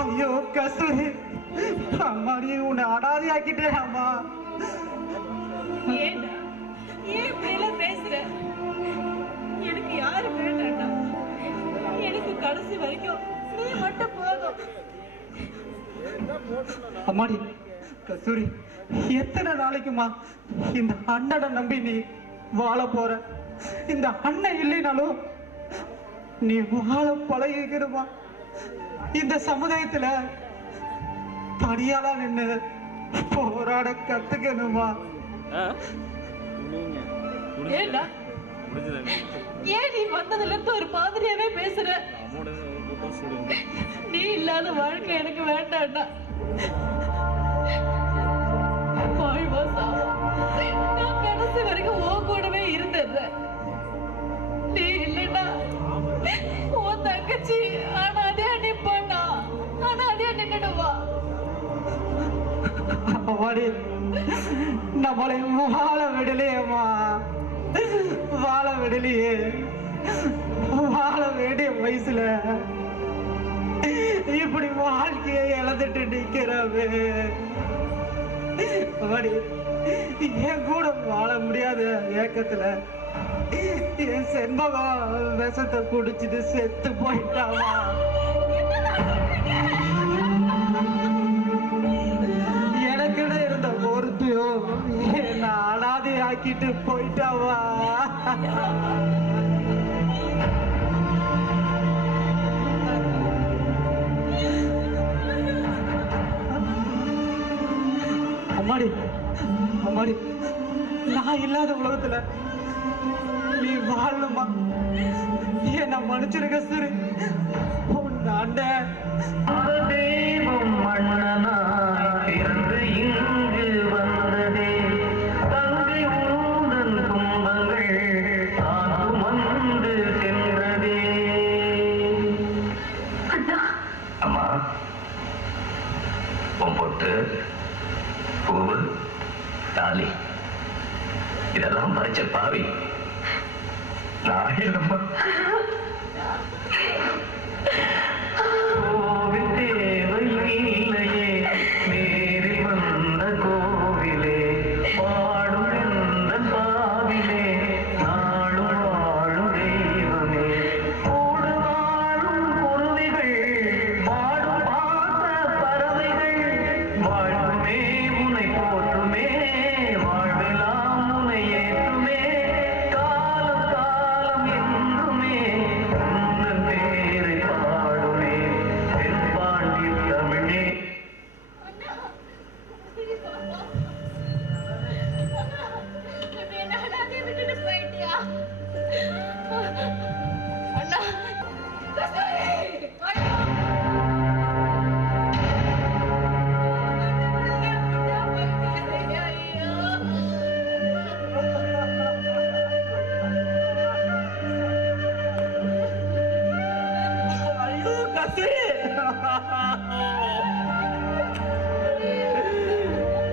ஐயோ கஸ்தூரி, அம்மாடி உன்னை அனாதை ஆக்கிட்டேன் அம்மா. ஏண்டா ஏன் இப்படி எல்லாம் பேசுற? எனக்கு யாரு வேண்டாம்டா. எனக்கு கடைசி வரைக்கும் நீ மட்டும் போதும். அம்மாடி கஸ்தூரி, எத்தனை நாளைக்குமா இந்த அண்ணனை நம்பி நீ வாழ போற? இந்த அண்ணன் இல்லைனாலும் நீ வாழ பழகிக்கணுமா? இந்த சமுதாயத்துல தனியால நின்று போராட கத்துக்கணுமா? ஏண்டா ஏன் நீ வந்ததுல இருந்து ஒரு மாதிரியாவே பேசுற? நீ இல்லாத வாழ்க்கை எனக்கு வேண்டாம்டா. வாழ்வா சாவா நான் கடைசி வரைக்கும் உன் கூடவே இருந்துடுறேன். நீ இல்லைன்னா உன் தங்கச்சி அனாதையா நிப்பானா, அனாதையா நின்னுடுவா. அம்மாடி, நம்மளை வாழ விடலையேம்மா, வாழ விடலையே. வாழ வேண்டிய வயசுல இப்படி வாழ்க்கையை இழந்துட்டு நிக்கிறவே. அம்மாடி, என் கூட வாழ முடியாத ஏக்கத்துல என் செண்பகம் விஷத்தை குடிச்சிட்டு செத்து போயிட்டாமா. எனக்குன்னு இருந்த பொறுத்தையும் என்ன அனாதை ஆக்கிட்டு போயிட்டாவா. அம்மாடி அம்மாடி, நான் இல்லாத உலகத்துல நீ வாழணுமா? என்ன மன்னிச்சிருக்க சரி. தெய்வம் மன்னனாய் பிறந்து இங்கு வந்ததே, தங்கை உந்தன் துன்பங்கள் தானும் வந்து சென்றதே. அம்மா, உன் பொட்டு, பூவு, தாலி இதெல்லாம் பறிச்ச பாவி நான் இல்லம்மா. கோவில் தேவையில்லையே, நேரில் வந்த கோவிலே, பாடும் எந்த பாவிலே, நாளும் வாழும் தெய்வமே. கூடு வாழும் குருவிகள், பாடும் பாச பறவைகள், வாழ்வுமே உன்னை போற்றுமே, வாழ்வெல்லாம் உன்னை ஏற்றுமே, காலம் காலம் என்றுமே உந்தன் பேரை பாடுமே, தென்பாண்டி தமிழே. ஐயோ கஸ்தூரி,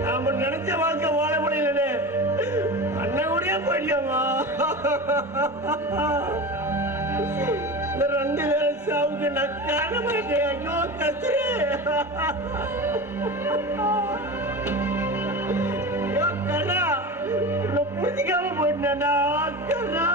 நாம நினைச்ச வாழ்க்கை வாழ முடியல. அண்ணன் கூடயே போயிடலாமா? இந்த 2 பேரும் சாவுக்கு நான் காண மாட்டேன். ஐயோ கஸ்தூரி, ஐயோ கண்ணா, உன்னை புரிஞ்சிக்காம போயிட்டேன்டா கண்ணா.